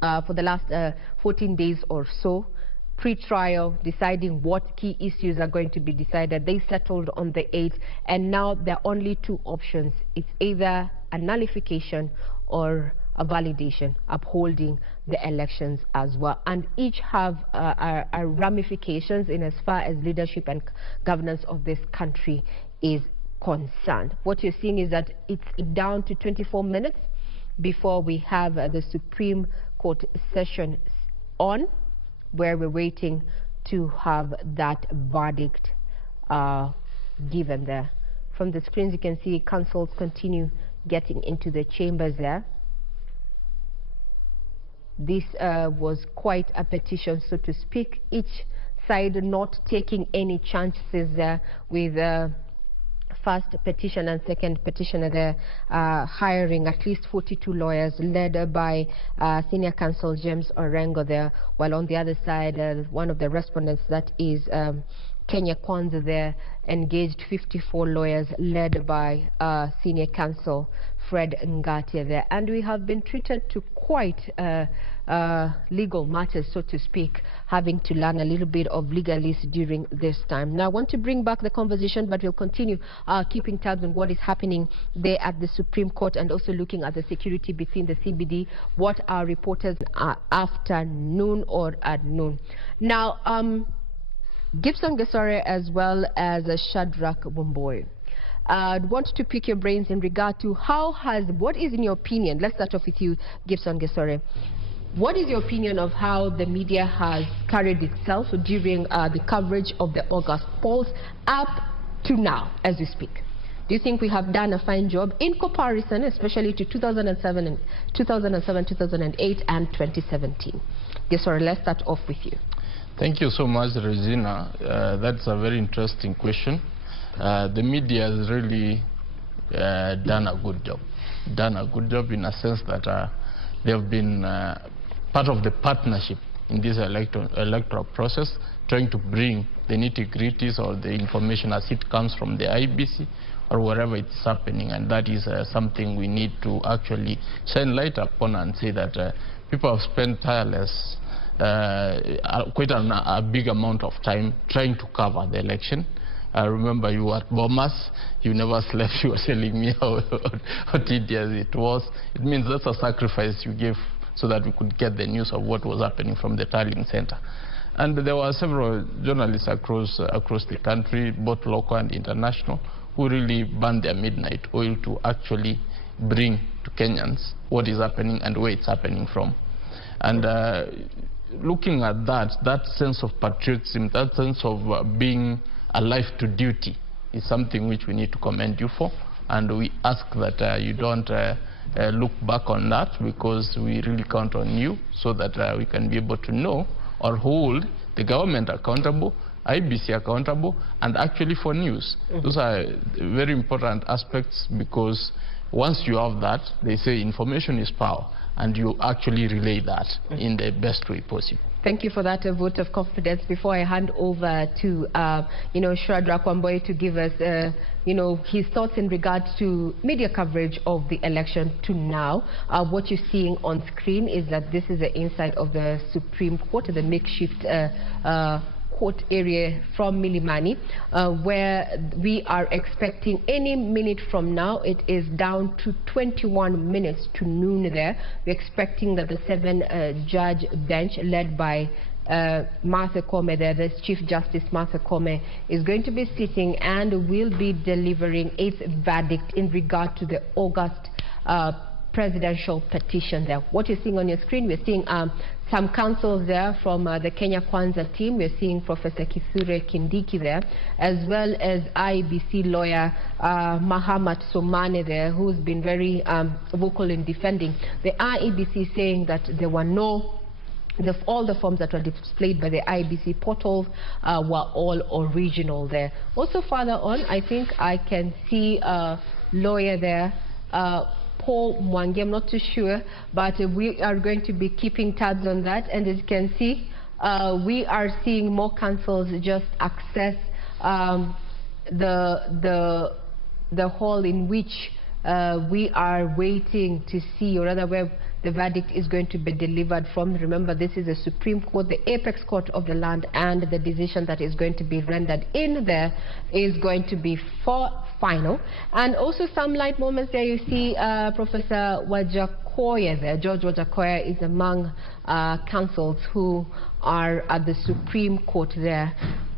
for the last 14 days or so, pre-trial, deciding what key issues are going to be decided. They settled on the 8th, and now there are only two options. It's either a nullification or a validation, upholding the elections as well. And each have ramifications in as far as leadership and governance of this country is concerned. What you're seeing is that it's down to 24 minutes before we have the Supreme Court session on, where we're waiting to have that verdict given there. From the screens you can see councils continue getting into the chambers there. This was quite a petition, so to speak, each side not taking any chances there, with first petition and second petitioner there hiring at least 42 lawyers, led by senior counsel James Orengo there, while on the other side one of the respondents, that is Kenya Kwanza there, engaged 54 lawyers, led by senior counsel Fred Ngatia there. And we have been treated to quite legal matters, so to speak, having to learn a little bit of legalese during this time. Now I want to bring back the conversation, but we'll continue keeping tabs on what is happening there at the Supreme Court, and also looking at the security between the CBD, what our reporters are after noon or at noon. Now Gibson Gesore as well as Shadrach Wamboi. I want to pick your brains in regard to what is in your opinion, let's start off with you, Gibson Gesore. What is your opinion of how the media has carried itself during the coverage of the August polls up to now as we speak? Do you think we have done a fine job in comparison, especially to 2007, 2008, and 2017? Gesore, let's start off with you. Thank you so much, Regina. That's a very interesting question. The media has really done a good job in a sense that they have been part of the partnership in this electoral process, trying to bring the nitty-gritties or the information as it comes from the IBC or wherever it's happening, and that is something we need to actually shine light upon and say that people have spent tireless quite a big amount of time trying to cover the election. I remember you were at Bomas, you never slept, you were telling me how tedious it was. It means that's a sacrifice you gave so that we could get the news of what was happening from the tallying center. And there were several journalists across the country, both local and international, who really burned their midnight oil to actually bring to Kenyans what is happening and where it's happening from. And looking at that sense of patriotism, that sense of being alive to duty is something which we need to commend you for, and we ask that you don't look back on that, because we really count on you so that we can be able to know or hold the government accountable, IBC accountable, and actually for news. Those are very important aspects, because once you have that, they say information is power, and you actually relay that in the best way possible. Thank you for that vote of confidence. Before I hand over to Shadrach Wamboi to give us his thoughts in regards to media coverage of the election to now, what you're seeing on screen is that this is the inside of the Supreme Court, the makeshift court area from Milimani, where we are expecting any minute from now. It is down to 21 minutes to noon there. We're expecting that the 7-judge bench led by Martha Koome there, the Chief Justice Martha Koome, is going to be sitting and will be delivering its verdict in regard to the August presidential petition there. What you're seeing on your screen, we're seeing some counsels there from the Kenya Kwanza team. We're seeing Professor Kithure Kindiki there, as well as IBC lawyer Mahamat Somane there, who's been very vocal in defending the IEBC, saying that there were all the forms that were displayed by the IBC portals were all original there. Also further on, I think I can see a lawyer there, Paul Mwangi. I'm not too sure, but we are going to be keeping tabs on that. And as you can see, we are seeing more councils just access the hall in which we are waiting to see, or rather where the verdict is going to be delivered from. Remember, this is the Supreme Court, the apex court of the land, and the decision that is going to be rendered in there is going to be final. And also some light moments there. You see Professor Wajakoya there. George Wajakoya is among counsels who are at the Supreme Court there,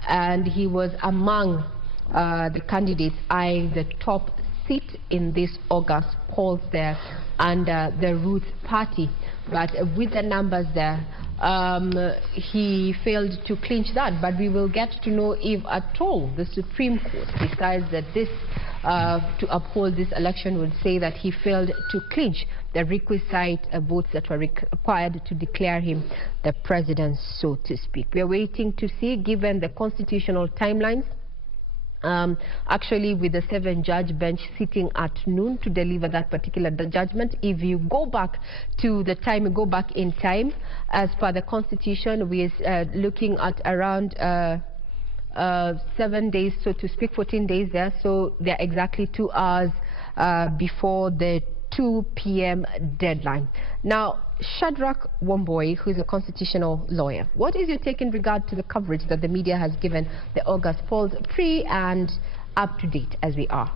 and he was among the candidates eyeing the top seat in this August polls there under the Roots Party. But with the numbers there, he failed to clinch that. But we will get to know if at all the Supreme Court decides that this to uphold this election, would say that he failed to clinch the requisite votes that were required to declare him the president, so to speak. We are waiting to see, given the constitutional timelines. Actually, with the 7-judge bench sitting at noon to deliver that particular judgment. If you go back to the time, go back in time, as per the constitution, we are looking at around 7 days, so to speak, 14 days there. So they're exactly 2 hours before the 2 p.m. deadline. Now, Shadrach Wamboi, who is a constitutional lawyer, what is your take in regard to the coverage that the media has given the August polls, pre and up to date as we are?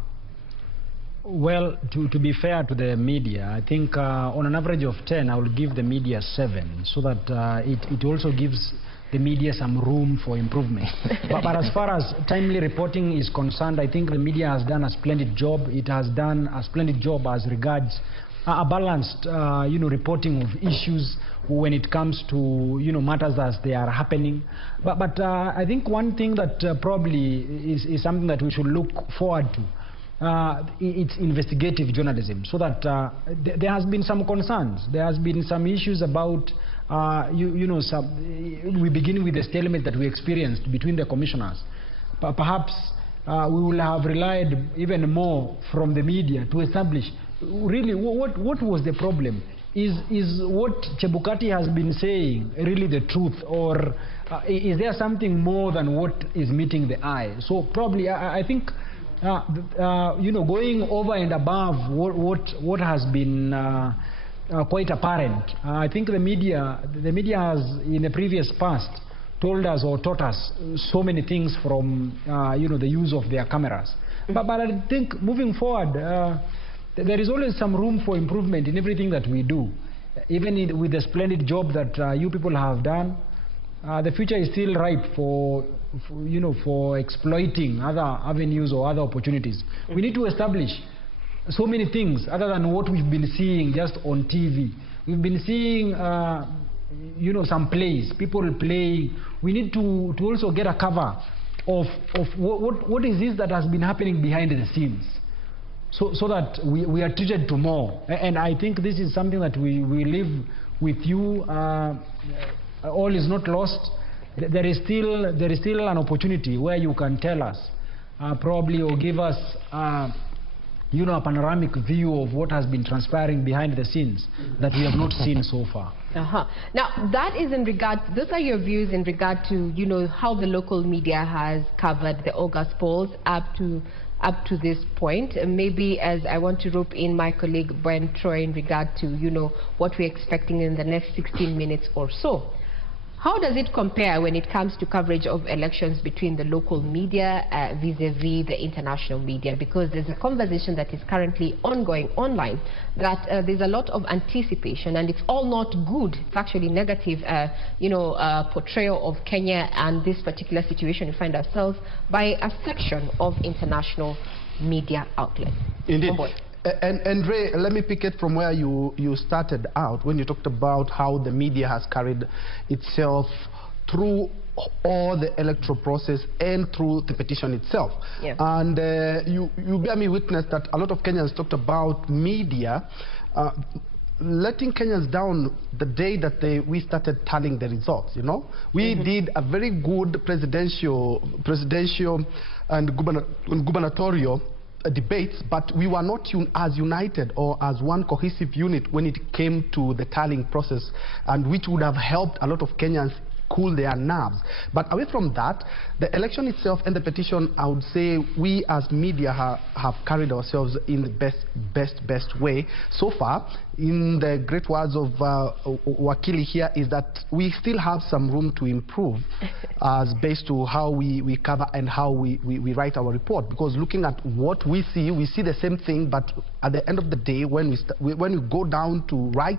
Well, to be fair to the media, I think on an average of 10, I will give the media 7, so that it also gives the media some room for improvement. but as far as timely reporting is concerned, I think the media has done a splendid job. It has done a splendid job as regards a balanced, reporting of issues when it comes to, matters as they are happening. But I think one thing that probably is something that we should look forward to. It's investigative journalism, so that there has been some concerns. There has been some issues about, we begin with the stalemate that we experienced between the commissioners. Perhaps we will have relied even more from the media to establish really what was the problem. Is what Chebukati has been saying really the truth, or is there something more than what is meeting the eye? So probably I think going over and above what has been quite apparent. I think the media has in the previous past told us or taught us so many things from the use of their cameras. But I think moving forward, there is always some room for improvement in everything that we do. Even with the splendid job that you people have done, the future is still ripe for exploiting other avenues or other opportunities. We need to establish so many things other than what we've been seeing just on TV. We've been seeing some plays, people playing. We need to also get a cover of what is this that has been happening behind the scenes, so that we are treated to more. And I think this is something that we live with you. All is not lost. There is still an opportunity where you can tell us probably, or give us a panoramic view of what has been transpiring behind the scenes that we have not seen so far. Now, that is in regard, those are your views in regard to, how the local media has covered the August polls up to this point. Maybe as I want to rope in my colleague Ben Troy in regard to, what we're expecting in the next 16 minutes or so. How does it compare when it comes to coverage of elections between the local media vis-a-vis the international media? Because there's a conversation that is currently ongoing online that there's a lot of anticipation, and it's all not good. It's actually negative, portrayal of Kenya and this particular situation we find ourselves by a section of international media outlets. Indeed. And Ray, let me pick it from where you started out when you talked about how the media has carried itself through all the electoral process and through the petition itself. Yeah. And you bear me witness that a lot of Kenyans talked about media letting Kenyans down the day that we started tallying the results. We did a very good presidential and gubernatorial debates, but we were not as united or as one cohesive unit when it came to the tallying process, and which would have helped a lot of Kenyans cool their nerves. But away from that, the election itself and the petition, I would say we as media have carried ourselves in the best way so far. In the great words of Wakili here, is that we still have some room to improve as based to how we cover and how we write our report. Because looking at what we see the same thing, but at the end of the day, when we go down to write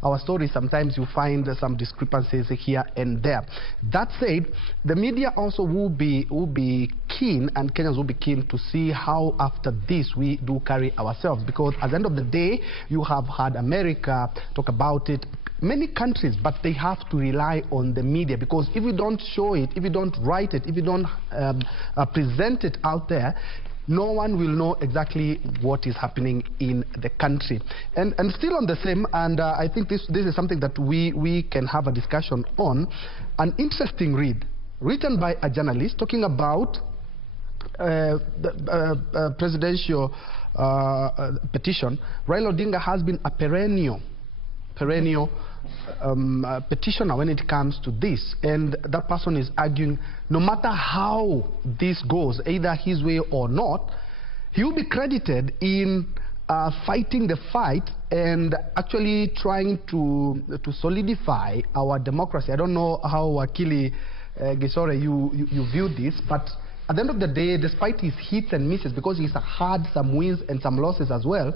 our story, sometimes you find some discrepancies here and there. That said, the media also will be keen, and Kenyans will be keen to see how after this we do carry ourselves, because at the end of the day, you have had America talk about it, many countries, but they have to rely on the media, because if you don't show it, if you don't write it, if you don't present it out there, no one will know exactly what is happening in the country. And still on the same, and I think this is something that we can have a discussion on, an interesting read written by a journalist talking about the presidential petition. Raila Odinga has been a perennial petitioner when it comes to this, and that person is arguing no matter how this goes, either his way or not, he will be credited in fighting the fight and actually trying to solidify our democracy. I don't know how Wakili Gisore you view this, but at the end of the day, despite his hits and misses, because he's had some wins and some losses as well,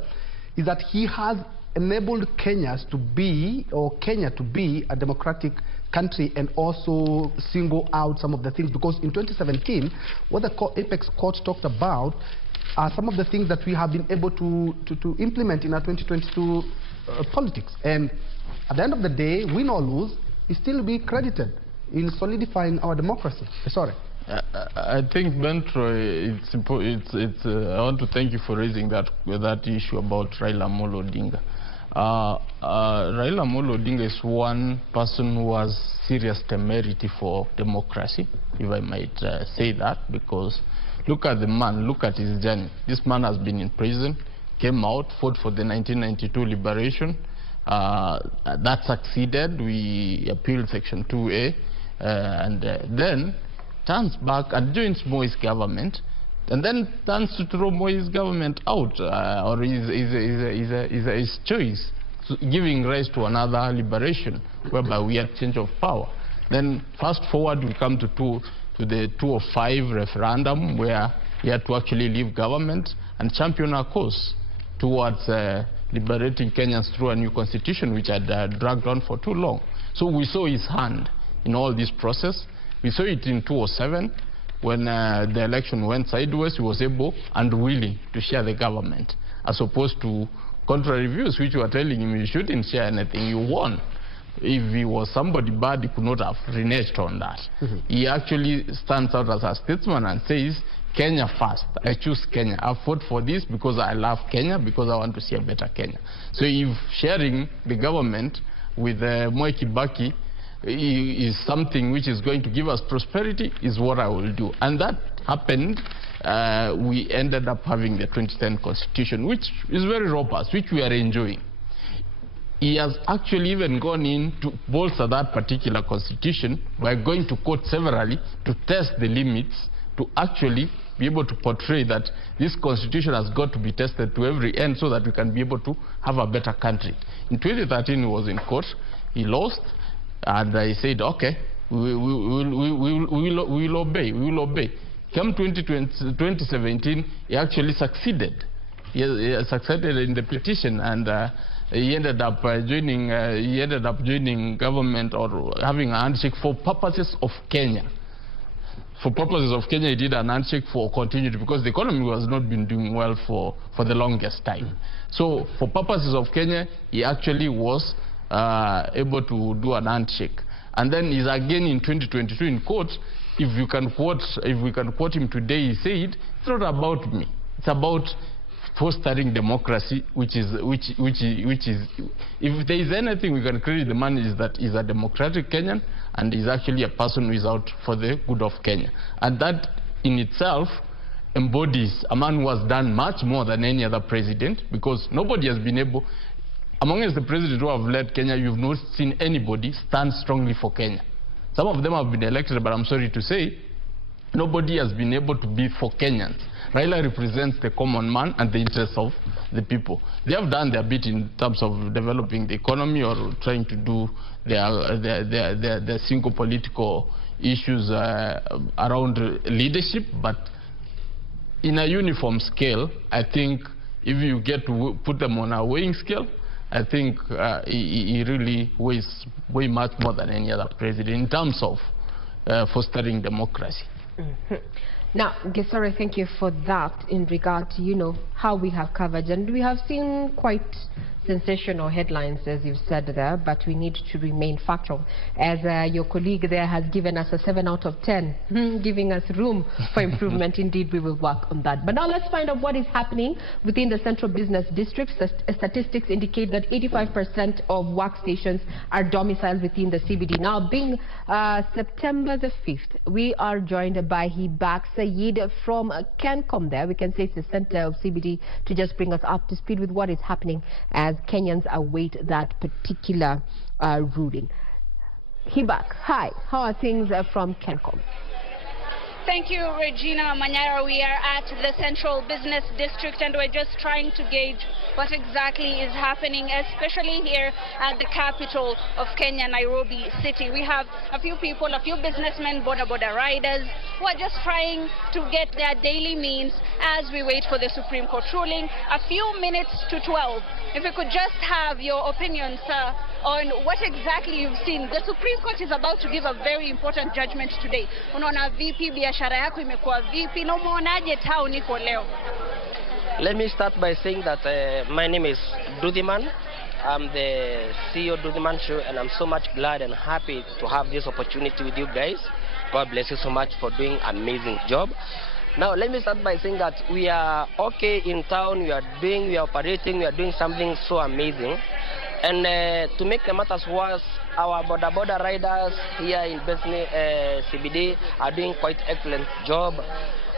is that he has enabled Kenya to be a democratic country, and also single out some of the things, because in 2017 what the Apex Court talked about are some of the things that we have been able to implement in our 2022 politics, and at the end of the day, win or lose, he still be credited in solidifying our democracy. Sorry. I think, Bentro, I want to thank you for raising that issue about Raila Amolo Odinga. Raila Amolo Odinga is one person who has serious temerity for democracy, if I might say that, because look at the man, look at his journey. This man has been in prison, came out, fought for the 1992 liberation. That succeeded. We appealed Section 2A, and then turns back and joins Moi's government, and then turns to throw Moi's government out, or his choice, giving rise to another liberation, whereby we had change of power. Then fast forward, we come to the 2005 referendum, where he had to actually leave government and champion our cause towards liberating Kenyans through a new constitution, which had dragged on for too long. So we saw his hand in all this process. We saw it in 2007 when the election went sideways. He was able and willing to share the government, as opposed to contrary views which were telling him you shouldn't share anything, you won. If he was somebody bad, he could not have reneged on that. He actually stands out as a statesman and says, Kenya first. I choose Kenya. I fought for this because I love Kenya, because I want to see a better Kenya. So if sharing the government with Moi Kibaki is something which is going to give us prosperity, is what I will do. And that happened. We ended up having the 2010 constitution, which is very robust, which we are enjoying. He has actually even gone in to bolster that particular constitution by going to court severally to test the limits, to actually be able to portray that this constitution has got to be tested to every end so that we can be able to have a better country. In 2013, he was in court. He lost. And I said, okay, we will obey. Come 2017, he actually succeeded. He succeeded in the petition, and he ended up joining government, or having a handshake for purposes of Kenya. For purposes of Kenya, he did an handshake for continuity, because the economy has not been doing well for the longest time. So for purposes of Kenya, he actually was able to do an handshake. And then he's again in 2022 in court. If we can quote him today, he said, it's not about me, it's about fostering democracy, which is if there is anything we can credit the man, is that he's a democratic Kenyan, and he's actually a person who is out for the good of Kenya. And that in itself embodies a man who has done much more than any other president, because nobody has been able, among the presidents who have led Kenya, you've not seen anybody stand strongly for Kenya. Some of them have been elected, but I'm sorry to say, nobody has been able to be for Kenyans. Raila represents the common man and the interests of the people. They have done their bit in terms of developing the economy or trying to do their single political issues around leadership, but in a uniform scale, I think if you get to put them on a weighing scale, I think he really weighs way much more than any other president in terms of fostering democracy. Mm-hmm. Now, Gesore, thank you for that in regard to, you know, how we have covered. And we have seen quite sensational headlines, as you've said there, but we need to remain factual. As your colleague there has given us a 7 out of 10, giving us room for improvement. Indeed, we will work on that. But now let's find out what is happening within the central business districts. Statistics indicate that 85% of workstations are domiciled within the CBD. Now, being September the 5th, we are joined by Hibak Sayed from CANCOM there. We can say it's the center of CBD, to just bring us up to speed with what is happening as Kenyans await that particular ruling. Hibak, hi. How are things from CANCOM? Thank you, Regina Manyara. We are at the Central Business District and we're just trying to gauge what exactly is happening, especially here at the capital of Kenya, Nairobi City. We have a few people, a few businessmen, boda riders, who are just trying to get their daily means as we wait for the Supreme Court ruling. A few minutes to 12. If we could just have your opinion, sir, on what exactly you've seen. The Supreme Court is about to give a very important judgment today. Unaona vipi biashara yako imekuwa vipi na umeonaje town iko leo? Let me start by saying that my name is Dudiman. I'm the CEO of Dudiman Show, and I'm so much glad and happy to have this opportunity with you guys. God bless you so much for doing an amazing job. Now, let me start by saying that we are okay in town, we are operating, we are doing something so amazing. And to make the matters worse, our border riders here in Besni CBD are doing quite excellent job.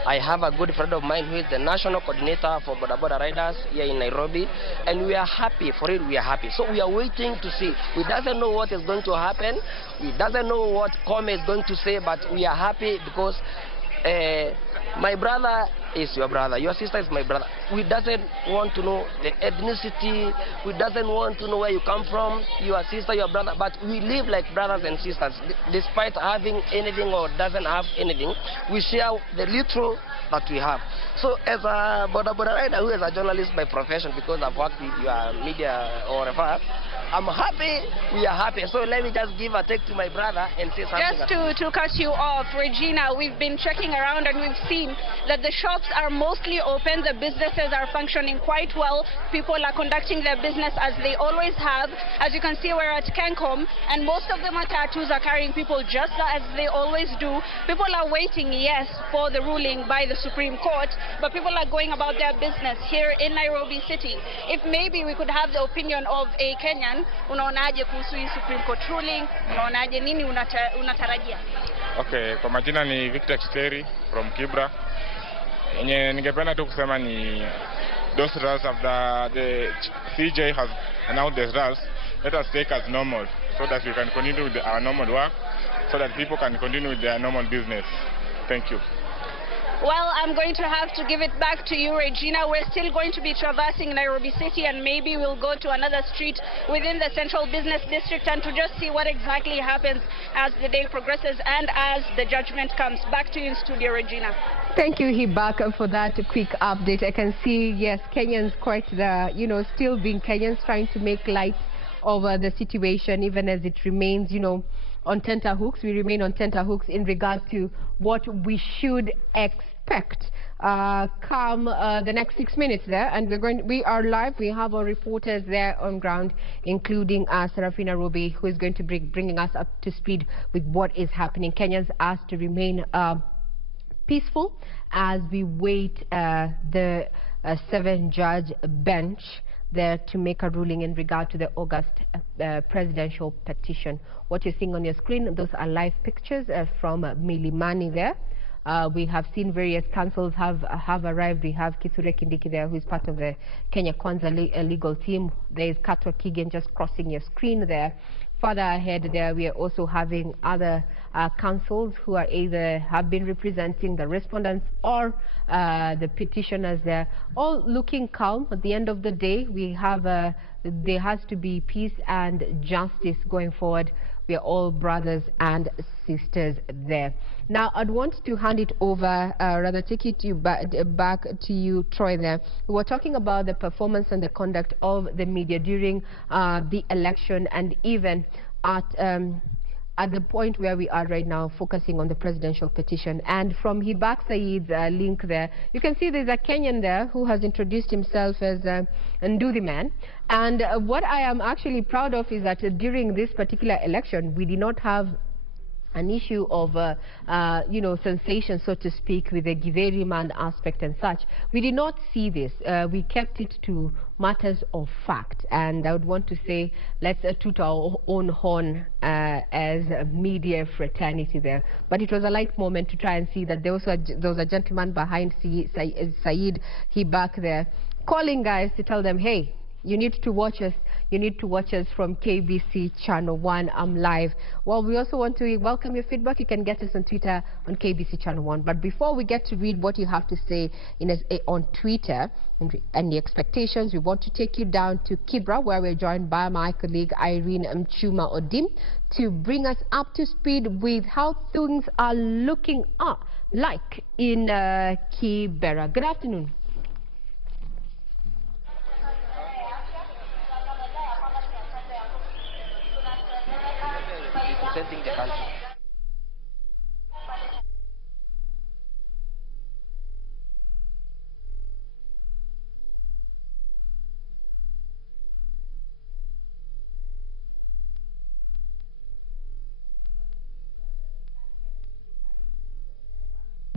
I have a good friend of mine who is the national coordinator for border riders here in Nairobi, and we are happy. For it, we are happy. So we are waiting to see. We doesn't know what is going to happen. We doesn't know what COME is going to say, but we are happy because my brother is your brother, your sister is my brother. We doesn't want to know the ethnicity, we doesn't want to know where you come from, your sister, your brother, but we live like brothers and sisters. Despite having anything or doesn't have anything, we share the little that we have. So as a border rider, who is a journalist by profession, because I've worked with your media or whatever, I'm happy, we are happy. So let me just give a take to my brother and say something. Just to cut you off, Regina, we've been checking around and we've seen that the shops are mostly open, the businesses are functioning quite well, people are conducting their business as they always have. As you can see, we're at CANCOM, and most of the matatus are carrying people just as they always do. People are waiting, yes, for the ruling by the Supreme Court, but people are going about their business here in Nairobi City. If maybe we could have the opinion of a Kenyan, unaonaje kuhusu hii Supreme Court ruling? Unaonaje, nini unatarajia? Okay, kwa majina ni Victor Chiteri from Kibra. Ningependa tu kusema ni those results of the CJ has announced the results. Let us take as normal so that we can continue with our normal work, so that people can continue with their normal business. Thank you. Well, I'm going to have to give it back to you, Regina. We're still going to be traversing Nairobi City, and maybe we'll go to another street within the Central Business District and to just see what exactly happens as the day progresses and as the judgment comes. Back to you in studio, Regina. Thank you, Hibak, for that quick update. I can see, yes, Kenyans quite the, still being Kenyans, trying to make light of the situation, even as it remains, on tenterhooks. We remain on tenterhooks in regard to what we should expect come the next 6 minutes there. And we are live. We have our reporters there on ground, including Serafina Robi, who is going to be bringing us up to speed with what is happening. Kenyans asked to remain peaceful as we wait the 7-judge bench there to make a ruling in regard to the August presidential petition. What you're seeing on your screen, those are live pictures from Milimani there. We have seen various councils have arrived. We have Kithure Kindiki there, who is part of the Kenya Kwanza legal team. There is Katwa Kigen just crossing your screen there. further ahead there, we are also having other councils who are either have been representing the respondents or the petitioners there, all looking calm. At the end of the day, we have there has to be peace and justice going forward. We are all brothers and sisters there. Now, I'd want to hand it over, rather take it to you back to you, Troy, there. We were talking about the performance and the conduct of the media during the election, and even at the point where we are right now, focusing on the presidential petition. And from Hivi Said's link there, you can see there's a Kenyan there who has introduced himself as Ndu the man. And what I am actually proud of is that during this particular election, we did not have an issue of, you know, sensation, so to speak, with the Githeri man aspect and such. We did not see this. We kept it to matters of fact. And I would want to say, let's toot our own horn as a media fraternity there. But it was a light moment to try and see that there was a gentleman behind Said, he back there, calling guys to tell them, hey, you need to watch us. You need to watch us from KBC Channel 1. I'm live. Well, we also want to welcome your feedback. You can get us on Twitter on KBC Channel 1. But before we get to read what you have to say on Twitter and the expectations, we want to take you down to Kibra, where we're joined by my colleague Irene Mchuma Odim to bring us up to speed with how things are looking like in Kibera. Good afternoon. Representing the country.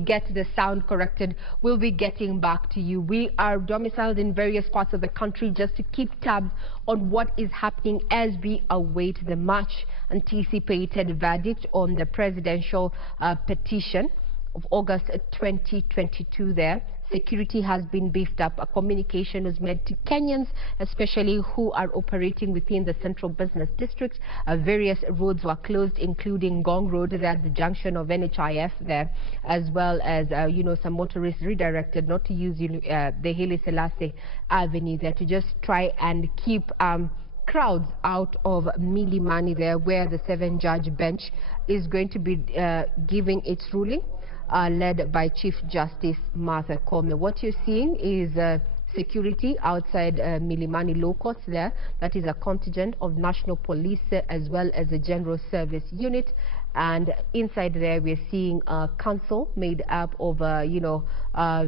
Get the sound corrected, we'll be getting back to you. We are domiciled in various parts of the country just to keep tabs on what is happening as we await the much anticipated verdict on the presidential petition of August 2022 there. Security has been beefed up. A communication was made to Kenyans, especially who are operating within the central business district. Various roads were closed, including Gong Road there at the junction of NHIF there, as well as, you know, some motorists redirected not to use the Haile Selassie Avenue there to just try and keep crowds out of Milimani there, where the 7-judge bench is going to be giving its ruling. Led by Chief Justice Martha Koome. What you're seeing is security outside Milimani Law Courts there. That is a contingent of National Police as well as a General Service Unit. And inside there, we're seeing a council made up of, you know,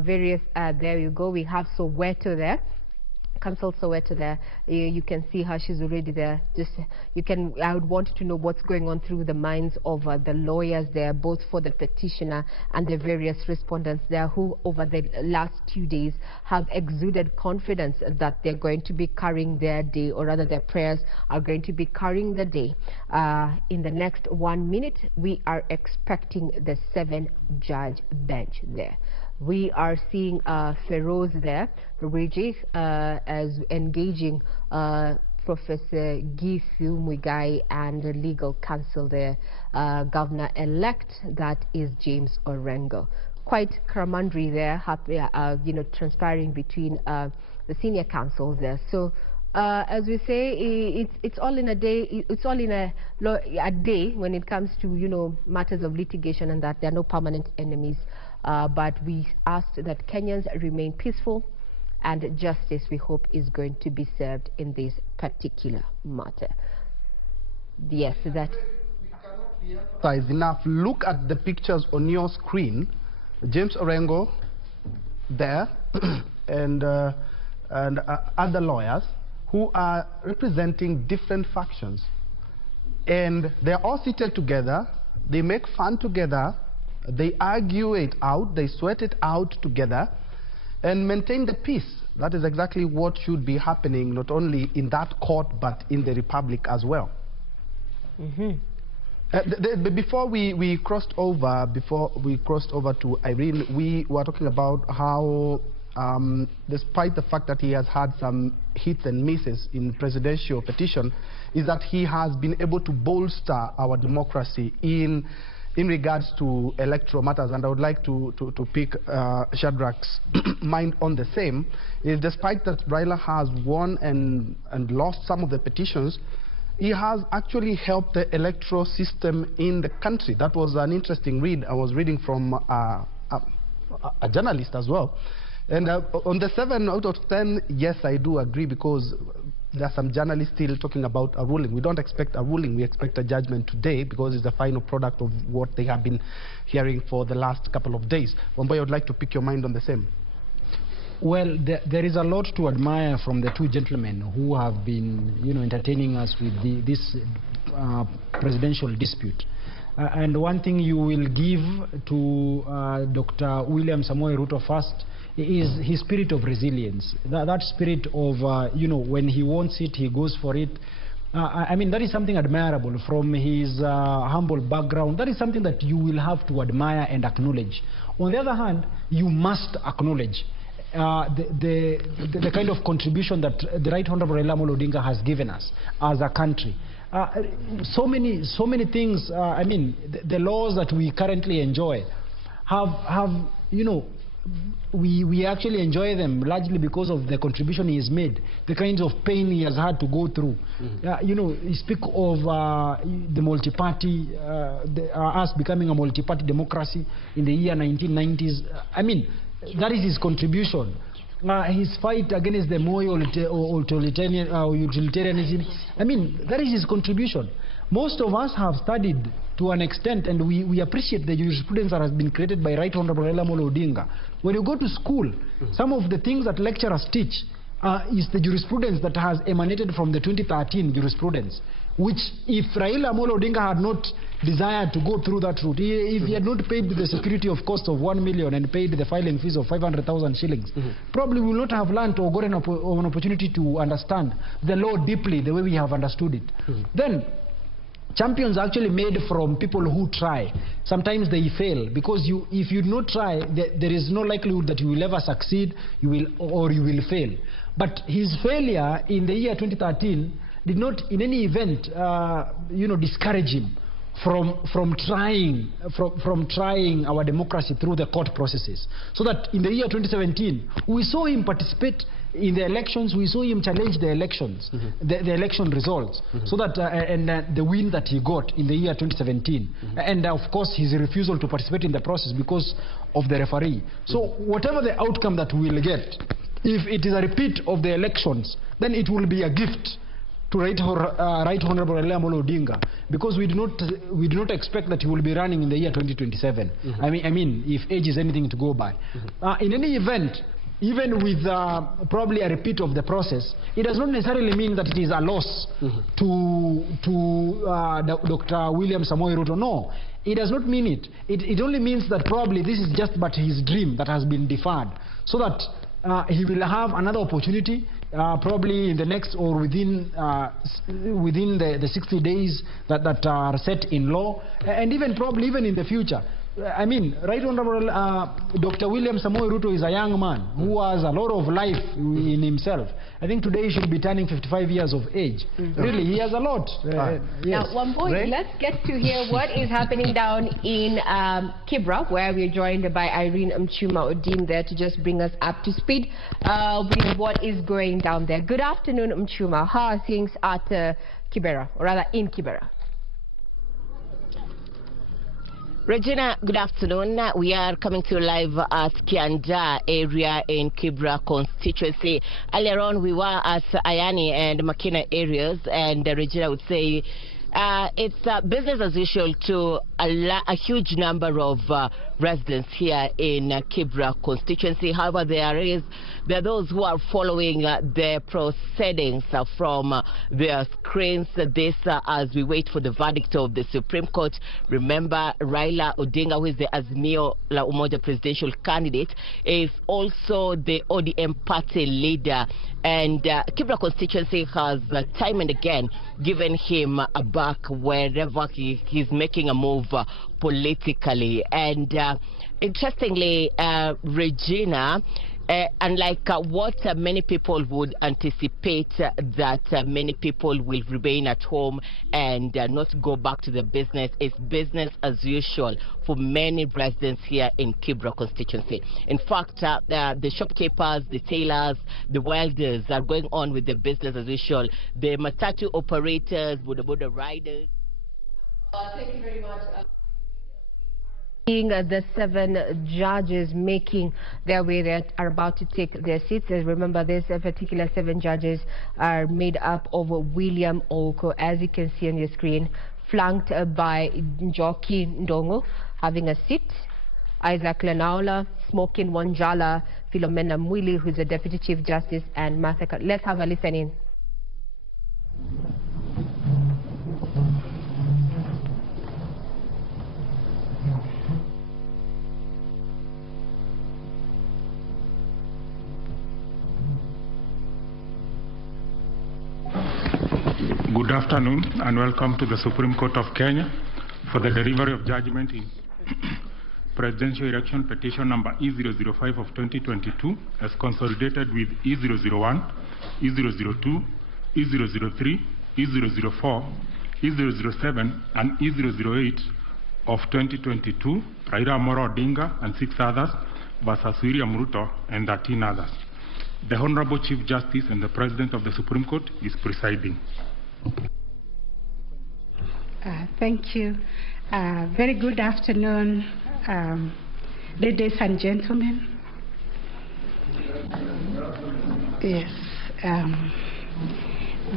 various, there you go, we have Soweto there. Council Soweto there. You can see how she's already there. Just I would want to know what's going on through the minds of the lawyers there, both for the petitioner and the various respondents there, who over the last 2 days have exuded confidence that they're going to be carrying their day, or rather their prayers are going to be carrying the day. In the next 1 minute, we are expecting the 7-judge bench there. We are seeing Feroz there, Luigi, as engaging Professor Githu Muigai and the legal counsel there, Governor-elect, that is James Orengo. Quite camaraderie there, you know, transpiring between the senior counsels there. So, as we say, it's all in a day. It's all in a day when it comes to, you know, matters of litigation, and that there are no permanent enemies. But we asked that Kenyans remain peaceful, and justice, we hope, is going to be served in this particular matter. Yes, that. Enough. Look at the pictures on your screen. James Orengo there, and other lawyers who are representing different factions, and they're all seated together. They make fun together. They argue it out, they sweat it out together and maintain the peace. That is exactly what should be happening, not only in that court, but in the Republic as well. Before we crossed over to Irene, we were talking about how despite the fact that he has had some hits and misses in presidential petition, is that he has been able to bolster our democracy in regards to electoral matters. And I would like to pick Shadrach's mind on the same, is despite that Raila has won and lost some of the petitions, he has actually helped the electoral system in the country. That was an interesting read. I was reading from a journalist as well. And on the 7 out of 10, yes, I do agree, because there are some journalists still talking about a ruling. We don't expect a ruling, we expect a judgment today, because it's the final product of what they have been hearing for the last couple of days. Wamboy, I would like to pick your mind on the same. Well, there is a lot to admire from the two gentlemen who have been, entertaining us with this presidential dispute. And one thing you will give to Dr. William Samoei Ruto first is his spirit of resilience. That spirit of, when he wants it, he goes for it. I mean, that is something admirable from his humble background. That is something that you will have to admire and acknowledge. On the other hand, you must acknowledge the kind of contribution that the Right Honorable Raila Amolo Odinga has given us as a country. So many things. I mean, the laws that we currently enjoy have we actually enjoy them largely because of the contribution he has made, the kinds of pain he has had to go through. You speak of the multi-party, us becoming a multi-party democracy in the year 1990s. I mean, that is his contribution. His fight against the Moi utilitarianism, I mean, that is his contribution. Most of us have studied to an extent, and we appreciate the jurisprudence that has been created by Right Honorable Raila Amolo Odinga. When you go to school, some of the things that lecturers teach is the jurisprudence that has emanated from the 2013 jurisprudence, which if Raila Amolo Odinga had not desired to go through that route, if he had not paid the security of cost of 1 million and paid the filing fees of 500,000 shillings, probably will not have learned or gotten an opportunity to understand the law deeply the way we have understood it. Then, champions are actually made from people who try. Sometimes they fail, because if you do not try, there is no likelihood that you will ever succeed, or you will fail. But his failure in the year 2013 did not in any event discourage him from trying our democracy through the court processes. So that in the year 2017, we saw him participate in the elections, we saw him challenge the elections, the election results, so that the win that he got in the year 2017, and of course his refusal to participate in the process because of the referee. So whatever the outcome that we will get, if it is a repeat of the elections, then it will be a gift to Right Honorable Raila Amolo Odinga, because we do not expect that he will be running in the year 2027. I mean, if age is anything to go by. In any event, even with probably a repeat of the process, it does not necessarily mean that it is a loss to Dr. William Samoei Ruto. No, it does not mean it. It only means that probably this is just but his dream that has been deferred, so that he will have another opportunity, probably in the next or within the 60 days that are set in law, and even probably even in the future. I mean, Right Honorable Dr. William Samoei Ruto is a young man who has a lot of life in himself. I think today he should be turning 55 years of age. Really, he has a lot. Now, one point, let's get to hear what is happening down in Kibra, where we're joined by Irene Mchuma Odim there to just bring us up to speed with what is going down there. Good afternoon, Mchuma. How are things at Kibera, or rather in Kibera? Regina, good afternoon. We are coming to you live at Kianda area in Kibra constituency. Earlier on, we were at Ayani and Makina areas, and Regina would say it's business as usual to a huge number of residents here in Kibra constituency. However, there are those who are following the proceedings from their screens. This as we wait for the verdict of the Supreme Court. Remember, Raila Odinga, who is the Azimio la Umoja presidential candidate, is also the ODM party leader, and Kibra constituency has time and again given him a back wherever he's making a move politically. And interestingly, Regina, unlike what many people would anticipate, that many people will remain at home and not go back to the business. It's business as usual for many residents here in Kibra constituency. In fact, the shopkeepers, the tailors, the welders are going on with the business as usual. The matatu operators, boda riders. Thank you very much. The 7 judges making their way that are about to take their seats. Remember, this particular 7 judges are made up of William Oko, as you can see on your screen, flanked by Njoki Ndongo having a seat, Isaac Lenaola, Smokin Wanjala, Philomena Mwili, who's the Deputy Chief Justice, and Martha. Let's have a listen in. Good afternoon and welcome to the Supreme Court of Kenya for the delivery of judgment in Presidential Election Petition number E005 of 2022 as consolidated with E001, E002, E003, E004, E007 and E008 of 2022, Raila Amolo Odinga and 6 others versus William Ruto and 13 others. The Honorable Chief Justice and the President of the Supreme Court is presiding. Thank you. Very good afternoon, ladies and gentlemen. Yes,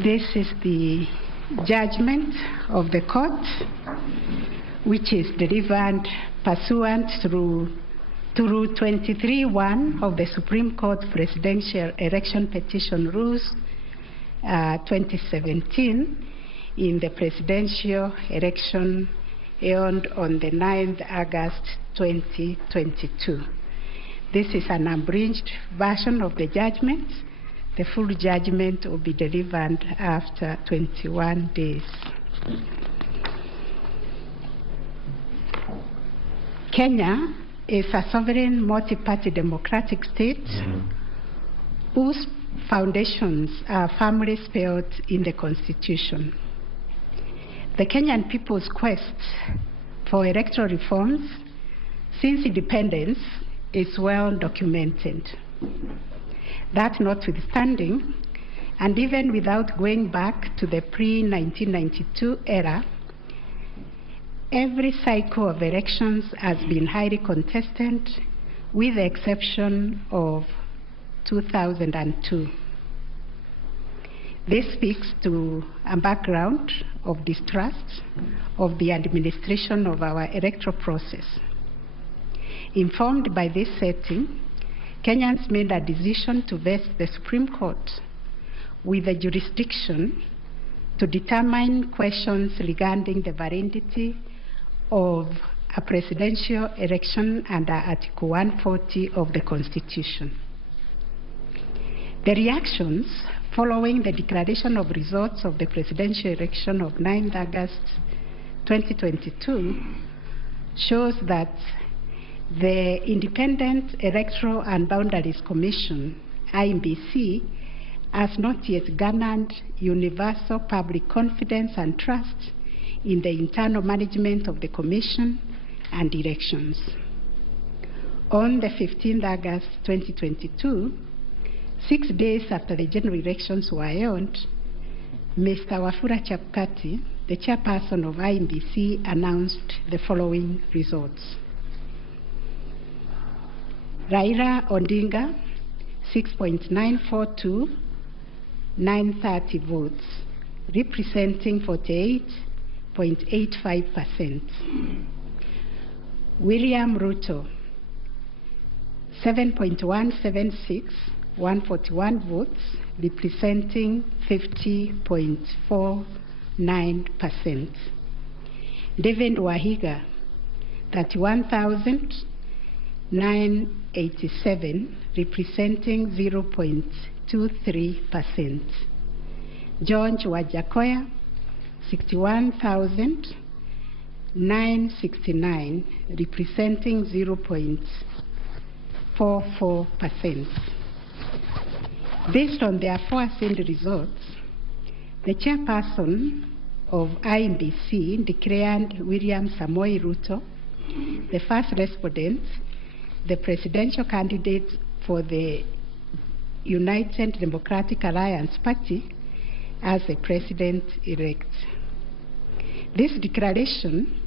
this is the judgment of the court, which is delivered pursuant through Rule 23(1) of the Supreme Court Presidential Election Petition Rules 2017 in the presidential election held on the 9th August 2022. This is an abridged version of the judgment. The full judgment will be delivered after 21 days. Kenya is a sovereign multi-party democratic state whose foundations are firmly spelled in the Constitution. The Kenyan people's quest for electoral reforms since independence is well documented. That notwithstanding, and even without going back to the pre-1992 era, every cycle of elections has been highly contested, with the exception of 2002. This speaks to a background of distrust of the administration of our electoral process. Informed by this setting, Kenyans made a decision to vest the Supreme Court with the jurisdiction to determine questions regarding the validity of a presidential election under Article 140 of the Constitution. The reactions following the declaration of results of the presidential election of 9th August 2022 shows that the Independent Electoral and Boundaries Commission, IEBC, has not yet garnered universal public confidence and trust in the internal management of the Commission and elections. On the 15th August 2022, 6 days after the general elections were held, Mr. Wafula Chapkati, the chairperson of IEBC, announced the following results. Raila Odinga, 6.942, 930 votes, representing 48.85%. William Ruto, 7.176, 141 votes, representing 50.49%. David Wahiga, 31,987, representing 0.23%. George Wajakoya, 61,969, representing 0.05%. 44%. Based on the aforesaid results, the chairperson of INBC declared William Samoei Ruto the first respondent, the presidential candidate for the United Democratic Alliance Party, as the president-elect. This declaration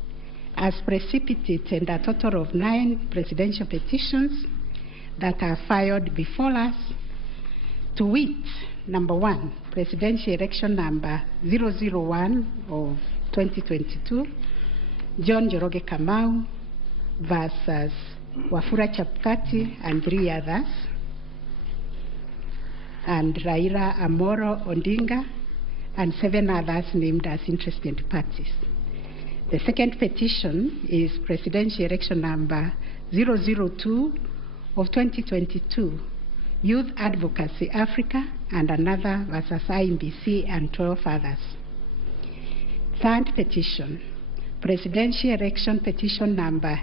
has precipitated a total of 9 presidential petitions that are filed before us, to wit, number 1, presidential election number 001 of 2022, John Njoroge Kamau versus Wafula Chebukati and 3 others, and Raila Amolo Odinga and 7 others named as interested parties. The second petition is presidential election number 002 of 2022, Youth Advocacy Africa and another versus INBC and 12 others. Third petition, presidential election petition number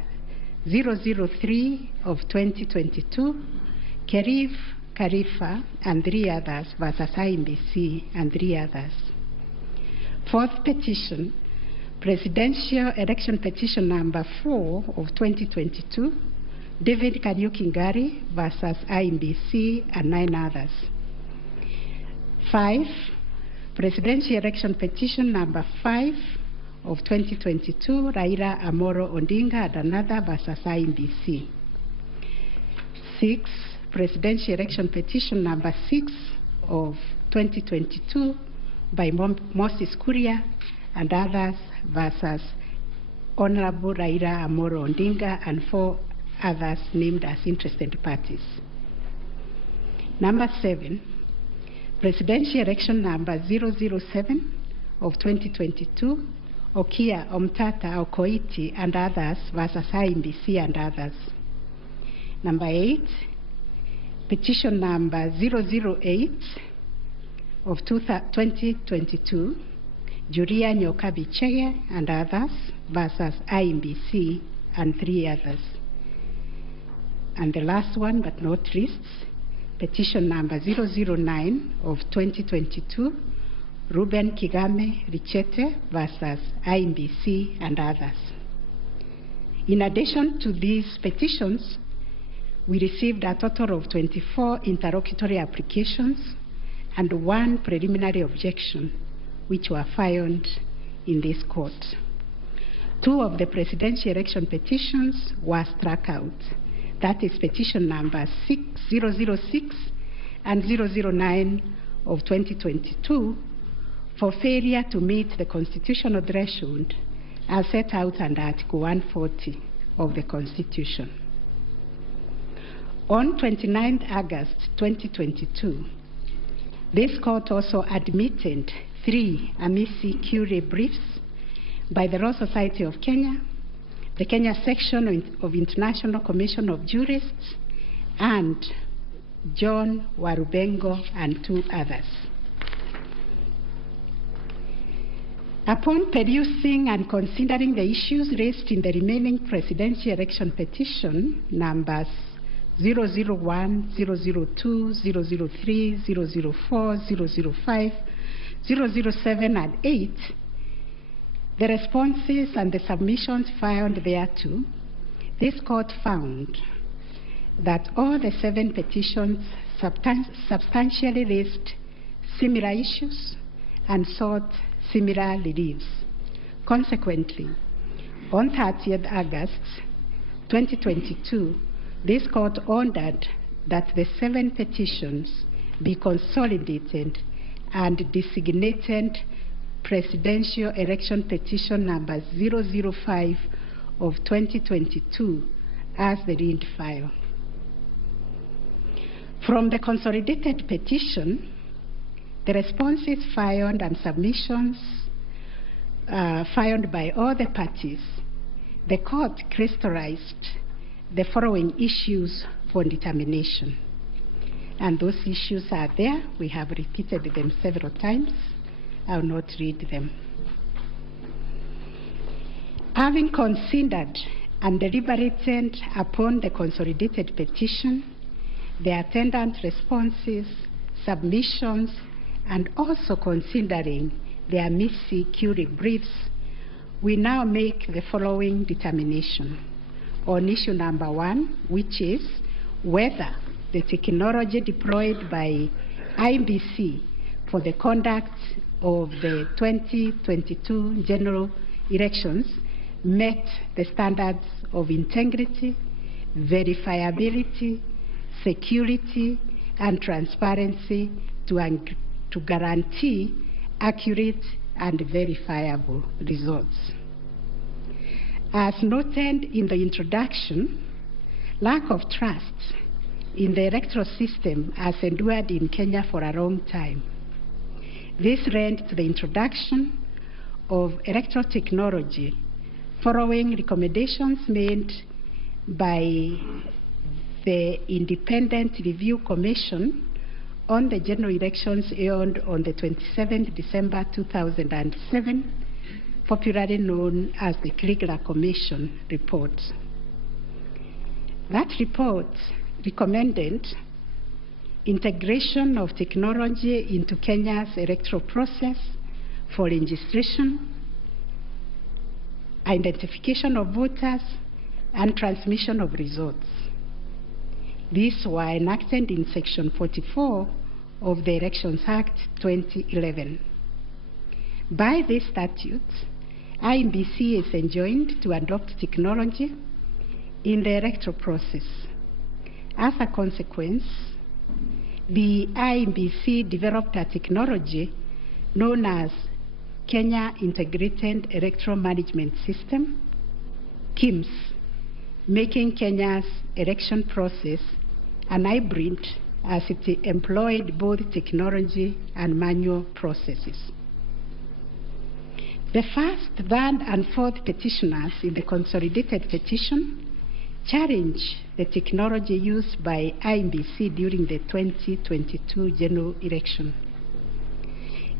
003 of 2022, Kerif Khalifa and 3 others versus INBC and 3 others. Fourth petition, presidential election petition number 4 of 2022, David Kariuki Ngari versus INBC and 9 others. 5, presidential election petition number 5 of 2022, Raila Amolo Odinga and another versus INBC. 6, presidential election petition number 6 of 2022 by Moses Kuria and others versus Honorable Raila Amolo Odinga and 4 others named as interested parties. Number 7, presidential election number 007 of 2022, Okia Omtata Okoiti and others versus INBC and others. Number 8, petition number 008 of 2022, Julia Nyokabi Chege and others versus INBC and 3 others. And the last one but not least, petition number 009 of 2022, Ruben Kigame Richete versus INBC and others. In addition to these petitions, we received a total of 24 interlocutory applications and 1 preliminary objection, which were filed in this court. 2 of the presidential election petitions were struck out. That is petition number 006 and 009 of 2022 for failure to meet the constitutional threshold as set out under Article 140 of the Constitution. On 29 August 2022, this court also admitted 3 amici curiae briefs by the Law Society of Kenya, the Kenya section of International Commission of Jurists, and John Warubengo and 2 others. Upon perusing and considering the issues raised in the remaining presidential election petition numbers 001, 002, 003, 004, 005, 007, and 8, the responses and the submissions filed thereto, this court found that all the 7 petitions substantially raised similar issues and sought similar reliefs. Consequently, on 30th August 2022, this court ordered that the 7 petitions be consolidated and designated presidential election petition number 005 of 2022 as the lead file. From the consolidated petition, the responses filed and submissions filed by all the parties, the court crystallized the following issues for determination. And those issues are there. We have repeated them several times. I will not read them. Having considered and deliberated upon the consolidated petition, the attendant responses, submissions, and also considering the amici curiae briefs, we now make the following determination on issue number 1, which is whether the technology deployed by IEBC for the conduct of the 2022 general elections met the standards of integrity, verifiability, security, and transparency to guarantee accurate and verifiable results. As noted in the introduction, lack of trust in the electoral system has endured in Kenya for a long time. This led to the introduction of electoral technology following recommendations made by the Independent Review Commission on the general elections held on the 27th December 2007, popularly known as the Kriegler Commission report. That report recommended integration of technology into Kenya's electoral process for registration, identification of voters, and transmission of results. These were enacted in Section 44 of the Elections Act 2011. By this statute, IEBC is enjoined to adopt technology in the electoral process. As a consequence, the IEBC developed a technology known as Kenya Integrated Electoral Management System, KIMS, making Kenya's election process an hybrid as it employed both technology and manual processes. The first, third, and fourth petitioners in the consolidated petition challenge the technology used by IEBC during the 2022 general election.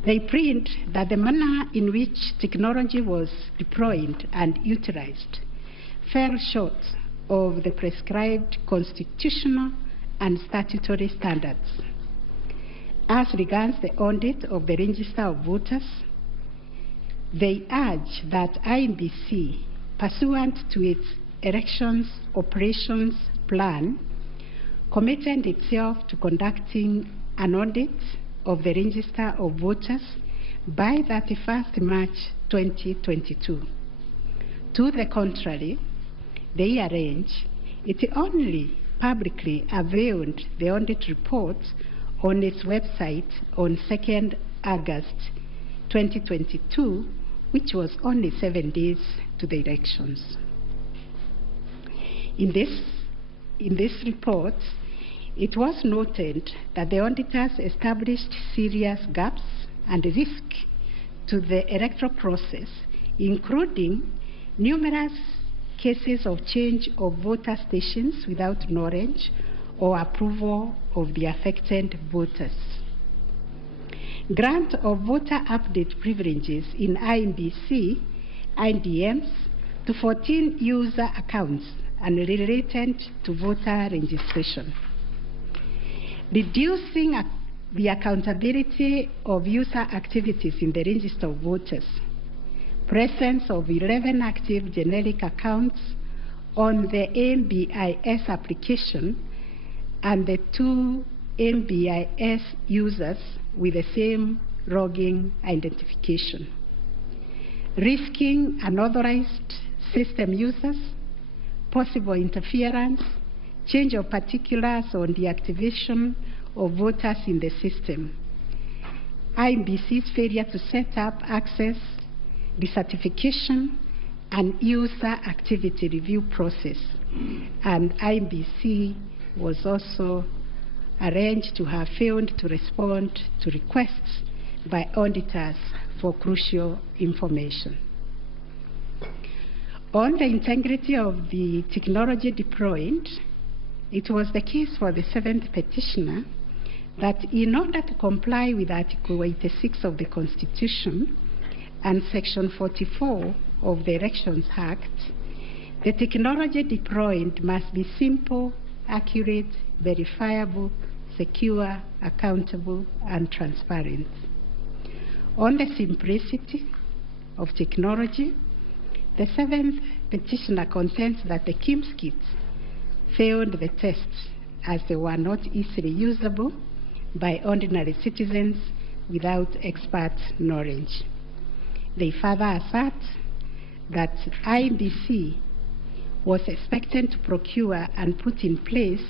They plead that the manner in which technology was deployed and utilized fell short of the prescribed constitutional and statutory standards. As regards the audit of the register of voters, they urge that IEBC, pursuant to its elections operations plan, committed itself to conducting an audit of the register of voters by 31st March 2022. To the contrary, they arrange it only publicly availed the audit report on its website on 2nd August 2022, which was only 7 days to the elections. In this report, it was noted that the auditors established serious gaps and risks to the electoral process, including numerous cases of change of voter stations without knowledge or approval of the affected voters. Grant of voter update privileges in IEBC, IDMs, to 14 user accounts and related to voter registration. Reducing the accountability of user activities in the register of voters. Presence of 11 active generic accounts on the MBIS application and the 2 MBIS users with the same login identification. Risking unauthorized system users, possible interference, change of particulars on the activation of voters in the system. IEBC's failure to set up access, decertification, and user activity review process. And IEBC was also arranged to have failed to respond to requests by auditors for crucial information. On the integrity of the technology deployed, it was the case for the 7th petitioner that in order to comply with Article 86 of the Constitution and Section 44 of the Elections Act, The technology deployed must be simple, accurate, verifiable, secure, accountable, and transparent. On the simplicity of technology, the seventh petitioner contends that the KIMS kits failed the tests as they were not easily usable by ordinary citizens without expert knowledge. They further assert that IEBC was expected to procure and put in place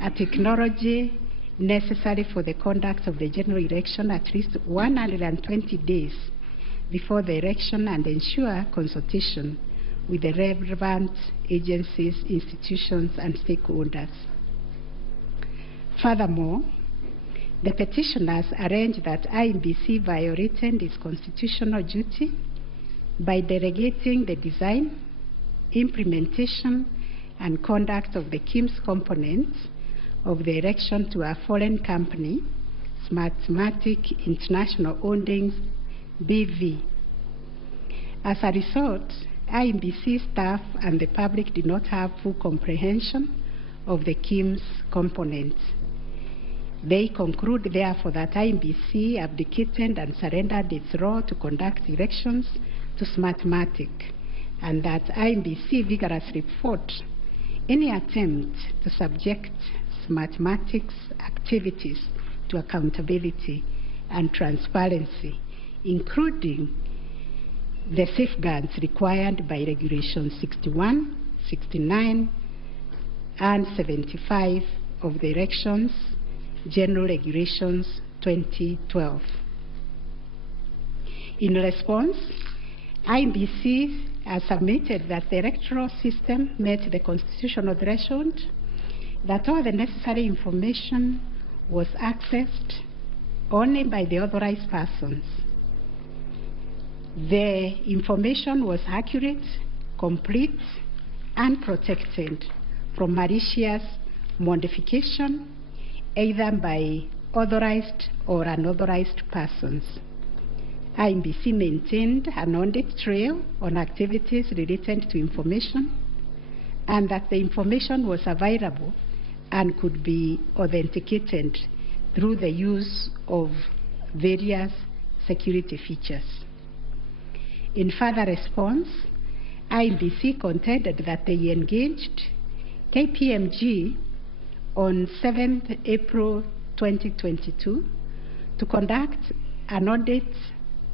a technology necessary for the conduct of the general election at least 120 days before the election and ensure consultation with the relevant agencies, institutions, and stakeholders. Furthermore, the petitioners allege that IEBC violated its constitutional duty by delegating the design, implementation, and conduct of the KIMS components of the election to a foreign company, Smartmatic International Holdings BV. As a result, IEBC staff and the public did not have full comprehension of the KIMS components. They conclude, therefore, that IEBC abdicated and surrendered its role to conduct elections to Smartmatic, and that IEBC vigorously fought any attempt to subject Smartmatic's activities to accountability and transparency, including the safeguards required by Regulations 61, 69, and 75 of the Elections General Regulations 2012. In response, IEBC has submitted that the electoral system met the constitutional threshold, that all the necessary information was accessed only by the authorized persons. The information was accurate, complete, and protected from malicious modification, either by authorized or unauthorized persons. IEBC maintained an audit trail on activities related to information, and that the information was available and could be authenticated through the use of various security features. In further response, IEBC contended that they engaged KPMG on 7th April 2022 to conduct an audit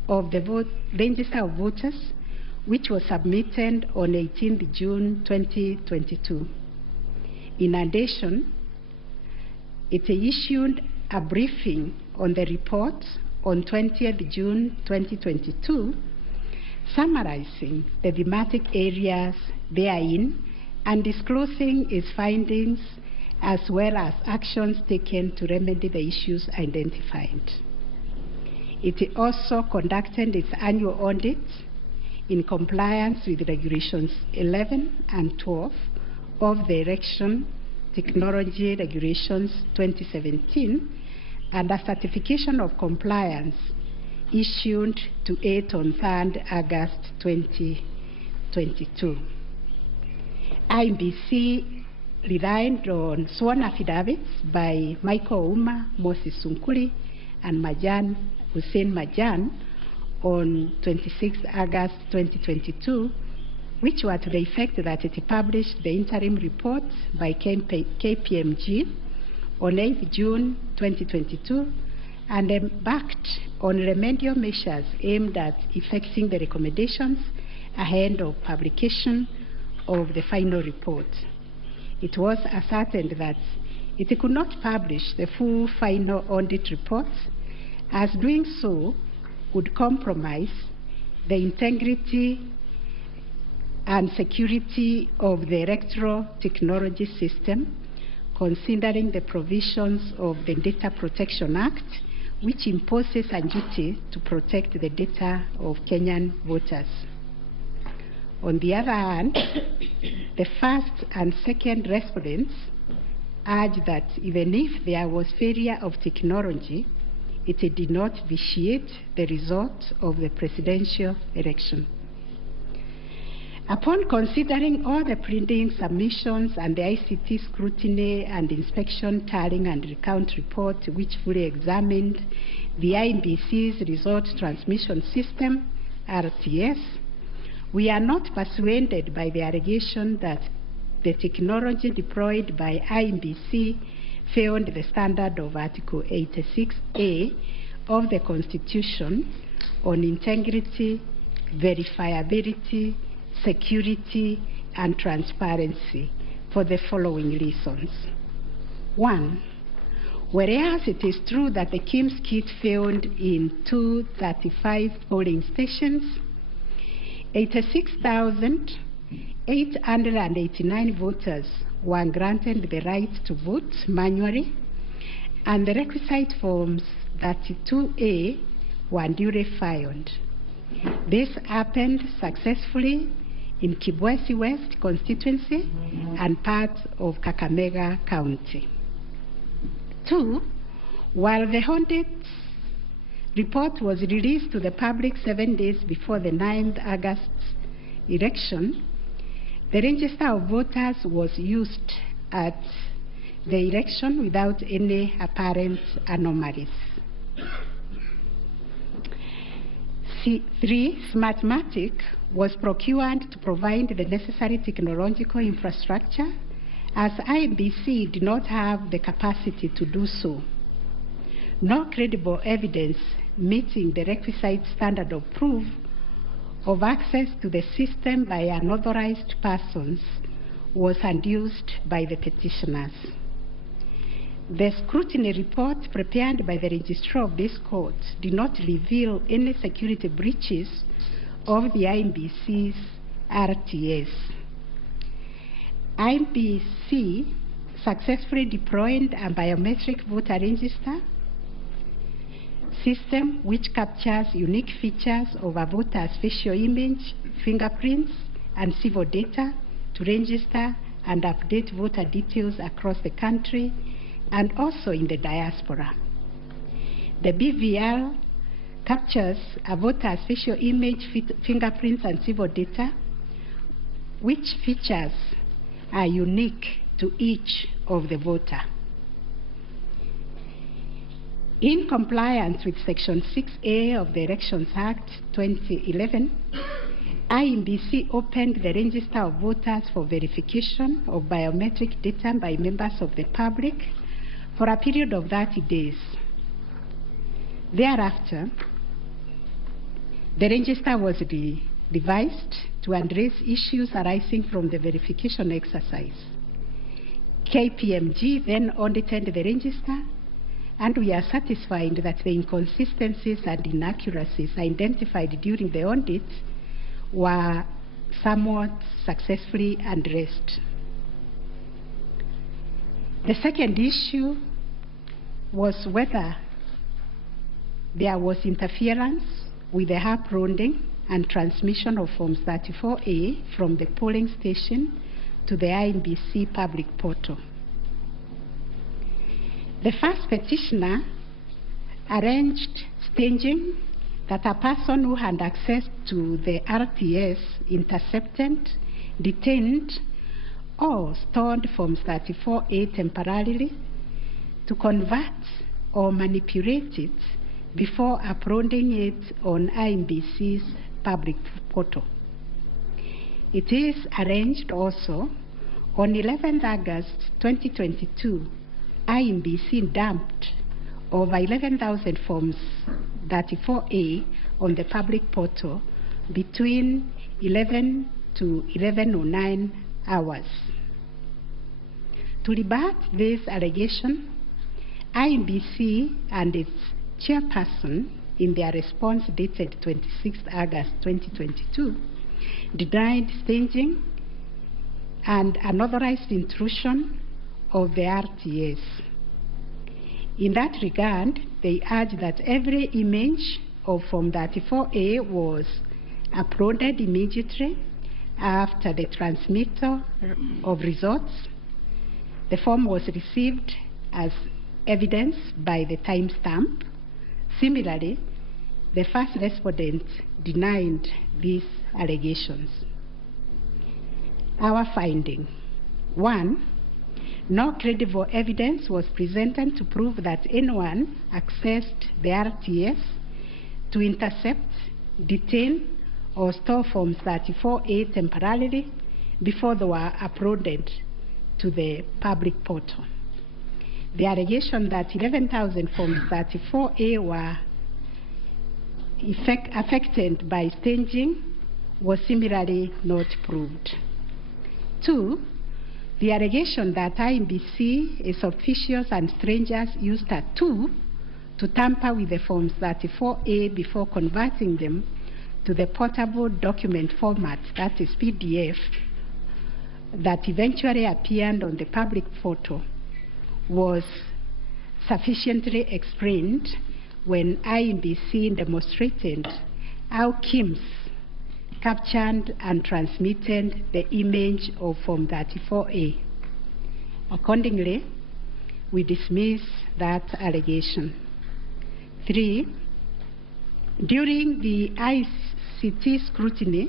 of the register of voters, which was submitted on 18th June 2022. In addition, it issued a briefing on the report on 20th June 2022, summarizing the thematic areas therein and disclosing its findings as well as actions taken to remedy the issues identified. It also conducted its annual audit in compliance with Regulations 11 and 12 of the Election Technology Regulations 2017 and a certification of compliance issued to it on 3rd August 2022. IEBC relied on sworn affidavits by Michael Uma, Moses Sunkuri, and Hussein Majan on 26 August 2022, which were to the effect that it published the interim report by KPMG on 8th June 2022 and embarked on remedial measures aimed at effecting the recommendations ahead of publication of the final report. It was ascertained that it could not publish the full final audit report, as doing so would compromise the integrity and security of the electoral technology system, considering the provisions of the Data Protection Act, which imposes a duty to protect the data of Kenyan voters. On the other hand, the first and second respondents urged that even if there was failure of technology, it did not vitiate the result of the presidential election. Upon considering all the pleading submissions and the ICT scrutiny and inspection tallying and recount report, which fully examined the IEBC's result transmission system, RTS, we are not persuaded by the allegation that the technology deployed by IEBC failed the standard of Article 86A of the Constitution on integrity, verifiability, security, and transparency for the following reasons. 1. Whereas it is true that the KIMS kit failed in 235 polling stations, 86,889 voters were granted the right to vote manually, and the requisite forms 32A were duly filed. This happened successfully in Kibwezi West constituency and parts of Kakamega County. 2. While the audit report was released to the public 7 days before the 9th August election, the register of voters was used at the election without any apparent anomalies. 3. Smartmatic was procured to provide the necessary technological infrastructure, as IEBC did not have the capacity to do so. No credible evidence meeting the requisite standard of proof of access to the system by unauthorized persons was adduced by the petitioners. The scrutiny report prepared by the registrar of this court did not reveal any security breaches of the IEBC's RTS. IEBC successfully deployed a biometric voter register system which captures unique features of a voter's facial image, fingerprints, and civil data to register and update voter details across the country and also in the diaspora. The BVR captures a voter's facial image, fingerprints, and civil data, which features are unique to each of the voter. In compliance with Section 6A of the Elections Act 2011, IEBC opened the register of voters for verification of biometric data by members of the public for a period of 30 days. Thereafter, the register was revised to address issues arising from the verification exercise. KPMG then audited the register, and we are satisfied that the inconsistencies and inaccuracies identified during the audit were somewhat successfully addressed. The second issue was whether there was interference with the uploading and transmission of Forms 34A from the polling station to the IEBC public portal. The first petitioner arranged staging that a person who had access to the RTS intercepted, detained, or stored Forms 34A temporarily to convert or manipulate it before uploading it on IEBC's public portal. It is arranged also on 11th August 2022, IEBC dumped over 11,000 Forms 34A on the public portal between 11 to 11:09 hours. To rebut this allegation, IEBC and its chairperson, in their response dated 26th August 2022, denied staging and unauthorized intrusion of the RTS. In that regard, they urged that every image of Form 34A was uploaded immediately after the transmittal of results. The form was received as evidence by the timestamp. Similarly, the first respondent denied these allegations. Our finding: 1, no credible evidence was presented to prove that anyone accessed the RTS to intercept, detain, or store Forms 34A temporarily before they were uploaded to the public portal. The allegation that 11,000 Forms 34A were affected by staging was similarly not proved. 2, the allegation that IEBC, its officials and strangers used a tool to tamper with the Forms 34A before converting them to the portable document format, that is PDF, that eventually appeared on the public portal, was sufficiently explained when IEBC demonstrated how KIMS captured and transmitted the image of Form 34A. Accordingly, we dismiss that allegation. 3, during the ICT scrutiny,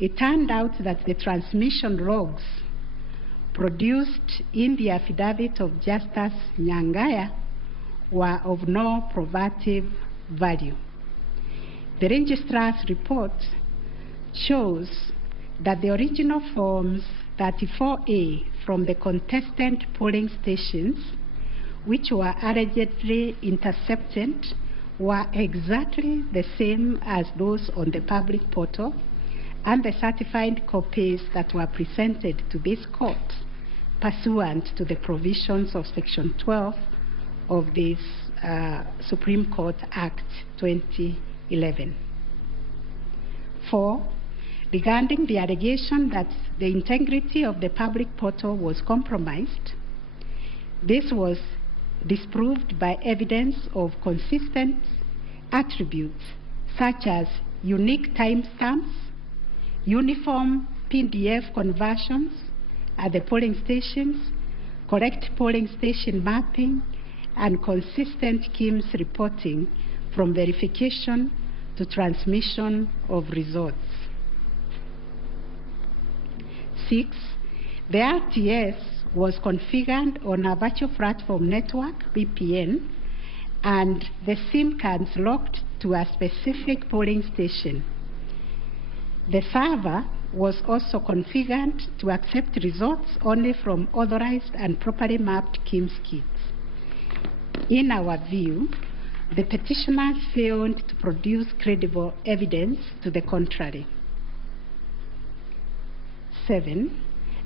it turned out that the transmission logs produced in the affidavit of Justice Nyangaya were of no probative value. The registrar's report shows that the original Forms 34A from the contestant polling stations, which were allegedly intercepted, were exactly the same as those on the public portal, and the certified copies that were presented to this court pursuant to the provisions of Section 12 of this Supreme Court Act 2011. 4, regarding the allegation that the integrity of the public portal was compromised, this was disproved by evidence of consistent attributes such as unique timestamps, uniform PDF conversions at the polling stations, correct polling station mapping, and consistent KIMS reporting from verification to transmission of results. 6, the RTS was configured on a virtual platform network, VPN, and the SIM cards locked to a specific polling station. The server was also configured to accept results only from authorized and properly mapped KIMS kits. In our view, the petitioners failed to produce credible evidence to the contrary. 7,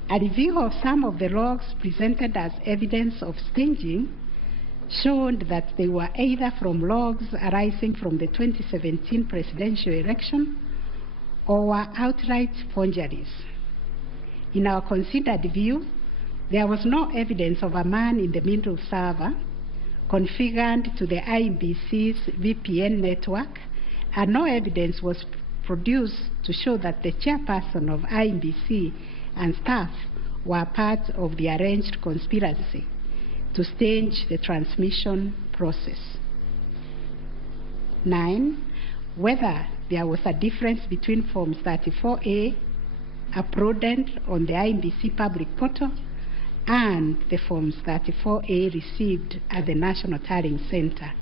a review of some of the logs presented as evidence of staging showed that they were either from logs arising from the 2017 presidential election or were outright forgeries. In our considered view, there was no evidence of a man-in-the-middle server configured to the IEBC's VPN network, and no evidence was produced to show that the chairperson of IEBC and staff were part of the arranged conspiracy to stage the transmission process. 9, whether there was a difference between Forms 34A uploaded on the IEBC public portal and the Forms 34A received at the National Tallying Center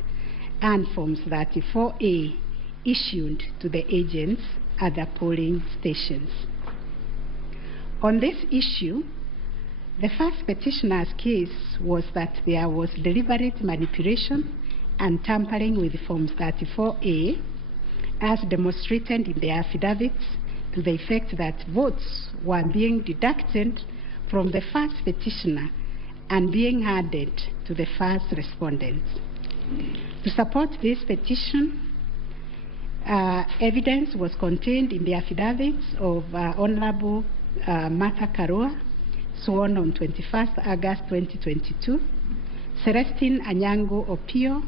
and Forms 34A issued to the agents at the polling stations. On this issue, the first petitioner's case was that there was deliberate manipulation and tampering with Forms 34A, as demonstrated in the affidavits, to the effect that votes were being deducted from the first petitioner and being added to the first respondent. To support this petition, evidence was contained in the affidavits of Honorable Martha Karua, sworn on 21st August 2022, Celestine Anyango Opio,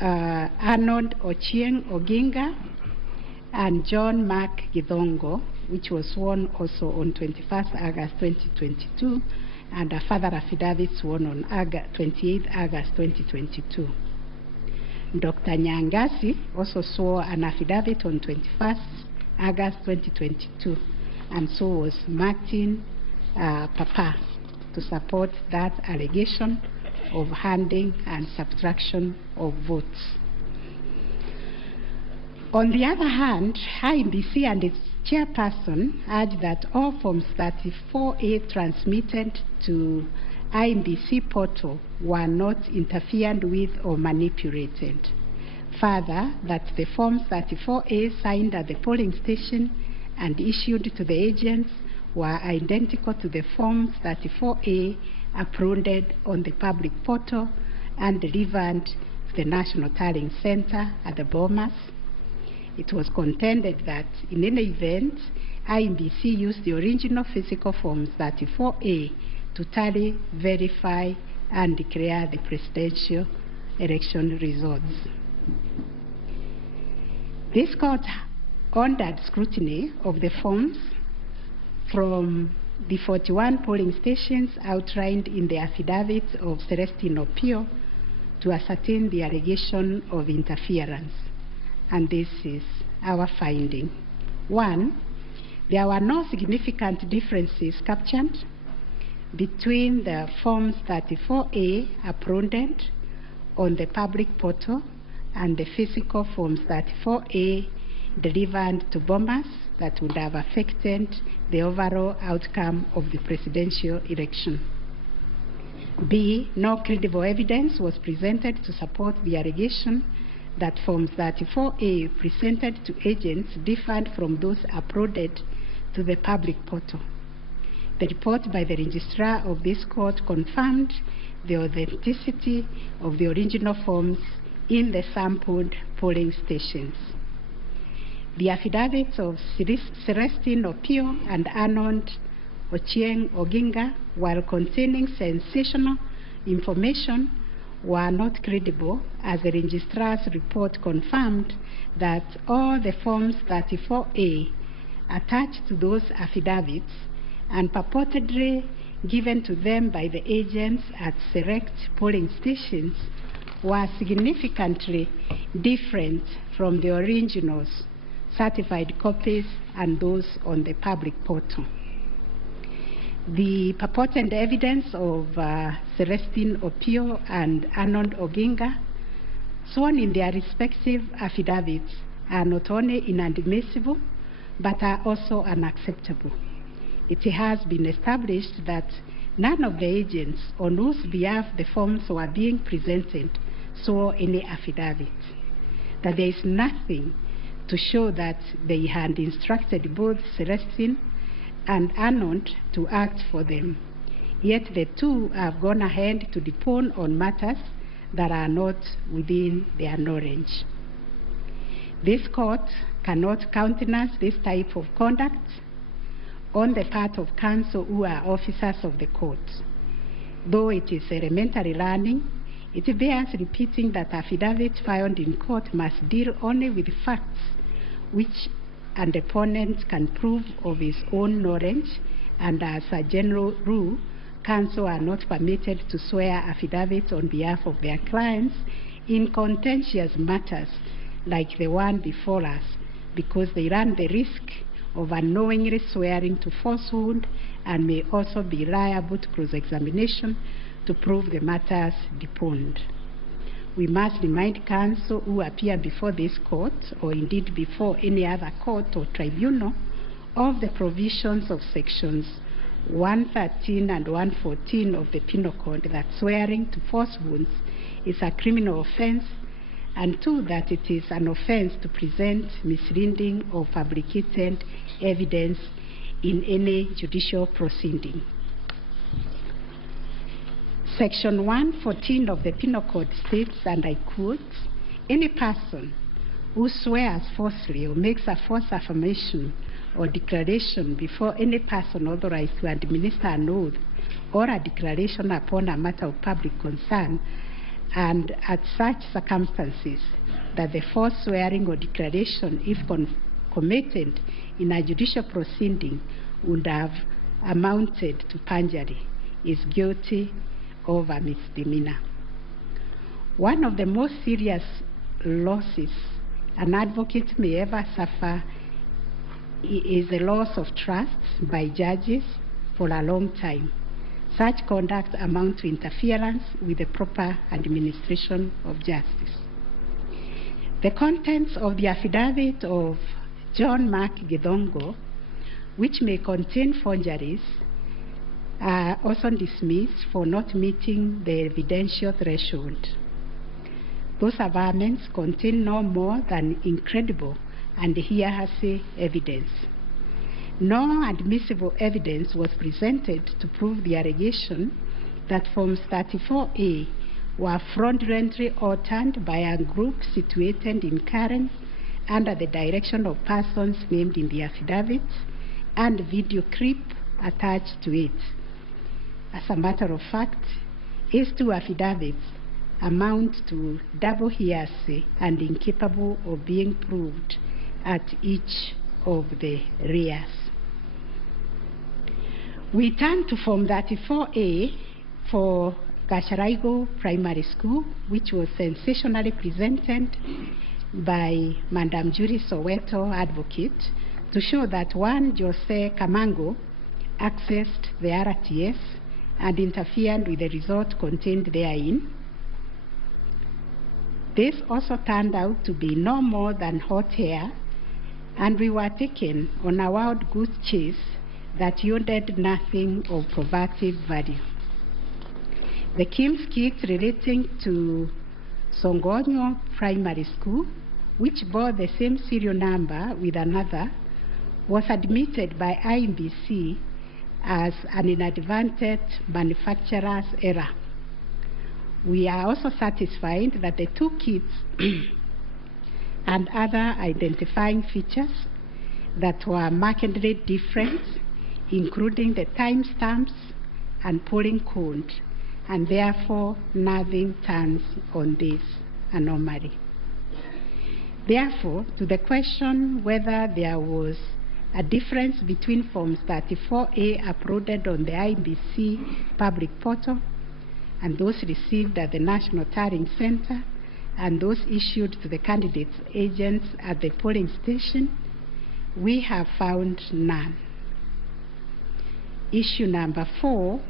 Arnold Ochieng Oginga, and John Mark Githongo, which was sworn also on 21st August 2022, and a further affidavit sworn on 28th August 2022. Dr. Nyangasi also swore an affidavit on 21st August 2022, and so was Martin Papa, to support that allegation of handing and subtraction of votes. On the other hand, IEBC and its chairperson urged that all Forms 34A transmitted to IEBC portal were not interfered with or manipulated. Further, that the Forms 34A signed at the polling station and issued to the agents were identical to the Forms 34A uploaded on the public portal and delivered to the National Tallying Center at the Bomas. It was contended that in any event, IEBC used the original physical Forms 34A to tally, verify, and declare the presidential election results. This court ordered scrutiny of the forms from the 41 polling stations outlined in the affidavit of Celestine Opio to ascertain the allegation of interference. And this is our finding. 1, there were no significant differences captured between the Forms 34A uploaded on the public portal and the physical Forms 34A delivered to Bomas that would have affected the overall outcome of the presidential election. B, no credible evidence was presented to support the allegation that Forms 34A presented to agents differed from those uploaded to the public portal. The report by the registrar of this court confirmed the authenticity of the original forms in the sampled polling stations. The affidavits of Celestine Opio and Arnold Ochieng Oginga, while containing sensational information, were not credible, as the registrar's report confirmed that all the Forms 34A attached to those affidavits and purportedly given to them by the agents at select polling stations were significantly different from the originals, certified copies, and those on the public portal. The purported evidence of Celestine Opio and Arnold Oginga, sworn in their respective affidavits, are not only inadmissible, but are also unacceptable. It has been established that none of the agents on whose behalf the forms were being presented saw any affidavit, that there is nothing to show that they had instructed both Celestine and Arnold to act for them. Yet the two have gone ahead to depone on matters that are not within their knowledge. This court cannot countenance this type of conduct on the part of counsel who are officers of the court. Though it is elementary learning, it bears repeating that affidavits filed in court must deal only with facts which an opponent can prove of his own knowledge, and as a general rule, counsel are not permitted to swear affidavits on behalf of their clients in contentious matters like the one before us, because they run the risk of unknowingly swearing to falsehood and may also be liable to cross-examination to prove the matters deponed. We must remind counsel who appear before this court, or indeed before any other court or tribunal, of the provisions of sections 113 and 114 of the Penal Code that swearing to falsehoods is a criminal offense, and 2, that it is an offense to present misleading or fabricated evidence in any judicial proceeding. Section 114 of the Penal Code states, and I quote, "Any person who swears falsely or makes a false affirmation or declaration before any person authorized to administer an oath or a declaration upon a matter of public concern, and at such circumstances that the false swearing or declaration, if committed in a judicial proceeding, would have amounted to perjury, is guilty of a misdemeanor." One of the most serious losses an advocate may ever suffer is a loss of trust by judges for a long time. Such conduct amounts to interference with the proper administration of justice. The contents of the affidavit of John Mark Githongo, which may contain forgeries, are also dismissed for not meeting the evidential threshold. Those averments contain no more than incredible and hearsay evidence. No admissible evidence was presented to prove the allegation that Forms 34A were fraudulently altered by a group situated in Karen under the direction of persons named in the affidavit and video clip attached to it. As a matter of fact, these two affidavits amount to double hearsay and incapable of being proved at each of the rears. We turn to Form 34A for Gacharaigo Primary School, which was sensationally presented by Madam Judy Soweto, advocate, to show that one Jose Camango accessed the RTS and interfered with the result contained therein. This also turned out to be no more than hot air, and we were taken on a wild goose chase that yielded nothing of probative value. The Kim's kit relating to Songonyo Primary School, which bore the same serial number with another, was admitted by IMBC as an inadvertent manufacturer's error. We are also satisfied that the two kits and other identifying features that were markedly different, including the timestamps and polling code, and therefore nothing turns on this anomaly. Therefore, to the question whether there was a difference between Forms 34A uploaded on the IBC public portal and those received at the National Tallying Center and those issued to the candidates' agents at the polling station, we have found none. Issue number 4,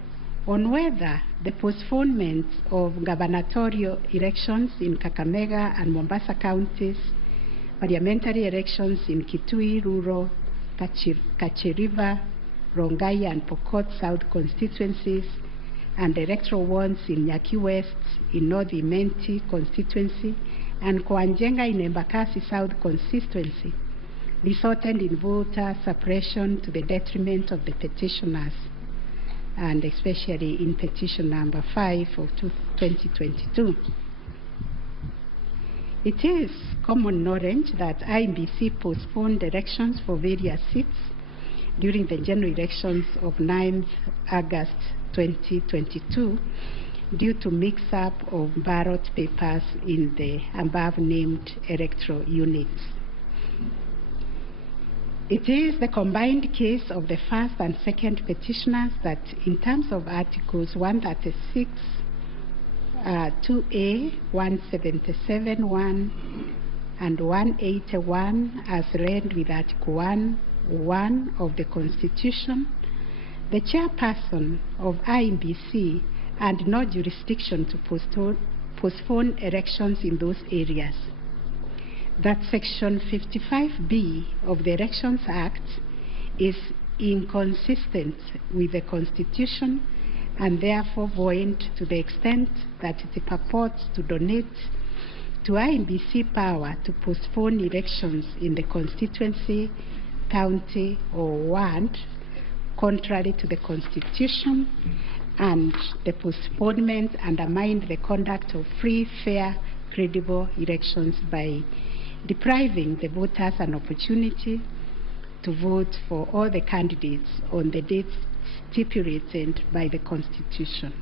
on whether the postponement of gubernatorial elections in Kakamega and Mombasa counties, parliamentary elections in Kitui, Rural, Kachiriva, Rongai and Pokot South constituencies, and electoral ones in Nyaki West, in North Imenti constituency, and Koanjenga in Embakasi South constituency, resulted in voter suppression to the detriment of the petitioners, and especially in petition number 5 of 2022. It is common knowledge that IMBC postponed elections for various seats during the general elections of 9th August 2022 due to mix-up of ballot papers in the above-named electoral units. It is the combined case of the first and second petitioners that, in terms of Articles 136, 2A, 177(1), and 181, as read with Article 1 of the Constitution, the chairperson of IMBC had no jurisdiction to postpone elections in those areas. That Section 55B of the Elections Act is inconsistent with the Constitution and therefore void to the extent that it purports to donate to IMBC power to postpone elections in the constituency, county, or ward, contrary to the Constitution, and the postponement undermined the conduct of free, fair, credible elections by depriving the voters an opportunity to vote for all the candidates on the dates stipulated by the Constitution.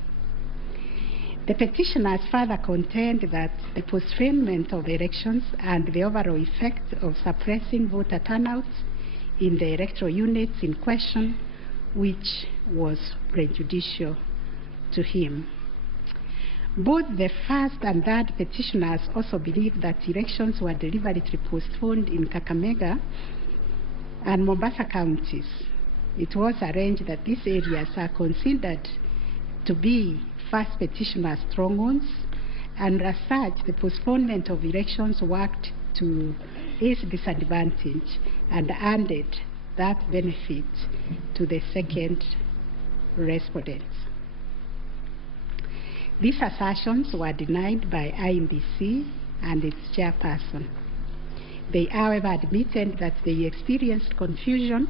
The petitioners further contend that the postponement of elections and the overall effect of suppressing voter turnouts in the electoral units in question, which was prejudicial to him. Both the first and third petitioners also believe that elections were deliberately postponed in Kakamega and Mombasa counties, it was arranged that these areas are considered to be first petitioner strongholds, and as such, the postponement of elections worked to his disadvantage and added that benefit to the second respondents. These assertions were denied by IEBC and its chairperson. They, however, admitted that they experienced confusion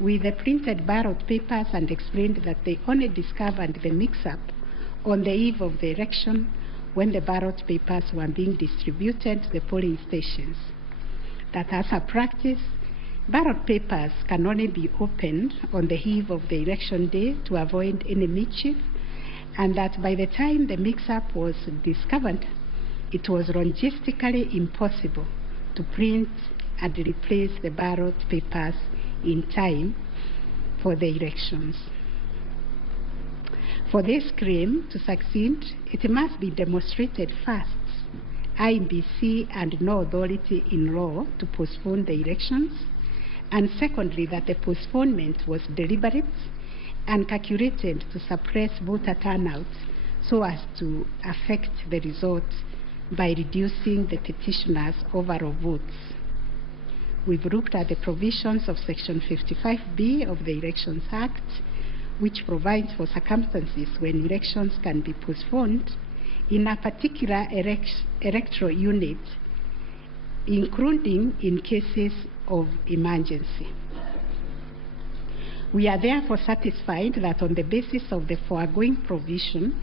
with the printed ballot papers and explained that they only discovered the mix-up on the eve of the election when the ballot papers were being distributed to the polling stations. That as a practice, ballot papers can only be opened on the eve of the election day to avoid any mischief, and that by the time the mix-up was discovered, it was logistically impossible to print and replace the ballot papers in time for the elections. For this claim to succeed, it must be demonstrated first, IEBC had no authority in law to postpone the elections, and secondly, that the postponement was deliberate and calculated to suppress voter turnout so as to affect the results by reducing the petitioners' overall votes. We've looked at the provisions of Section 55B of the Elections Act, which provides for circumstances when elections can be postponed in a particular electoral unit, including in cases of emergency. We are therefore satisfied that on the basis of the foregoing provision,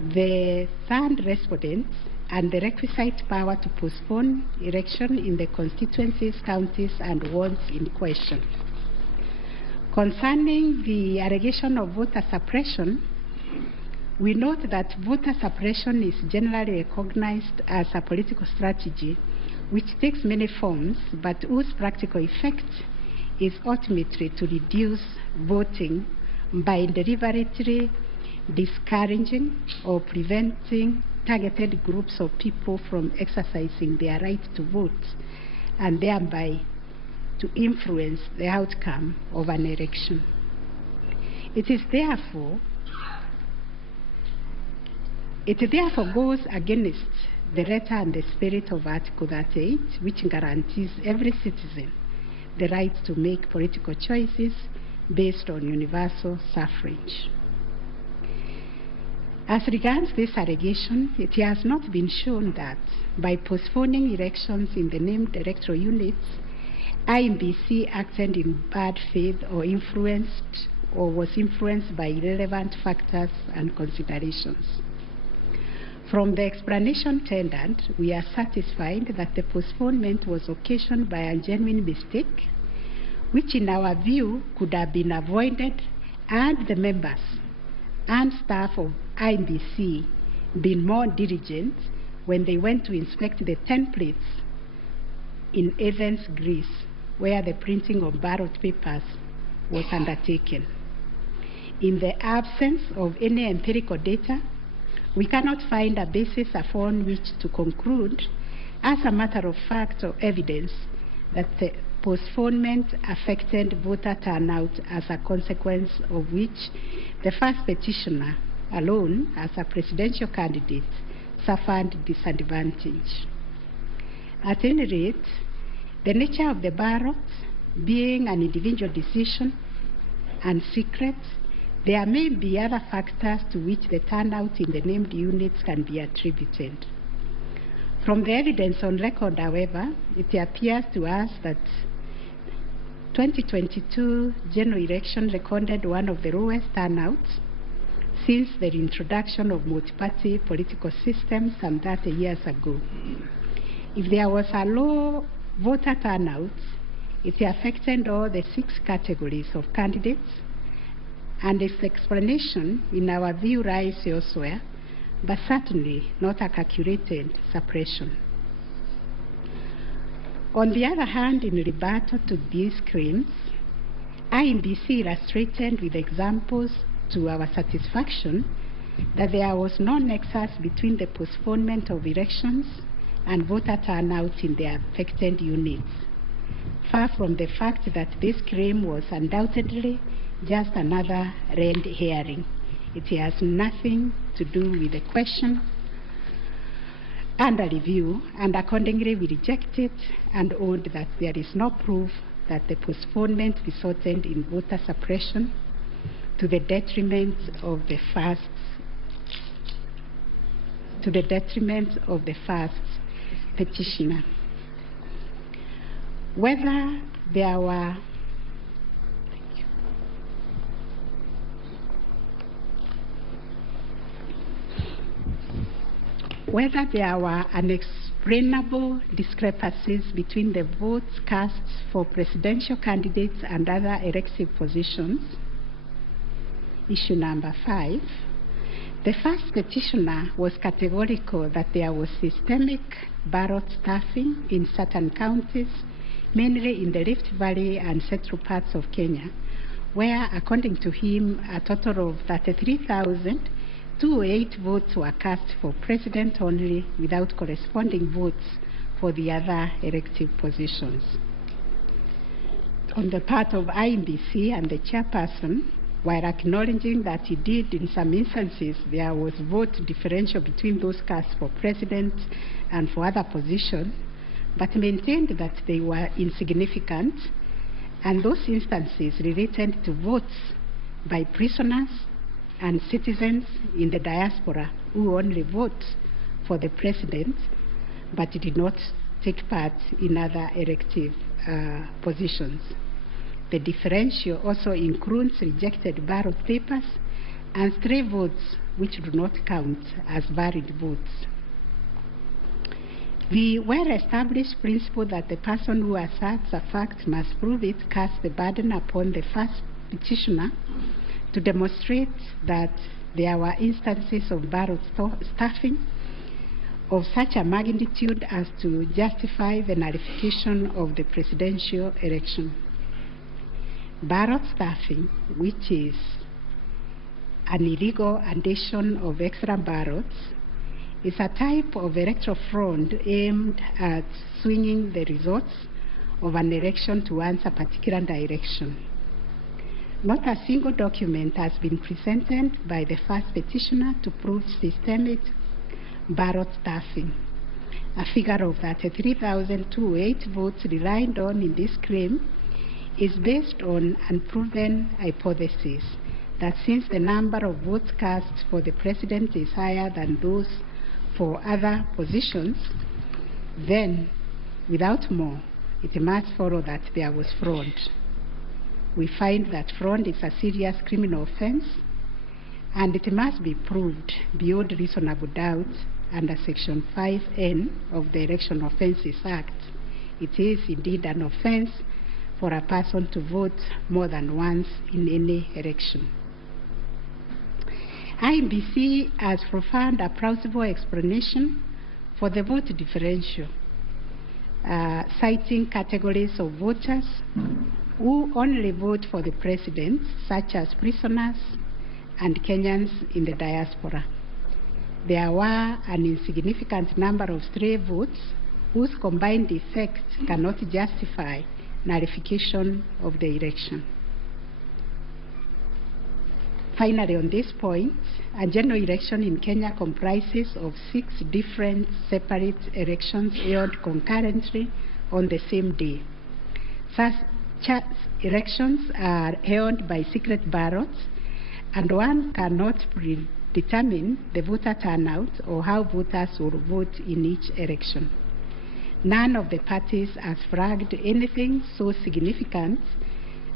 the third respondent and the requisite power to postpone election in the constituencies, counties, and wards in question. Concerning the allegation of voter suppression, we note that voter suppression is generally recognized as a political strategy which takes many forms, but whose practical effect is ultimately to reduce voting by deliberately discouraging or preventing targeted groups of people from exercising their right to vote, and thereby to influence the outcome of an election. It therefore goes against the letter and the spirit of Article 38, which guarantees every citizen the right to make political choices based on universal suffrage. As regards this allegation, it has not been shown that by postponing elections in the named electoral units, IEBC acted in bad faith or was influenced by irrelevant factors and considerations. From the explanation tendered, we are satisfied that the postponement was occasioned by a genuine mistake, which in our view could have been avoided had the members and staff of IEBC been more diligent when they went to inspect the templates in Athens, Greece, where the printing of ballot papers was undertaken. In the absence of any empirical data, we cannot find a basis upon which to conclude, as a matter of fact or evidence, that the postponement affected voter turnout, as a consequence of which the first petitioner alone, as a presidential candidate, suffered disadvantage. At any rate, the nature of the ballot being an individual decision and secret, there may be other factors to which the turnout in the named units can be attributed. From the evidence on record, however, it appears to us that 2022 general election recorded one of the lowest turnouts since the introduction of multi-party political systems some 30 years ago. If there was a low voter turnout, it affected all the 6 categories of candidates, and its explanation, in our view, lies elsewhere, but certainly not a calculated suppression. On the other hand, in rebuttal to these claims, IEBC illustrated with examples to our satisfaction that there was no nexus between the postponement of elections and voter turnout in the affected units. far from the fact that this claim was undoubtedly just another red herring. It has nothing to do with the question under review, and accordingly we reject it and owned that there is no proof that the postponement resulted in voter suppression to the detriment of the first petitioner. Whether there were unexplainable discrepancies between the votes cast for presidential candidates and other elective positions. Issue number 5. The first petitioner was categorical that there was systemic ballot stuffing in certain counties, mainly in the Rift Valley and central parts of Kenya, where, according to him, a total of 33,208 votes were cast for president only, without corresponding votes for the other elective positions. On the part of INBC and the chairperson, while acknowledging that indeed in some instances there was vote differential between those cast for president and for other positions, but maintained that they were insignificant, and those instances related to votes by prisoners and citizens in the diaspora who only vote for the president but did not take part in other elective positions. The differential also includes rejected ballot papers and stray votes which do not count as valid votes. The well-established principle that the person who asserts a fact must prove it casts the burden upon the first petitioner to demonstrate that there were instances of ballot stuffing of such a magnitude as to justify the nullification of the presidential election. Ballot stuffing, which is an illegal addition of extra ballots, is a type of electoral fraud aimed at swinging the results of an election towards a particular direction. Not a single document has been presented by the first petitioner to prove systemic ballot stuffing. A figure of 33,208 votes relied on in this claim is based on unproven hypothesis that since the number of votes cast for the president is higher than those for other positions, then, without more, it must follow that there was fraud. We find that fraud is a serious criminal offense, and it must be proved beyond reasonable doubt under Section 5N of the Election Offences Act. It is indeed an offense for a person to vote more than once in any election. INBC has profound a plausible explanation for the vote differential, citing categories of voters who only vote for the president, such as prisoners and Kenyans in the diaspora. There were an insignificant number of stray votes whose combined effect cannot justify nullification of the election. Finally, on this point, a general election in Kenya comprises of 6 different separate elections held concurrently on the same day. Such elections are held by secret ballots, and one cannot predetermine the voter turnout or how voters will vote in each election. None of the parties has flagged anything so significant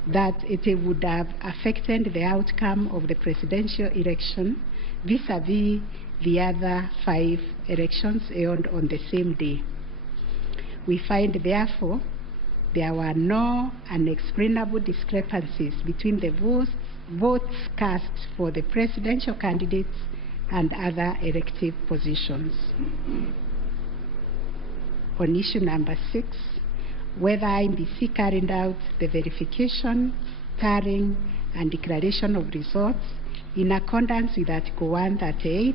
that it would have affected the outcome of the presidential election vis-à-vis the other 5 elections held on the same day. We find, therefore, there were no unexplainable discrepancies between the votes cast for the presidential candidates and other elective positions. On issue number 6, whether INBC carried out the verification, tallying, and declaration of results in accordance with Article 138,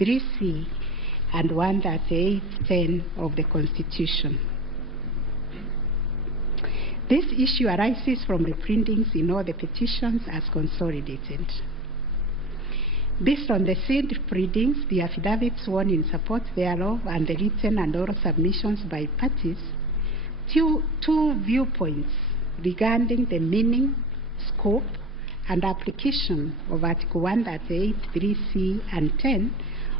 3C, and 138.10 of the Constitution. This issue arises from the printings in all the petitions as consolidated. Based on the said printings, the affidavits sworn in support thereof, and the written and oral submissions by parties, two viewpoints regarding the meaning, scope, and application of Article 138, 3C, and 10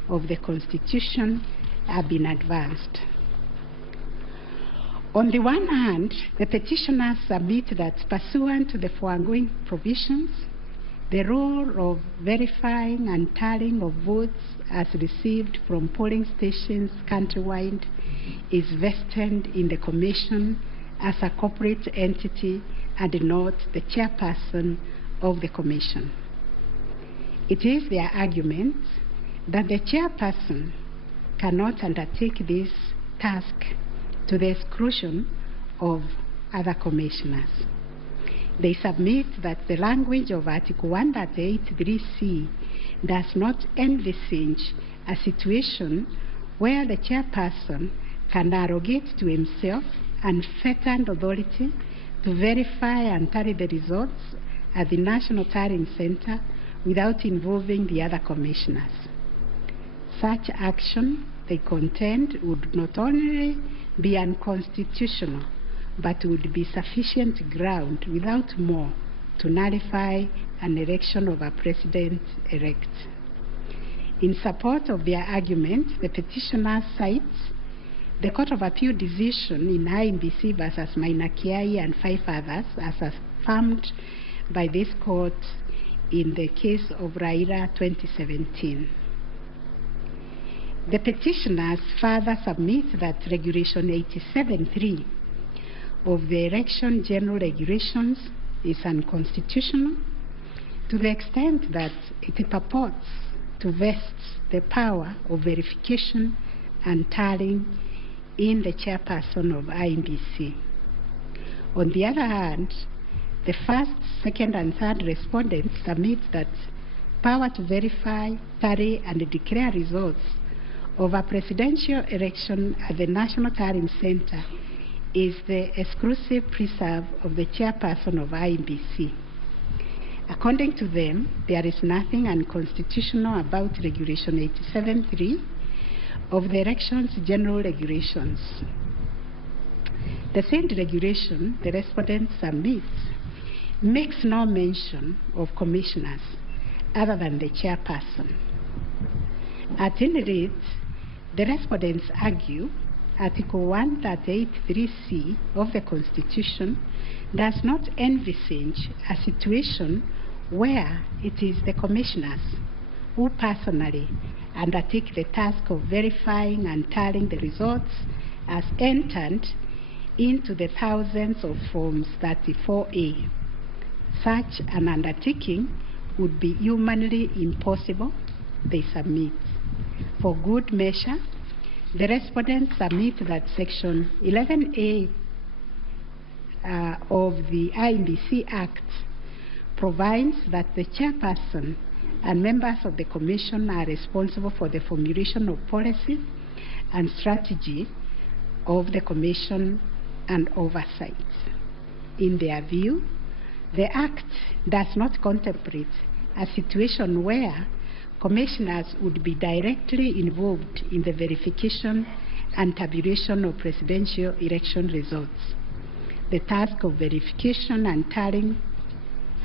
of the Constitution have been advanced. On the one hand, the petitioners submit that pursuant to the foregoing provisions, the role of verifying and tallying of votes as received from polling stations countrywide is vested in the Commission as a corporate entity and not the chairperson of the Commission. It is their argument that the chairperson cannot undertake this task to the exclusion of other commissioners. They submit that the language of Article 138(3)(c) does not envisage a situation where the chairperson can arrogate to himself unfettered authority to verify and tally the results at the National Tallying Center without involving the other commissioners. Such action, they contend, would not only be unconstitutional, but would be sufficient ground without more to nullify an election of a president-elect. In support of their argument, the petitioner cites the Court of Appeal decision in IMBC versus Mainakiai and 5 others as affirmed by this court in the case of Raila 2017. The petitioners further submit that Regulation 87(3) of the Election General Regulations is unconstitutional to the extent that it purports to vest the power of verification and tallying in the chairperson of IMBC. On the other hand, the first, second, and third respondents submit that power to verify, tally, and declare results of a presidential election at the National Tallying Center is the exclusive preserve of the chairperson of IMBC. According to them, there is nothing unconstitutional about Regulation 87(3) of the Elections General Regulations. The said regulation, the respondent submits, makes no mention of commissioners other than the chairperson. At any rate, the respondents argue Article 138(3)(c) of the Constitution does not envisage a situation where it is the commissioners who personally undertake the task of verifying and tallying the results as entered into the thousands of Forms 34A. Such an undertaking would be humanly impossible, they submit. For good measure, the respondents submit that Section 11A of the IMBC Act provides that the chairperson and members of the Commission are responsible for the formulation of policy and strategy of the Commission and oversight. In their view, the Act does not contemplate a situation where commissioners would be directly involved in the verification and tabulation of presidential election results. The task of verification and tallying,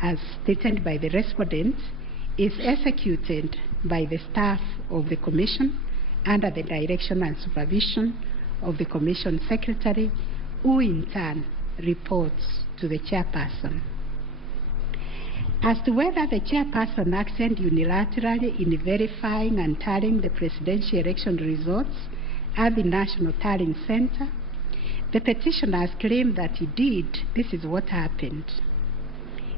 as stated by the respondents, is executed by the staff of the Commission under the direction and supervision of the Commission Secretary, who in turn reports to the chairperson. As to whether the chairperson acted unilaterally in verifying and tallying the presidential election results at the National Tallying Center, the petitioners claim that he did. This is what happened.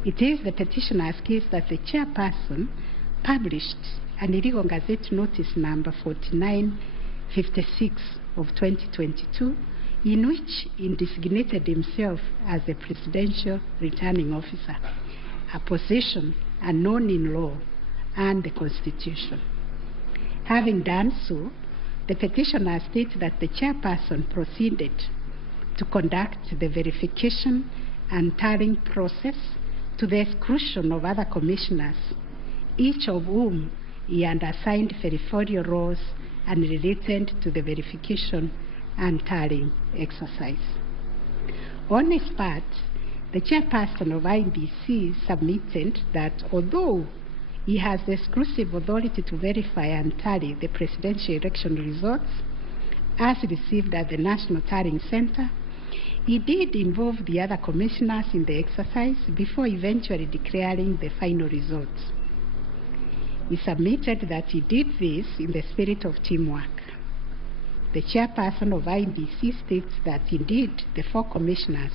It is the petitioner's case that the chairperson published an illegal Gazette Notice number 4956 of 2022, in which he designated himself as the presidential returning officer, a position unknown in law and the Constitution. Having done so, the petitioner states that the chairperson proceeded to conduct the verification and tallying process to the exclusion of other commissioners, each of whom he had assigned verifiable roles and related to the verification and tallying exercise. On his part, the chairperson of IEBC submitted that although he has the exclusive authority to verify and tally the presidential election results as received at the National Tallying Center, he did involve the other commissioners in the exercise before eventually declaring the final results. He submitted that he did this in the spirit of teamwork. The chairperson of IEBC states that indeed the 4 commissioners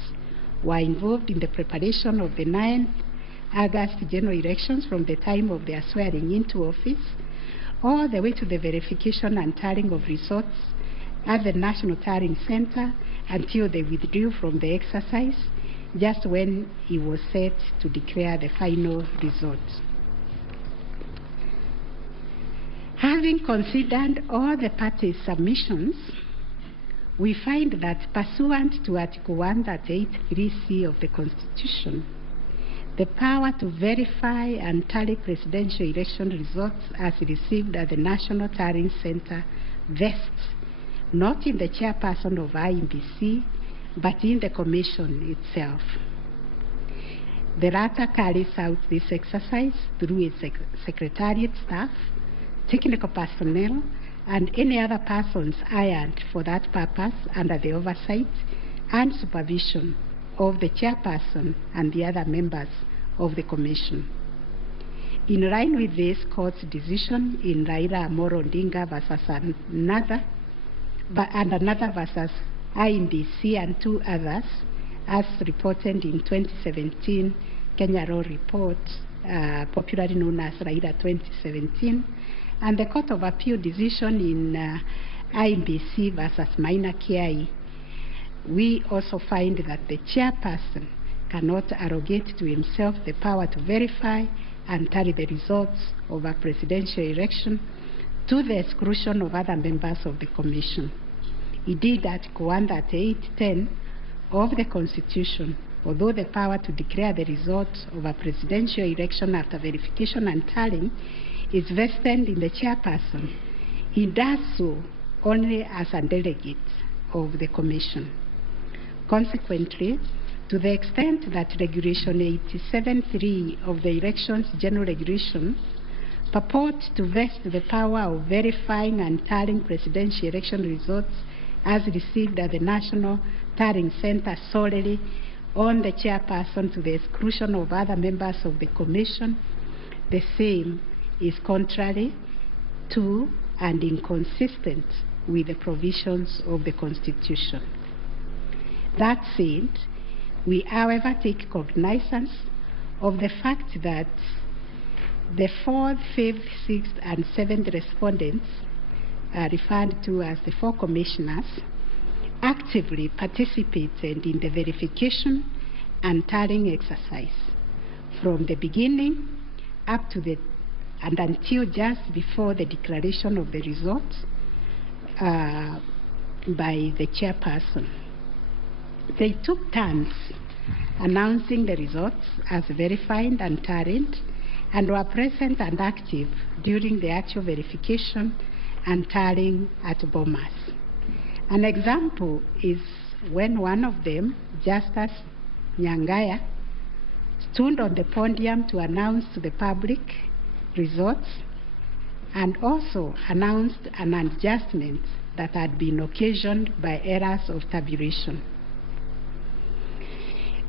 were involved in the preparation of the 9th August general elections from the time of their swearing into office all the way to the verification and tallying of results at the National Tallying Center until they withdrew from the exercise just when he was set to declare the final results. Having considered all the parties' submissions, we find that pursuant to Article 138(3)(c) of the Constitution, the power to verify and tally presidential election results as received at the National Tallying Center vests not in the chairperson of IEBC, but in the Commission itself. The latter carries out this exercise through its secretariat staff, technical personnel, and any other persons hired for that purpose under the oversight and supervision of the chairperson and the other members of the Commission. In line with this court's decision in Raila Amolo Odinga versus another versus IEBC and 2 others, as reported in 2017 Kenya Law Report, popularly known as Raila 2017, and the Court of Appeal decision in IEBC versus Maina Kiai, we also find that the chairperson cannot arrogate to himself the power to verify and tally the results of a presidential election to the exclusion of other members of the Commission. Indeed, Article 138(10) of the Constitution, although the power to declare the results of a presidential election after verification and tallying is vested in the chairperson, he does so only as a delegate of the Commission. Consequently, to the extent that Regulation 87(3) of the Elections General Regulation purports to vest the power of verifying and tallying presidential election results as received at the National Tallying Center solely on the chairperson to the exclusion of other members of the Commission, the same is contrary to and inconsistent with the provisions of the Constitution. That said, we, however, take cognizance of the fact that the 4th, 5th, 6th, and 7th respondents, referred to as the 4 commissioners, actively participated in the verification and tallying exercise from the beginning up to the and until just before the declaration of the results by the chairperson. They took turns announcing the results as verified and tallied, and were present and active during the actual verification and tallying at Bomas. An example is when one of them, Justice Nyangaya, stood on the podium to announce to the public results and also announced an adjustment that had been occasioned by errors of tabulation.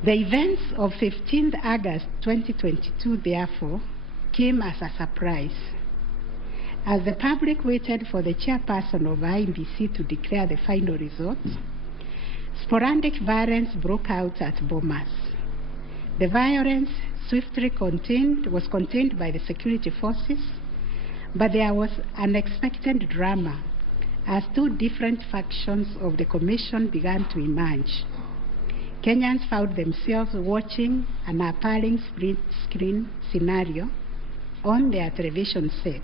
The events of 15th August 2022, therefore, came as a surprise. As the public waited for the chairperson of IEBC to declare the final results, sporadic violence broke out at Bomas. The violence swiftly was contained by the security forces, but there was unexpected drama as 2 different factions of the Commission began to emerge. Kenyans found themselves watching an appalling split-screen scenario on their television sets.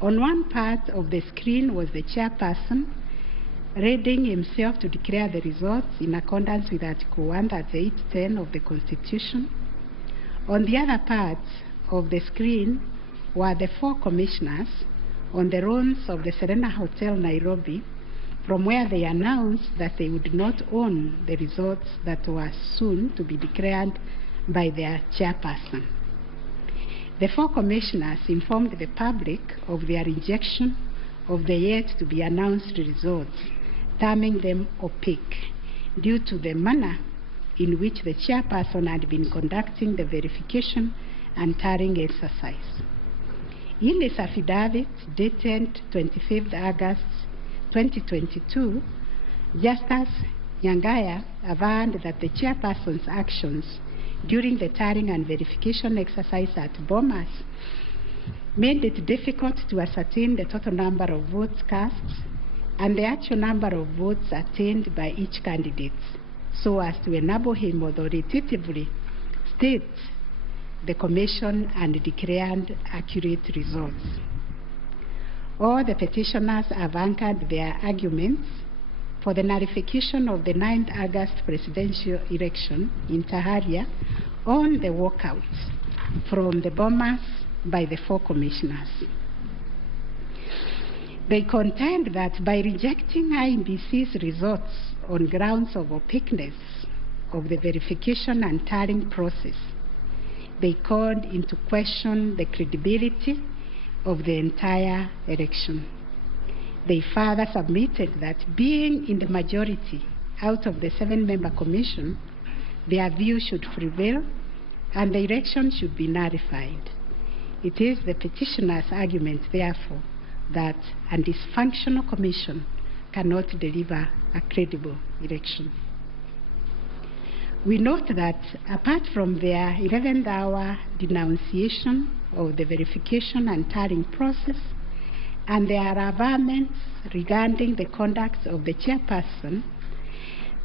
On one part of the screen was the chairperson readying himself to declare the results in accordance with Article 138(10) of the Constitution. On the other part of the screen were the 4 commissioners on the runs of the Serena Hotel, Nairobi, from where they announced that they would not own the results that were soon to be declared by their chairperson. The 4 commissioners informed the public of their rejection of the yet-to-be-announced results, terming them opaque due to the manner in which the chairperson had been conducting the verification and tallying exercise. In his affidavit dated 25th August 2022, Justice Nyangaya affirmed that the chairperson's actions during the tallying and verification exercise at Bomas made it difficult to ascertain the total number of votes cast and the actual number of votes attained by each candidate, so as to enable him authoritatively state the commission and declared accurate results. All the petitioners have anchored their arguments for the nullification of the 9th August presidential election in Taharia on the walkout from the Bomas by the 4 commissioners. They contend that by rejecting IEBC's results on grounds of opaqueness of the verification and tallying process, they called into question the credibility of the entire election. They further submitted that being in the majority out of the 7-member commission, their view should prevail and the election should be nullified. It is the petitioner's argument, therefore, that a dysfunctional commission cannot deliver a credible election. We note that apart from their 11th hour denunciation of the verification and tallying process and their averments regarding the conduct of the chairperson,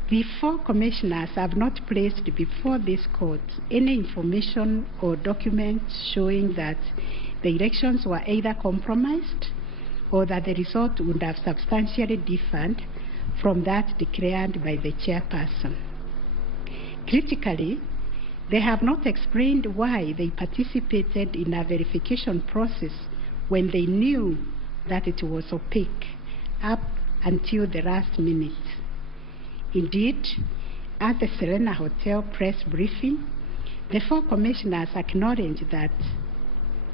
the 4 commissioners have not placed before this court any information or documents showing that the elections were either compromised or that the result would have substantially differed from that declared by the chairperson. Critically, they have not explained why they participated in a verification process when they knew that it was opaque up until the last minute. Indeed, at the Serena Hotel press briefing, the 4 commissioners acknowledged that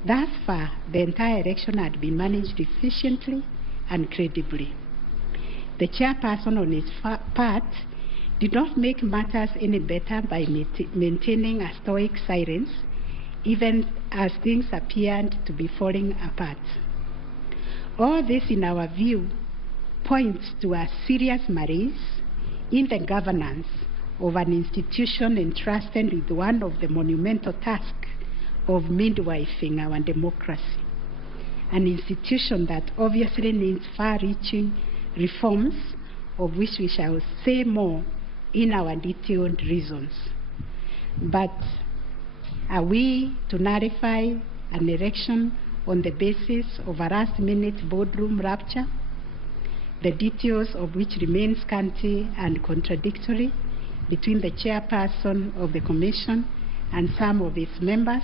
thus far the entire election had been managed efficiently and credibly. The chairperson on his part did not make matters any better by maintaining a stoic silence, even as things appeared to be falling apart. All this, in our view, points to a serious malaise in the governance of an institution entrusted with one of the monumental tasks of midwifing our democracy, an institution that obviously needs far-reaching reforms, of which we shall say more in our detailed reasons. But are we to nullify an election on the basis of a last-minute boardroom rapture, the details of which remain scanty and contradictory between the chairperson of the commission and some of its members?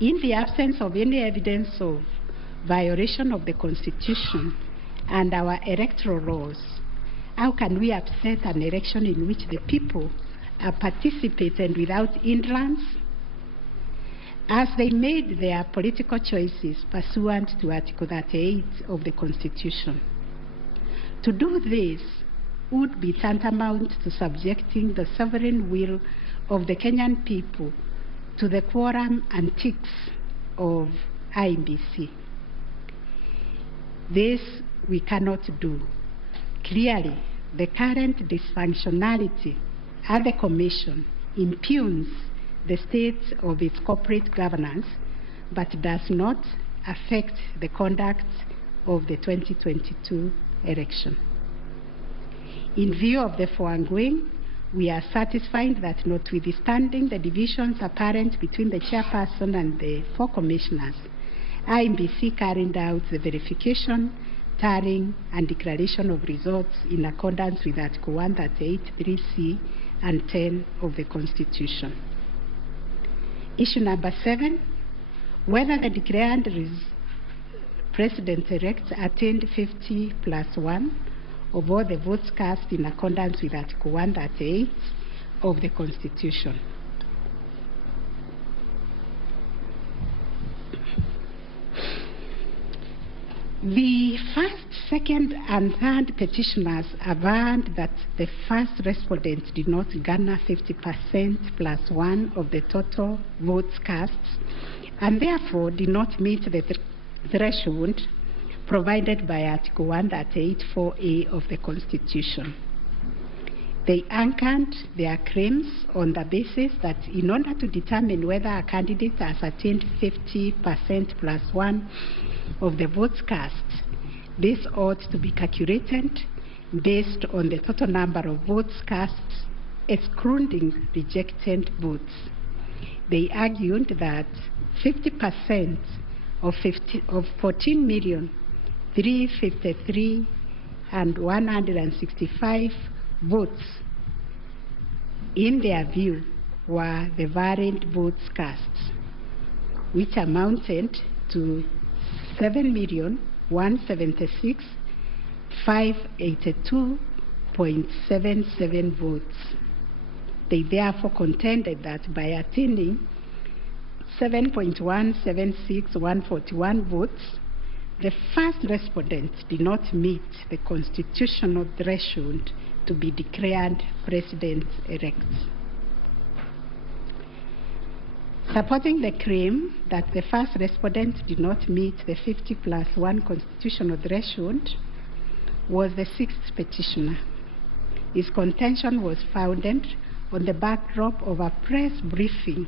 In the absence of any evidence of violation of the Constitution and our electoral laws, how can we upset an election in which the people are participating without hindrance, as they made their political choices pursuant to Article 38 of the Constitution? To do this would be tantamount to subjecting the sovereign will of the Kenyan people to the quorum antics of IEBC. This we cannot do. Clearly, the current dysfunctionality at the Commission impugns the state of its corporate governance, but does not affect the conduct of the 2022 election. In view of the foregoing, we are satisfied that notwithstanding the divisions apparent between the chairperson and the 4 commissioners, IEBC carried out the verification tallying and declaration of results in accordance with Article 138(3)(c) and 10 of the Constitution. Issue number 7, whether the declared President-elect attained 50+1 of all the votes cast in accordance with Article 138 of the Constitution. The first, second, and third petitioners averred that the first respondent did not garner 50%+1 of the total votes cast, and therefore did not meet the threshold provided by Article 138(4)(a) of the Constitution. They anchored their claims on the basis that in order to determine whether a candidate has attained 50%+1 of the votes cast, this ought to be calculated based on the total number of votes cast, excluding rejected votes. They argued that 50% of 14,353,165 votes, in their view, were the valid votes cast, which amounted to 7,176,582.77 votes. They therefore contended that by attaining 7.176141 votes, the first respondent did not meet the constitutional threshold to be declared President-elect. Supporting the claim that the first respondent did not meet the 50+1 constitutional threshold was the sixth petitioner. His contention was founded on the backdrop of a press briefing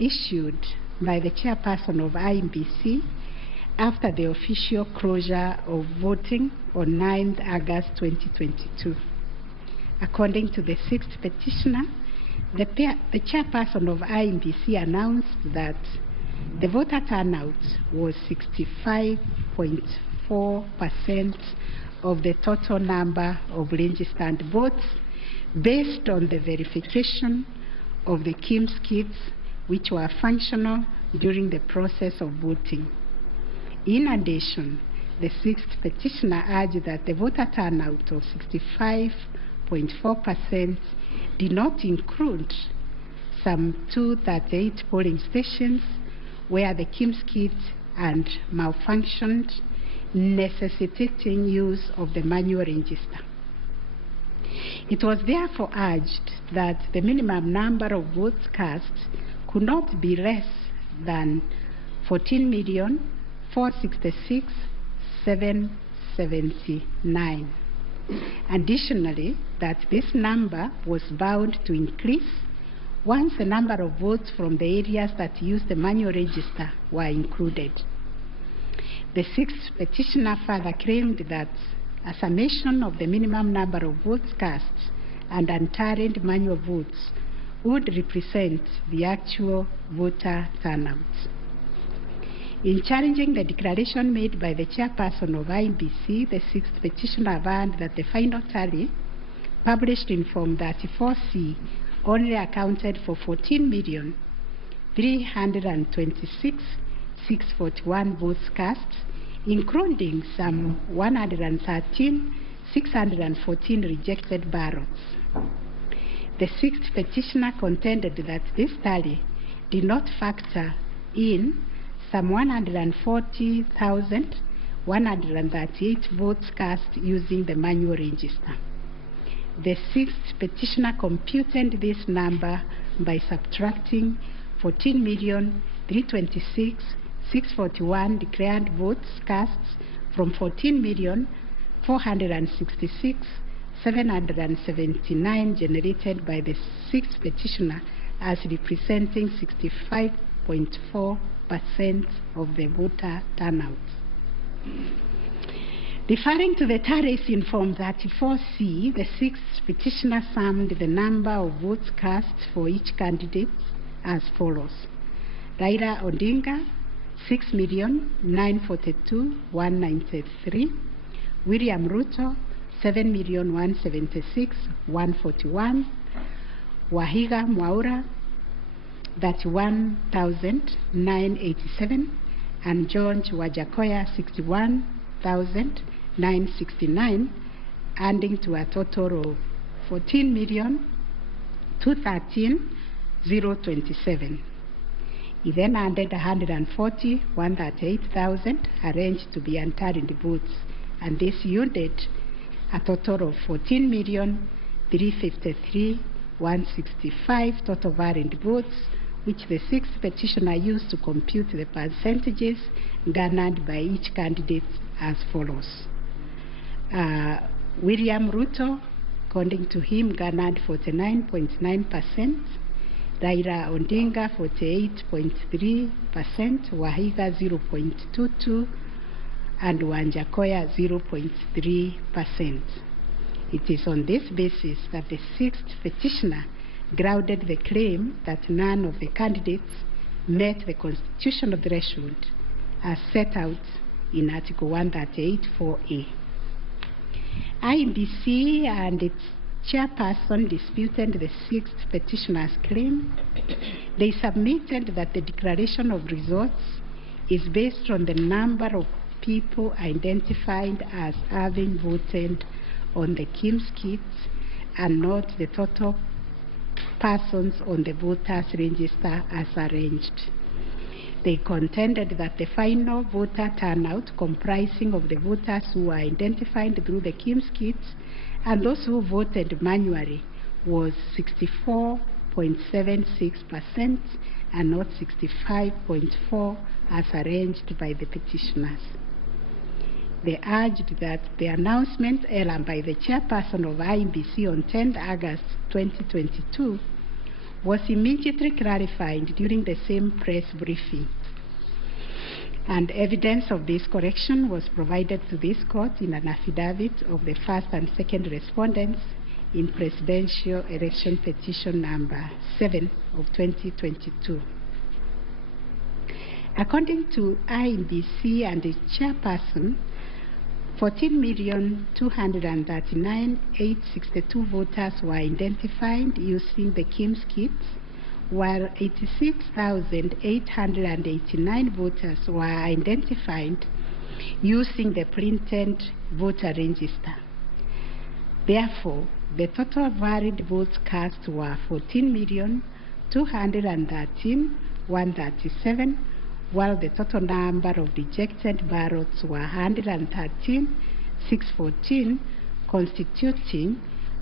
issued by the chairperson of IEBC after the official closure of voting on 9th August 2022. According to the sixth petitioner, the chairperson of IEBC announced that the voter turnout was 65.4% of the total number of registered votes based on the verification of the KIMS kits which were functional during the process of voting. In addition, the sixth petitioner urged that the voter turnout of 65.4% did not include some 238 polling stations where the KIMS kit had malfunctioned, necessitating use of the manual register. It was therefore urged that the minimum number of votes cast could not be less than 14,466,779. Additionally, that this number was bound to increase once the number of votes from the areas that used the manual register were included. The sixth petitioner further claimed that a summation of the minimum number of votes cast and untallied manual votes would represent the actual voter turnout. In challenging the declaration made by the chairperson of IEBC, the sixth petitioner averred that the final tally, published in Form 34C, only accounted for 14,326,641 votes cast, including some 113,614 rejected ballots. The sixth petitioner contended that this tally did not factor in some 140,138 votes cast using the manual register. The sixth petitioner computed this number by subtracting 14,326,641 declared votes cast from 14,466,779 generated by the sixth petitioner as representing 65.4% of the voter turnout. Referring to the tallies in Form 34C, the sixth petitioner summed the number of votes cast for each candidate as follows: Raila Odinga, 6,942,193; William Ruto, 7,176,141. Wahiga Mwaura, 31,987. And George Wajakoya, 61,969, adding to a total of 14,213,027. He then added 140,138,000 arranged to be entered in the votes, and this yielded a total of 14,353,165 total valid votes, which the sixth petitioner used to compute the percentages garnered by each candidate as follows. William Ruto, according to him, garnered 49.9%, Raila Odinga 48.3%, Wahiga 0.22%, and Wanjakoya 0.3%. It is on this basis that the sixth petitioner grounded the claim that none of the candidates met the constitutional threshold as set out in Article 138(4)(a). IEBC and its chairperson disputed the sixth petitioner's claim. They submitted that the declaration of results is based on the number of people identified as having voted on the KIMS kits and not the total persons on the voters register as arranged. They contended that the final voter turnout, comprising of the voters who were identified through the KIMS kits and those who voted manually, was 64.76% and not 65.4% as arranged by the petitioners. They urged that the announcement error by the chairperson of IEBC on 10 August 2022 was immediately clarified during the same press briefing, and evidence of this correction was provided to this court in an affidavit of the first and second respondents in Presidential Election Petition number 7 of 2022. According to IEBC and its chairperson, 14,239,862 voters were identified using the KIMS kits, while 86,889 voters were identified using the printed voter register. Therefore, the total valid votes cast were 14,213,137, while the total number of rejected ballots were 113,614, constituting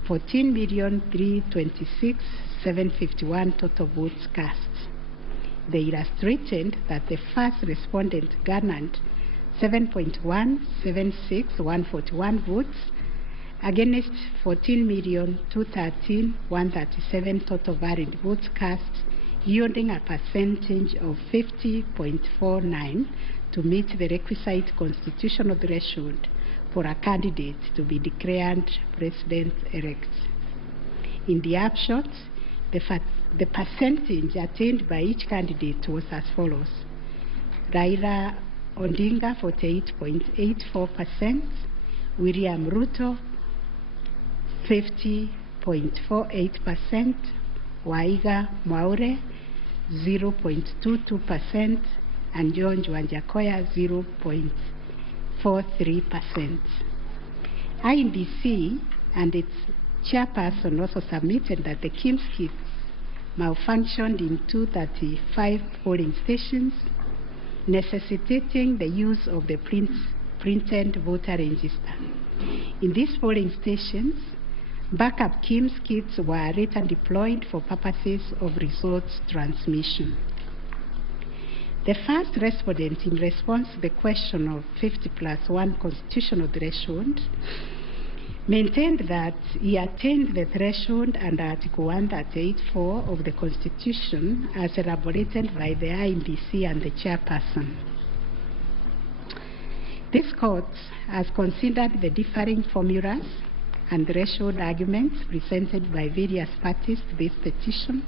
14,326,751 total votes cast. They illustrated that the first respondent garnered 7.176,141 votes against 14,213,137 total valid votes cast, yielding a percentage of 50.49 to meet the requisite constitutional threshold for a candidate to be declared president-elect. In the upshot, the percentage attained by each candidate was as follows: Raila Odinga 48.84%, William Ruto 50.48%, Wahiga Mwaura 0.22%, and George Wanjakoya 0.43%. IEBC and its chairperson also submitted that the KIMS kits malfunctioned in 235 polling stations, necessitating the use of the printed voter register. In these polling stations, backup KIMS kits were later deployed for purposes of results transmission. The first respondent, in response to the question of 50+1 constitutional threshold, maintained that he attained the threshold under Article 138(4) of the Constitution as elaborated by the IEBC and the chairperson. This court has considered the differing formulas and threshold arguments presented by various parties to this petition,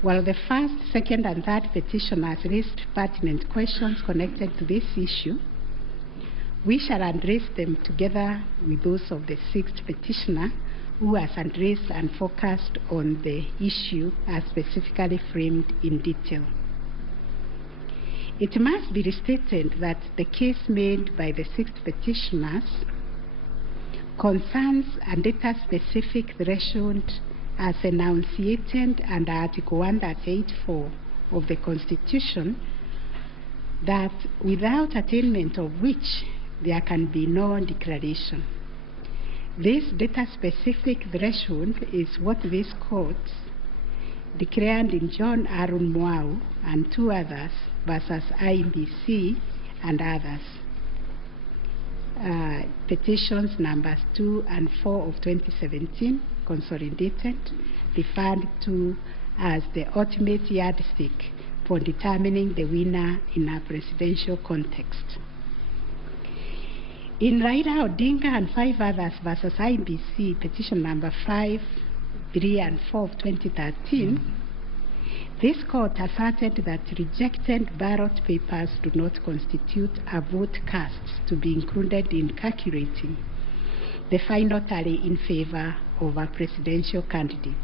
while the first, second, and third petitioners raised pertinent questions connected to this issue. We shall address them together with those of the sixth petitioner, who has addressed and focused on the issue as specifically framed in detail. It must be restated that the case made by the six petitioners concerns a data-specific threshold as enunciated under Article 184 of the Constitution, that without attainment of which there can be no declaration. This data-specific threshold is what this court declared in John Aaron Mwau and two others versus IBC and others. Petitions numbers 2 and 4 of 2017, consolidated, referred to as the ultimate yardstick for determining the winner in a presidential context. In Raila Odinga and 5 others versus IBC, petition number 5, 3 and 4 of 2013, this court asserted that rejected ballot papers do not constitute a vote cast to be included in calculating the final tally in favor of a presidential candidate.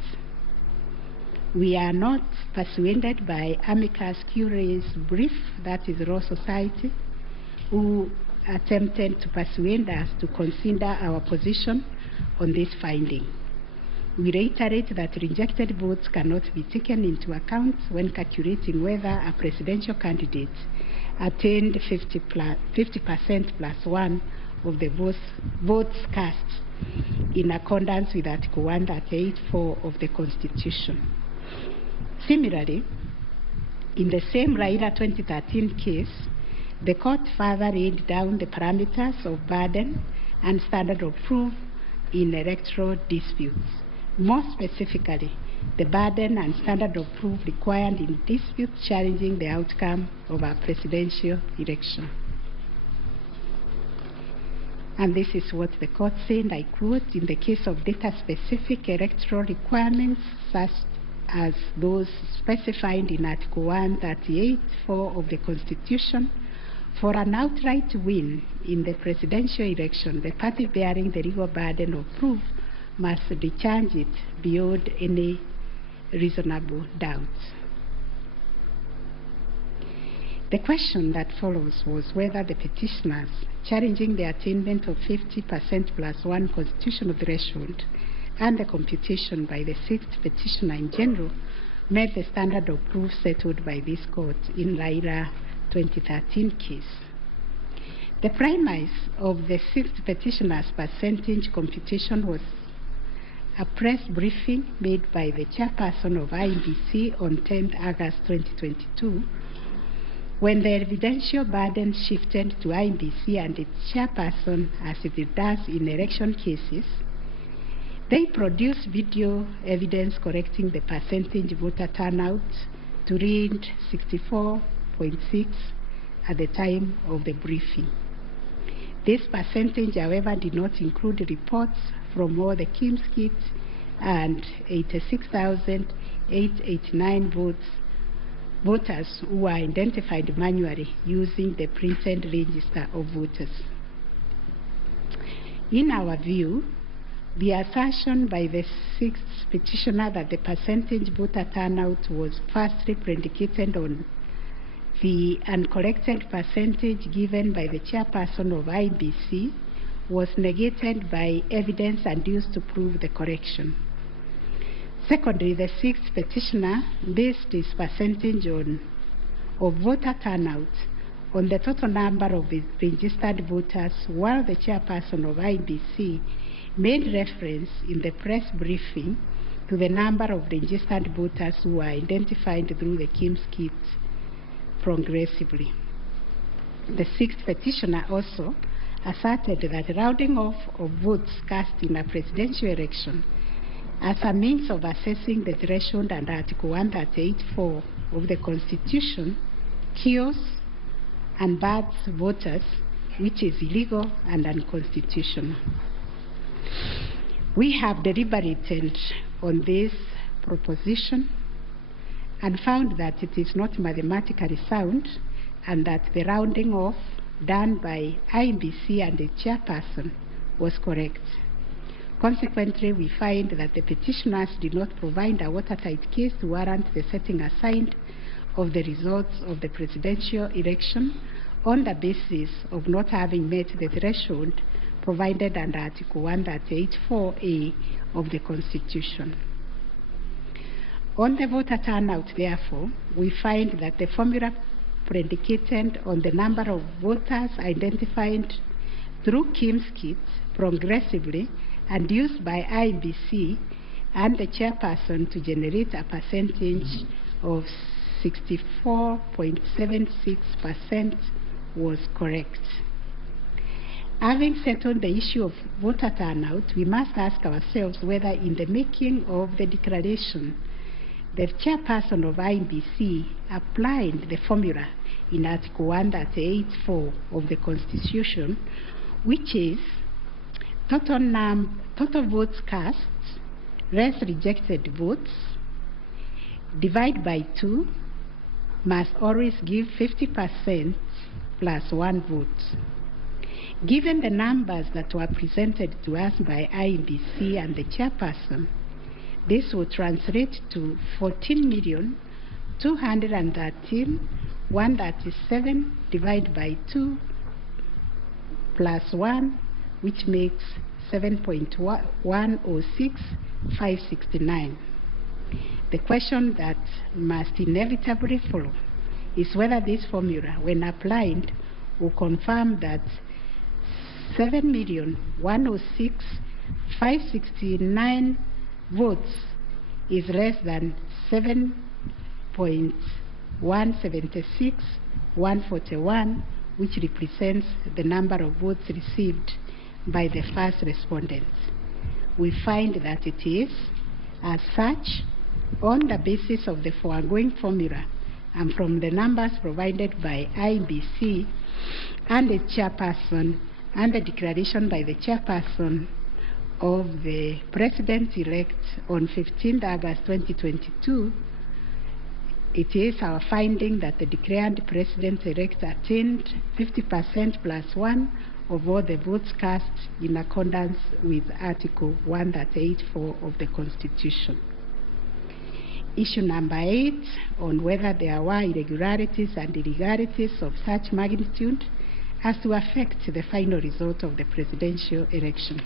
We are not persuaded by amicus curiae's brief, that is Law Society, who attempted to persuade us to consider our position on this finding. We reiterate that rejected votes cannot be taken into account when calculating whether a presidential candidate attained 50% plus 1 of the votes cast in accordance with Article 184 of the Constitution. Similarly, in the same Raila 2013 case, the court further laid down the parameters of burden and standard of proof in electoral disputes. More specifically, the burden and standard of proof required in disputes challenging the outcome of a presidential election. And this is what the court said, I quote, in the case of data-specific electoral requirements such as those specified in Article 138(4) of the Constitution, for an outright win in the presidential election, the party bearing the legal burden of proof must discharge it beyond any reasonable doubt. The question that follows was whether the petitioners challenging the attainment of 50% plus 1 constitutional threshold and the computation by the sixth petitioner in general met the standard of proof settled by this court in Raila 2013 case. The premise of the sixth petitioner's percentage computation was a press briefing made by the chairperson of IBC on 10 August 2022, when the evidential burden shifted to IBC and its chairperson, as it does in election cases. They produced video evidence correcting the percentage voter turnout to read 64.6 at the time of the briefing. This percentage, however, did not include reports from all the Kim's kits and 86,889 voters who were identified manually using the printed register of voters. In our view, the assertion by the sixth petitioner that the percentage voter turnout was firstly predicated on the uncorrected percentage given by the chairperson of IBC was negated by evidence adduced to prove the correction. Secondly, the sixth petitioner based his percentage of voter turnout on the total number of registered voters, while the chairperson of IBC made reference in the press briefing to the number of registered voters who were identified through the Kim's kit progressively. The sixth petitioner also asserted that rounding off of votes cast in a presidential election as a means of assessing the threshold under Article 138(4) of the Constitution kills and bars voters, which is illegal and unconstitutional. We have deliberated on this proposition and found that it is not mathematically sound and that the rounding off done by IEBC and the chairperson was correct. Consequently, we find that the petitioners did not provide a watertight case to warrant the setting aside of the results of the presidential election on the basis of not having met the threshold provided under Article 138(4)(a) of the Constitution. On the voter turnout, therefore, we find that the formula predicated on the number of voters identified through Kim's kits progressively and used by IEBC and the chairperson to generate a percentage of 64.76% was correct. Having settled the issue of voter turnout, we must ask ourselves whether in the making of the declaration, the chairperson of IEBC applied the formula in Article 138(4) of the Constitution, which is total votes cast less rejected votes divide by 2 must always give 50% plus 1 vote. Given the numbers that were presented to us by IEBC and the chairperson, this would translate to 14,213,137 divided by 2 plus 1, which makes 7.106569. The question that must inevitably follow is whether this formula, when applied, will confirm that 7,106,569 votes is less than 7.176,141, which represents the number of votes received by the first respondents. We find that it is, as such, on the basis of the foregoing formula and from the numbers provided by IEBC and the chairperson and the declaration by the chairperson of the President-elect on 15th August 2022, it is our finding that the declared President-elect attained 50% plus 1 of all the votes cast in accordance with Article 138(4) of the Constitution. Issue number 8, on whether there were irregularities and illegalities of such magnitude as to affect the final result of the presidential election.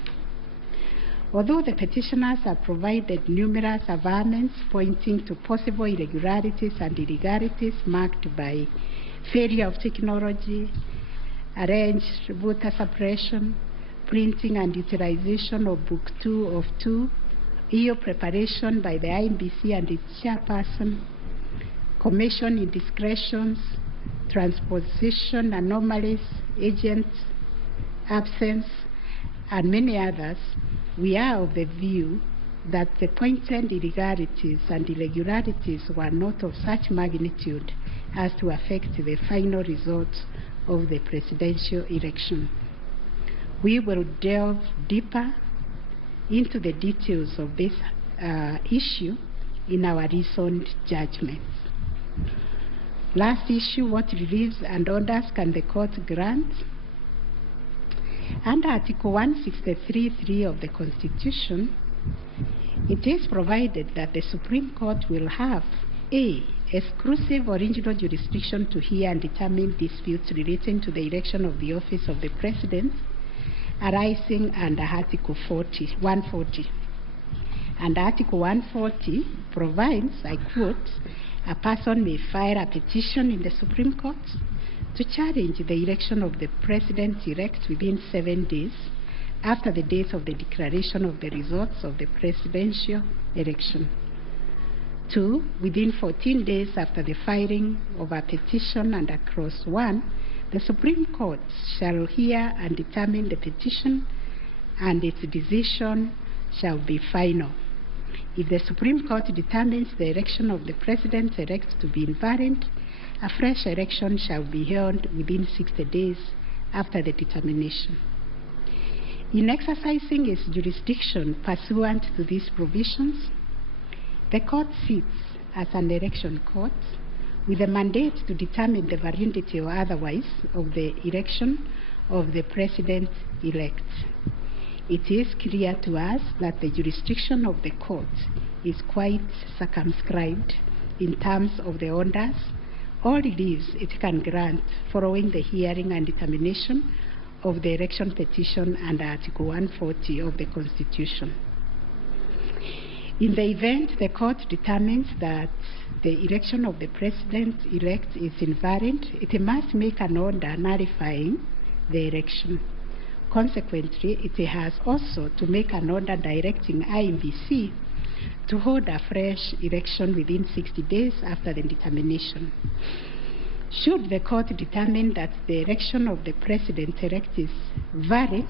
Although the petitioners have provided numerous averments pointing to possible irregularities and illegalities marked by failure of technology, arranged voter suppression, printing and utilization of Book 2 of 2, EU preparation by the IEBC and its chairperson, commission indiscretions, transposition anomalies, agents, absence, and many others, we are of the view that the pointed illegalities and irregularities were not of such magnitude as to affect the final results of the presidential election. We will delve deeper into the details of this issue in our recent judgments. Last issue, what reliefs and orders can the court grant? Under Article 163(3) of the Constitution, it is provided that the Supreme Court will have A, exclusive original jurisdiction to hear and determine disputes relating to the election of the office of the President arising under Article 140. And Article 140 provides, I quote, a person may file a petition in the Supreme Court to challenge the election of the President-elect within 7 days after the date of the declaration of the results of the presidential election. 2, within 14 days after the filing of a petition under Clause 1, the Supreme Court shall hear and determine the petition, and its decision shall be final. If the Supreme Court determines the election of the President-elect to be invalid, a fresh election shall be held within 60 days after the determination. In exercising its jurisdiction pursuant to these provisions, the court sits as an election court with a mandate to determine the validity or otherwise of the election of the president-elect. It is clear to us that the jurisdiction of the court is quite circumscribed in terms of the orders or reliefs it can grant following the hearing and determination of the election petition under Article 140 of the Constitution. In the event the court determines that the election of the president-elect is invalid, it must make an order nullifying the election. Consequently, it has also to make an order directing IEBC to hold a fresh election within 60 days after the determination. Should the court determine that the election of the president-elect is valid,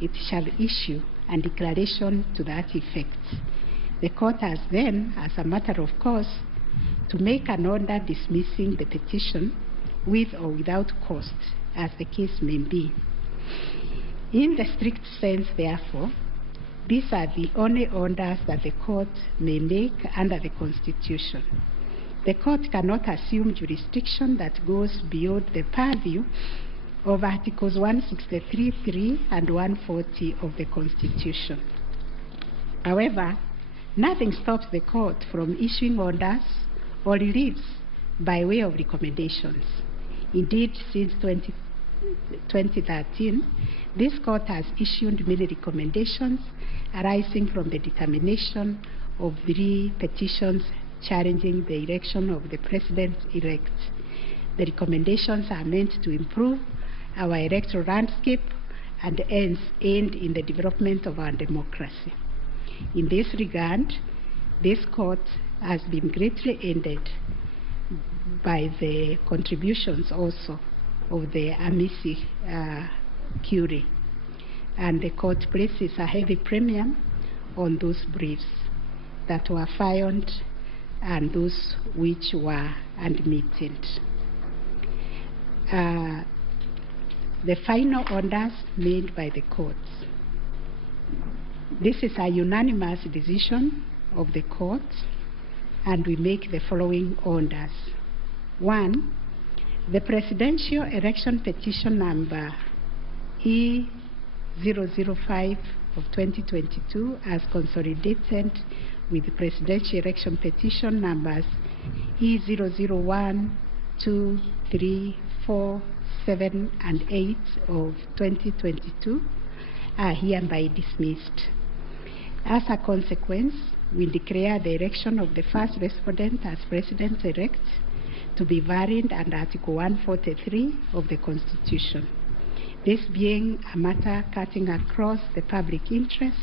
it shall issue a declaration to that effect. The court has then, as a matter of course, to make an order dismissing the petition with or without cost, as the case may be. In the strict sense, therefore, these are the only orders that the court may make under the Constitution. The court cannot assume jurisdiction that goes beyond the purview of Articles 163(3) and 140 of the Constitution. However, nothing stops the court from issuing orders or reliefs by way of recommendations. Indeed, since 2013, this court has issued many recommendations arising from the determination of 3 petitions challenging the election of the president-elect. The recommendations are meant to improve our electoral landscape and hence aid in the development of our democracy. In this regard, this court has been greatly aided by the contributions also of the amici curiae, and the court places a heavy premium on those briefs that were filed and those which were admitted. The final orders made by the courts. This is a unanimous decision of the court, and we make the following orders. 1. The presidential election petition number E005 of 2022 as consolidated with the presidential election petition numbers E001, 2, 3, 4, 7, and 8 of 2022 are hereby dismissed. As a consequence, we declare the election of the first respondent as president-elect to be valid under Article 143 of the Constitution. This being a matter cutting across the public interest,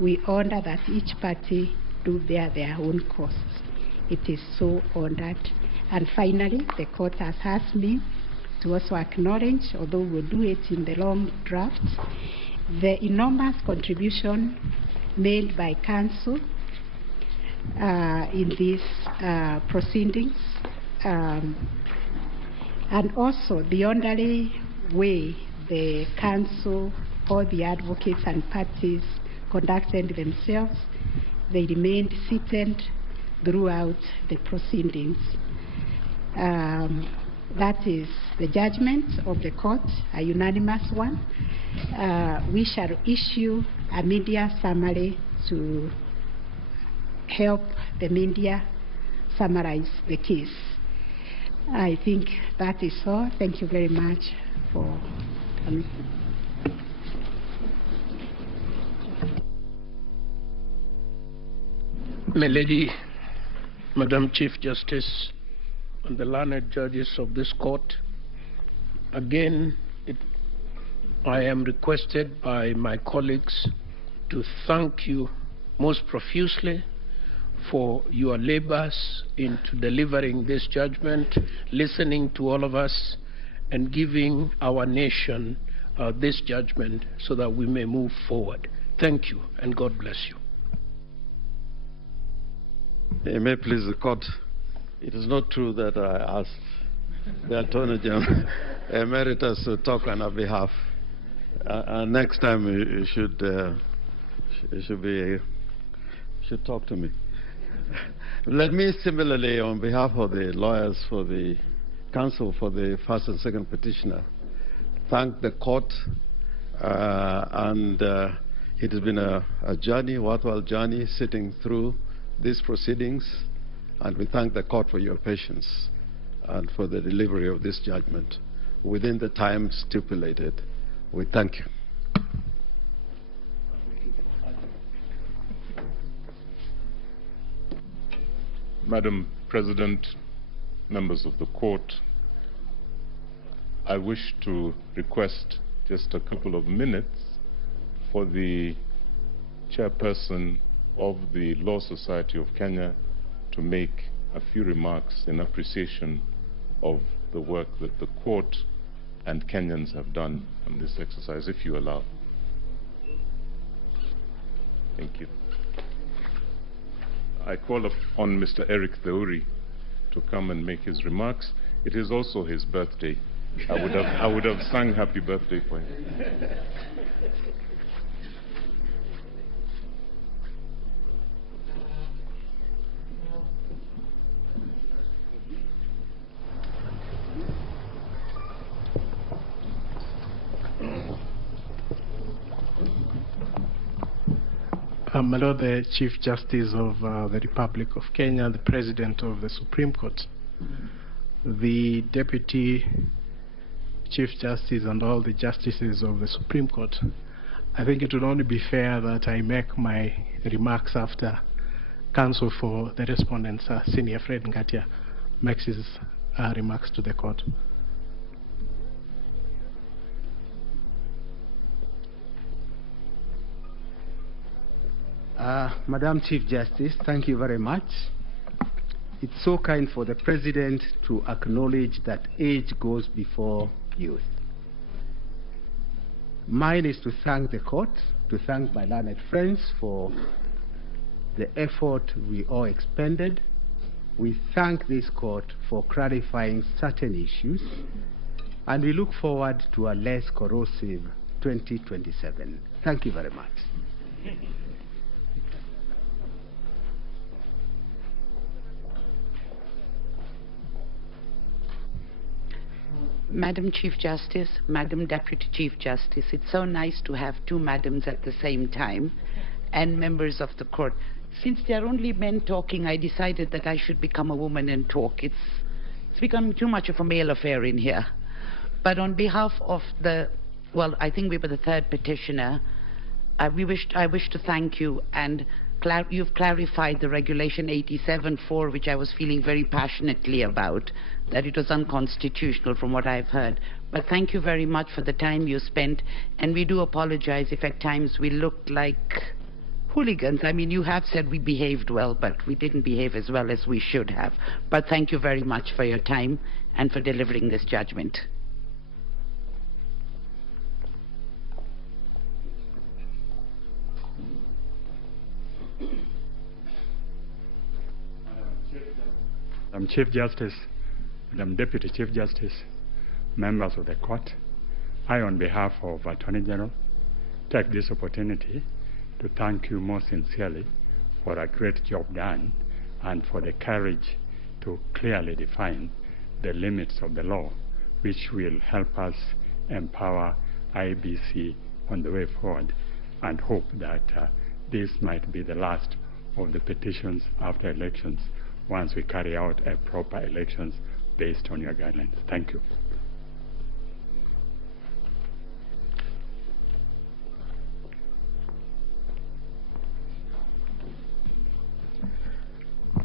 we order that each party do bear their own costs. It is so ordered. And finally, the court has asked me to also acknowledge, although we'll do it in the long draft, the enormous contribution made by counsel in these proceedings, and also the orderly way the counsel or the advocates and parties conducted themselves. They remained seated throughout the proceedings. That is the judgment of the court, a unanimous one. We shall issue a media summary to help the media summarize the case. I think that is all. Thank you very much for coming. My Lady, Madam Chief Justice, and the learned judges of this court, again, I am requested by my colleagues to thank you most profusely for your labors into delivering this judgment, listening to all of us, and giving our nation this judgment so that we may move forward. Thank you, and God bless you. It may please the court. It is not true that I asked the Attorney General Emeritus to talk on our behalf. Next time you should talk to me. Let me similarly, on behalf of the lawyers for the counsel for the first and second petitioner, thank the court, and it has been a journey, worthwhile journey, sitting through these proceedings, and we thank the court for your patience and for the delivery of this judgment within the time stipulated. We thank you. Madam President, members of the court, I wish to request just a couple of minutes for the chairperson of the Law Society of Kenya to make a few remarks in appreciation of the work that the court and Kenyans have done on this exercise, if you allow. Thank you. I call upon Mr. Eric Theuri to come and make his remarks. It is also his birthday. I would have sung happy birthday for him. My Lord, the Chief Justice of the Republic of Kenya, the President of the Supreme Court, the Deputy Chief Justice and all the Justices of the Supreme Court, I think it would only be fair that I make my remarks after counsel for the respondents, Senior Fred Ngatia, makes his remarks to the court. Madam Chief Justice, thank you very much. It's so kind for the President to acknowledge that age goes before youth. Mine is to thank the court, to thank my learned friends for the effort we all expended. We thank this court for clarifying certain issues, and we look forward to a less corrosive 2027. Thank you very much. Madam Chief Justice, Madam Deputy Chief Justice, it's so nice to have two madams at the same time, and members of the court. Since there are only men talking, I decided that I should become a woman and talk. It's becoming too much of a male affair in here. But on behalf of the, well, I think we were the third petitioner, I wish to thank you, and you've clarified the Regulation 87.4, which I was feeling very passionately about, that it was unconstitutional from what I've heard. But thank you very much for the time you spent, and we do apologize if at times we looked like hooligans. I mean, you have said we behaved well, but we didn't behave as well as we should have. But thank you very much for your time and for delivering this judgment. Madam Chief Justice, Madam Deputy Chief Justice, members of the court, I, on behalf of Attorney General, take this opportunity to thank you most sincerely for a great job done and for the courage to clearly define the limits of the law, which will help us empower IBC on the way forward, and hope that this might be the last of the petitions after elections once we carry out a proper elections based on your guidelines. Thank you.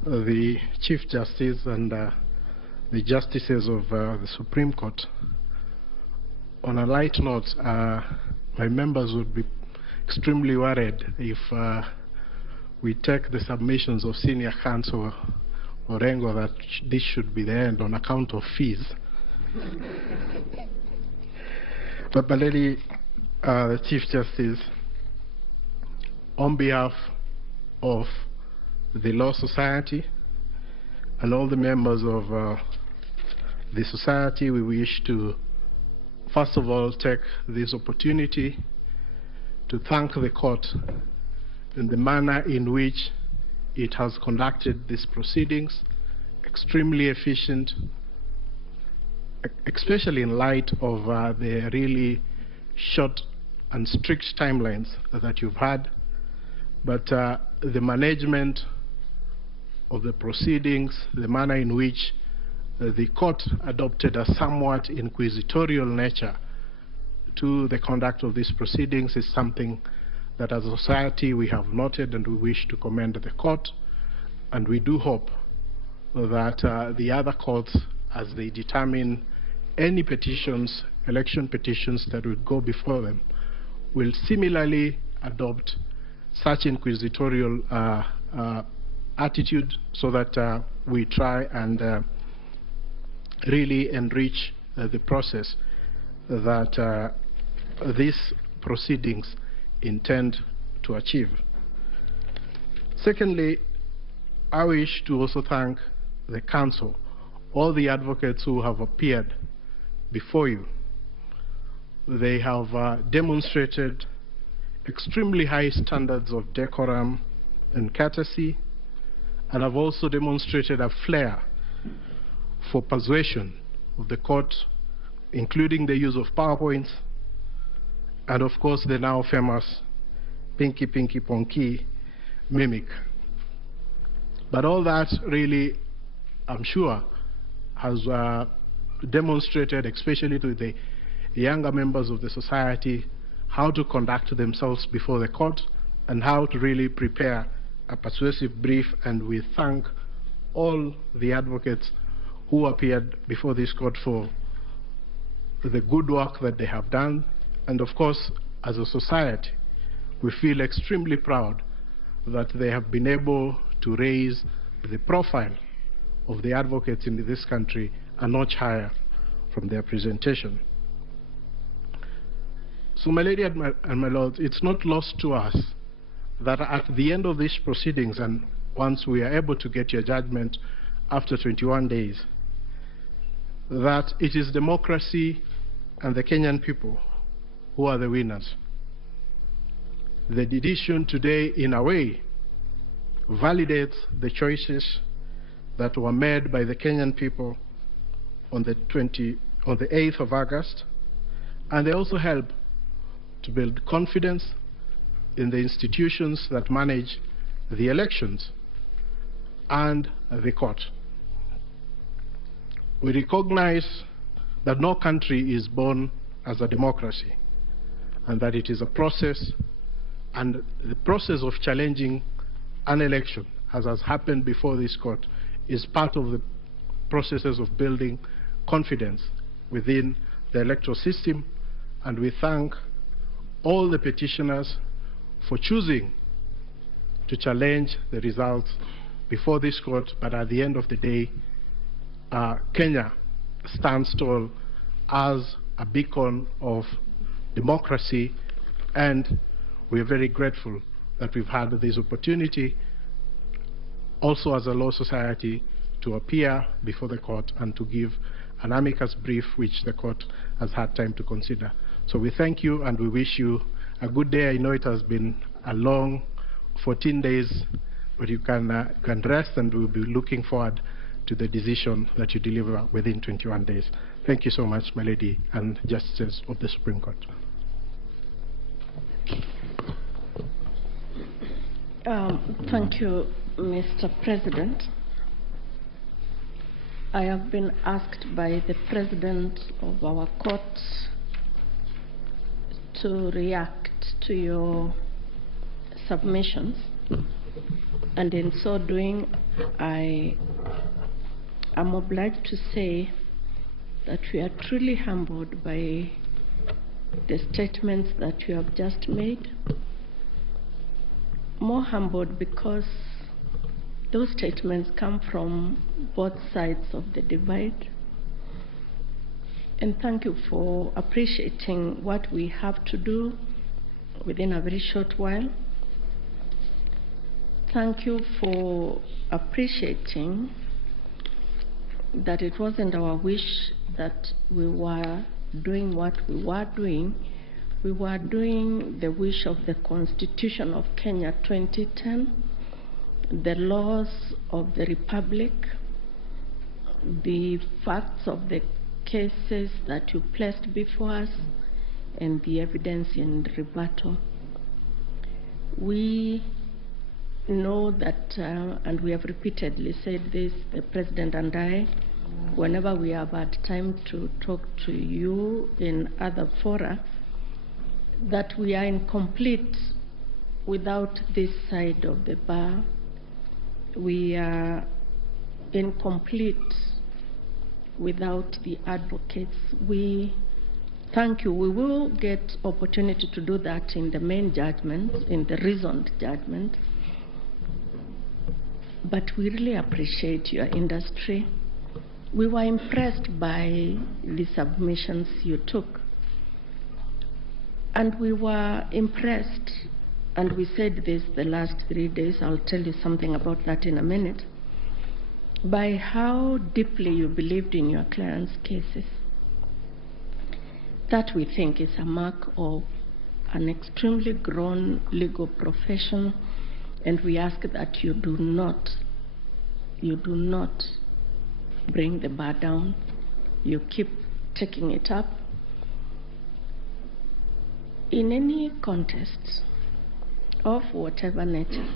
The Chief Justice and the Justices of the Supreme Court, on a light note, my members would be extremely worried if we take the submissions of Senior Counsel Orengo that this should be the end on account of fees. But Baleli, the Chief Justice, on behalf of the Law Society and all the members of the society, we wish to first of all take this opportunity to thank the court in the manner in which it has conducted these proceedings extremely efficient, especially in light of the really short and strict timelines that you've had. But the management of the proceedings, the manner in which the court adopted a somewhat inquisitorial nature to the conduct of these proceedings is something that as a society we have noted, and we wish to commend the court. And we do hope that the other courts, as they determine any petitions, election petitions that would go before them, will similarly adopt such inquisitorial attitude, so that we try and really enrich the process that these proceedings intend to achieve. Secondly, I wish to also thank the Council, all the advocates who have appeared before you. They have demonstrated extremely high standards of decorum and courtesy, and have also demonstrated a flair for persuasion of the court, including the use of PowerPoints, and of course the now famous Pinky Pinky Ponky mimic. But all that really, I'm sure, has demonstrated, especially to the younger members of the society, how to conduct themselves before the court and how to really prepare a persuasive brief. And we thank all the advocates who appeared before this court for the good work that they have done. And of course, as a society, we feel extremely proud that they have been able to raise the profile of the advocates in this country a notch higher from their presentation. So, my lady and my lords, it's not lost to us that at the end of these proceedings, and once we are able to get your judgment after 21 days, that it is democracy and the Kenyan people who are the winners. The decision today, in a way, validates the choices that were made by the Kenyan people on the 8th of August, and they also help to build confidence in the institutions that manage the elections and the court. We recognize that no country is born as a democracy, and that it is a process, and the process of challenging an election, as has happened before this court, is part of the processes of building confidence within the electoral system. And we thank all the petitioners for choosing to challenge the results before this court. But at the end of the day, Kenya stands tall as a beacon of democracy, and we are very grateful that we've had this opportunity also as a law society to appear before the court and to give an amicus brief which the court has had time to consider. So we thank you and we wish you a good day. I know it has been a long 14 days, but you can rest, and we'll be looking forward to the decision that you deliver within 21 days. Thank you so much, my lady and Justices of the Supreme Court. Thank you, Mr. President. I have been asked by the President of our court to react to your submissions, and in so doing, I am obliged to say that we are truly humbled by the statements that you have just made. More humbled because those statements come from both sides of the divide. And thank you for appreciating what we have to do within a very short while. Thank you for appreciating that it wasn't our wish that we were doing what we were doing. We were doing the wish of the Constitution of Kenya 2010, the laws of the Republic, the facts of the cases that you placed before us, and the evidence in rebuttal. We know that, and we have repeatedly said this, the President and I, whenever we have had time to talk to you in other fora, that we are incomplete without this side of the bar. We are incomplete without the advocates. We thank you. We will get opportunity to do that in the main judgment, in the reasoned judgment. But we really appreciate your industry. We were impressed by the submissions you took. And we were impressed, and we said this the last 3 days, I'll tell you something about that in a minute, by how deeply you believed in your clients' cases. That we think is a mark of an extremely grown legal profession, and we ask that you do not bring the bar down. You keep taking it up. In any contest of whatever nature,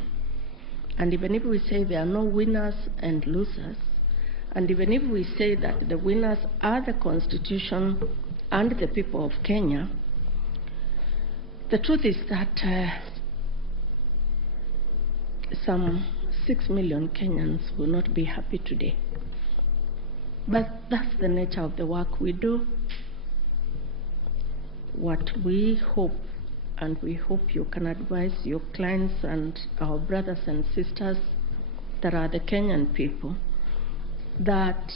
and even if we say there are no winners and losers, and even if we say that the winners are the Constitution and the people of Kenya, the truth is that some 6 million Kenyans will not be happy today. But that's the nature of the work we do. What we hope, and we hope you can advise your clients and our brothers and sisters that are the Kenyan people, that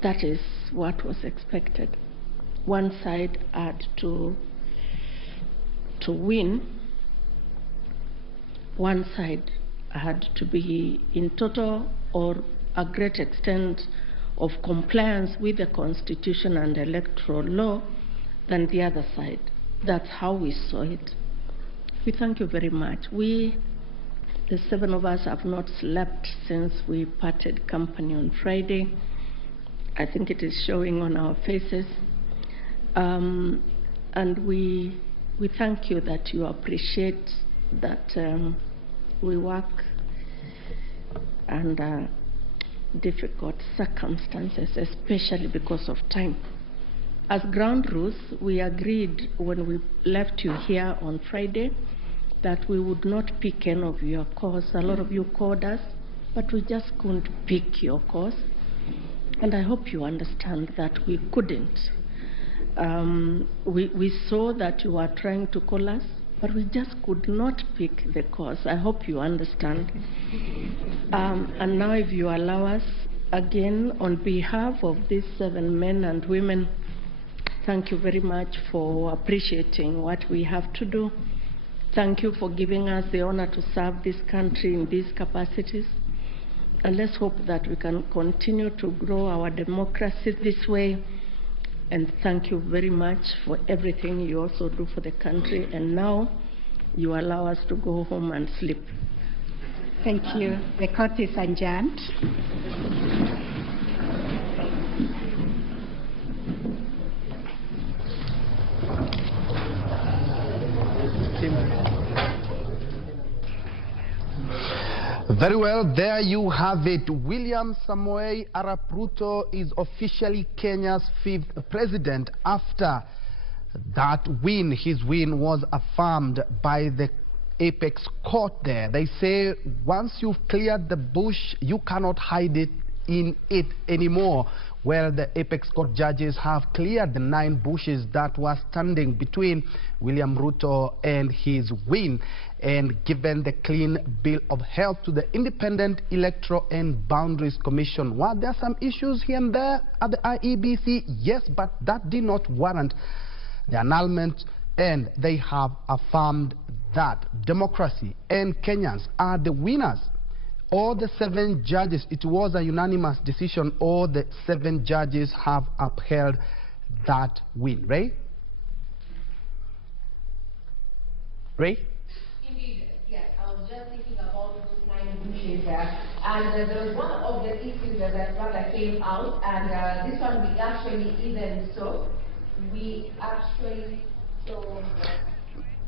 that is what was expected. One side had to win. One side had to be in total or a great extent of compliance with the Constitution and electoral law than the other side. That's how we saw it. We thank you very much. We, the 7 of us, have not slept since we parted company on Friday. I think it is showing on our faces. And we thank you that you appreciate that we work under difficult circumstances, especially because of time. As ground rules, we agreed when we left you here on Friday that we would not pick any of your calls. A lot of you called us, but we just couldn't pick your calls. And I hope you understand that we couldn't. We saw that you were trying to call us, but we just could not pick the calls. I hope you understand. And now if you allow us, again, on behalf of these 7 men and women, thank you very much for appreciating what we have to do. Thank you for giving us the honor to serve this country in these capacities. And let's hope that we can continue to grow our democracy this way. And thank you very much for everything you also do for the country. And now you allow us to go home and sleep. Thank you. The court is adjourned. Very well, there you have it. William Samoei Arap Ruto is officially Kenya's 5th president after that win. His win was affirmed by the Apex court there. They say once you've cleared the bush, you cannot hide it in it anymore. Well, the Apex court judges have cleared the 9 bushes that were standing between William Ruto and his win, and given the clean bill of health to the Independent Electoral and Boundaries Commission. Were there some issues here and there at the IEBC? Yes, but that did not warrant the annulment, and they have affirmed that democracy and Kenyans are the winners. All the 7 judges, it was a unanimous decision. All the 7 judges have upheld that win. Ray? Indeed, yes. I was just And there was one of the issues that rather came out, and this one we actually even saw.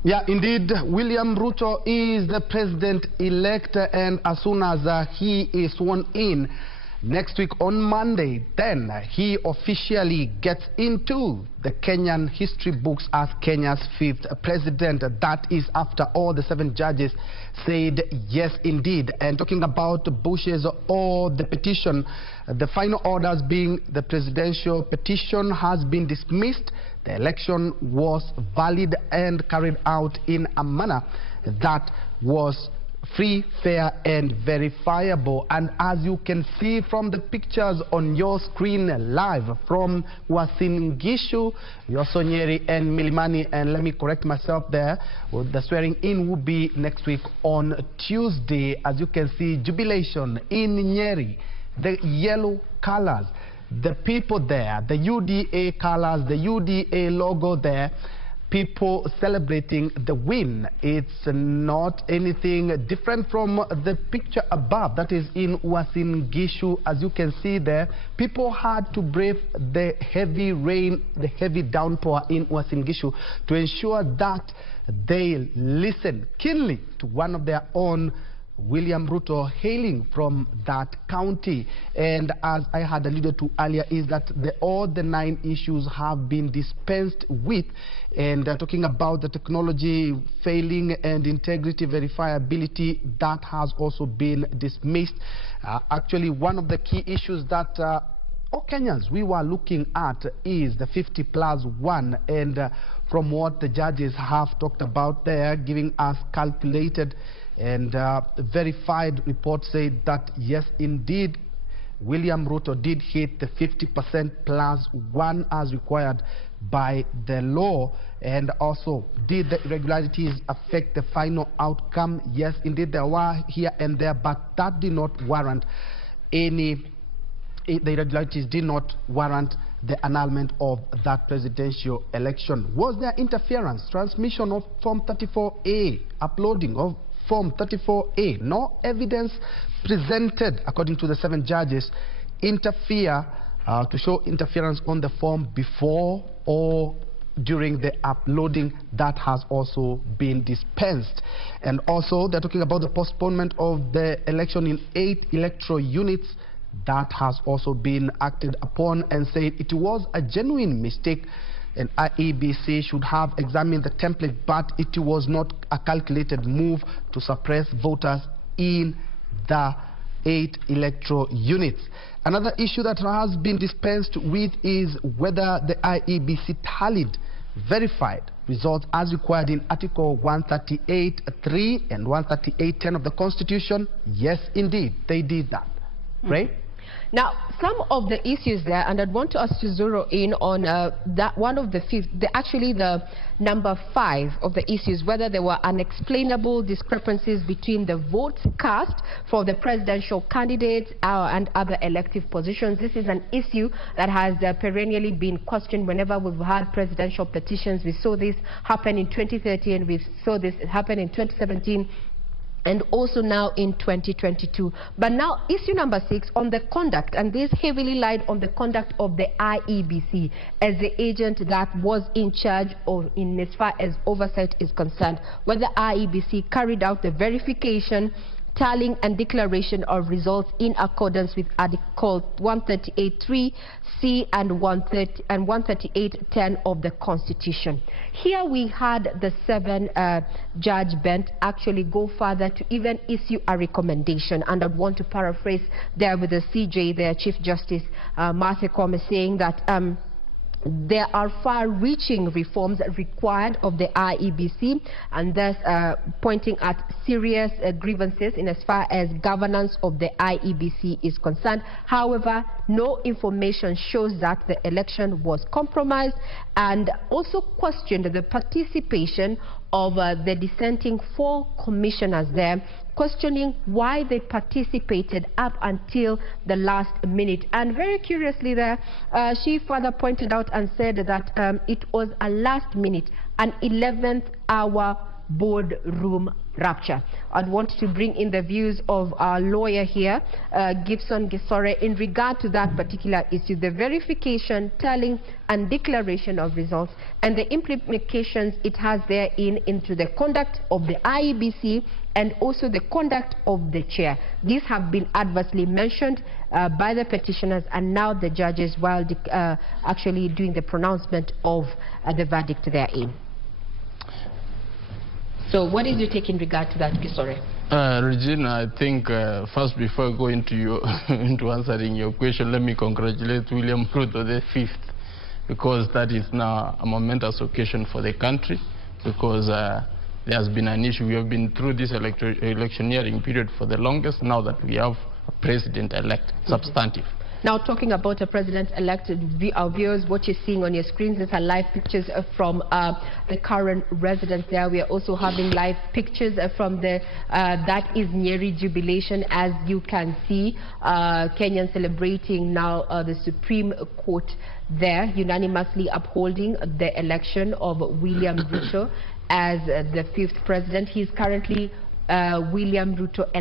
Yeah, indeed, William Ruto is the president-elect, and as soon as he is sworn in next week on Monday, then he officially gets into the Kenyan history books as Kenya's 5th president. That is after all the 7 judges said yes indeed. And talking about Bush's or the petition, the final orders being the presidential petition has been dismissed. The election was valid and carried out in a manner that was free, fair and verifiable. And as you can see from the pictures on your screen live from Uasin Gishu, Yosonyeri and Milimani, and let me correct myself there, the swearing in will be next week on Tuesday. As you can see, jubilation in Nyeri, the yellow colors, the people there, the UDA colors, the UDA logo there, people celebrating the win. It's not anything different from the picture above, that is in Uasin Gishu. As you can see there, people had to brave the heavy rain, the heavy downpour in Uasin Gishu to ensure that they listen keenly to one of their own, William Ruto, hailing from that county. And as I had alluded to earlier, is that all the 9 issues have been dispensed with. And talking about the technology failing and integrity verifiability, that has also been dismissed. Actually, one of the key issues that all Kenyans we were looking at is the 50+1, and from what the judges have talked about there, giving us calculated and verified reports say that yes indeed William Ruto did hit the 50%+1 as required by the law. And also, did the irregularities affect the final outcome? Yes indeed, there were here and there, but that did not warrant any, the irregularities did not warrant the annulment of that presidential election. Was there interference, transmission of Form 34A, uploading of Form 34A? No evidence presented, according to the 7 judges, to show interference on the form before or during the uploading. That has also been dispensed. And also, they're talking about the postponement of the election in 8 electoral units. That has also been acted upon and said it was a genuine mistake, and IEBC should have examined the template, but it was not a calculated move to suppress voters in the 8 electoral units. Another issue that has been dispensed with is whether the IEBC tallied verified results as required in Article 138(3) and 138(10) of the Constitution. Yes, indeed, they did that. Right? Now, some of the issues there, and I'd want us to zero in on that one of the number 5 of the issues, whether there were unexplainable discrepancies between the votes cast for the presidential candidates and other elective positions. This is an issue that has perennially been questioned whenever we've had presidential petitions. We saw this happen in 2013, we saw this happen in 2017, and also now in 2022. But now, issue number 6 on the conduct, and this heavily lied on the conduct of the IEBC as the agent that was in charge, or in as far as oversight is concerned, whether IEBC carried out the verification, tallying and declaration of results in accordance with Article 138(3)(c) and 138(10) of the Constitution. Here we had the 7 judge bench actually go further to even issue a recommendation, and I'd want to paraphrase there with the CJ, their Chief Justice Martha Koome, saying that there are far-reaching reforms required of the IEBC, and thus pointing at serious grievances in as far as governance of the IEBC is concerned. However, no information shows that the election was compromised, and also questioned the participation of the dissenting 4 commissioners there, questioning why they participated up until the last minute. And very curiously there, she further pointed out and said that it was a last minute, an 11th hour boardroom rapture. I'd want to bring in the views of our lawyer here, Gibson Gisore, in regard to that particular issue, the verification, tallying and declaration of results and the implications it has therein into the conduct of the IEBC and also the conduct of the chair. These have been adversely mentioned by the petitioners and now the judges while actually doing the pronouncement of the verdict therein. So what is your take in regard to that, Gisore? Regina, I think first before I go into into answering your question, let me congratulate William Ruto the 5th, because that is now a momentous occasion for the country, because there has been an issue. We have been through this electioneering period for the longest, now that we have a president-elect, substantive. Now, talking about a president-elect, our viewers, what you're seeing on your screens, these are live pictures from the current residents there. We are also having live pictures from the that is Nyeri jubilation, as you can see. Kenyans celebrating now the Supreme Court there, unanimously upholding the election of William Ruto as the 5th president. He is currently William Ruto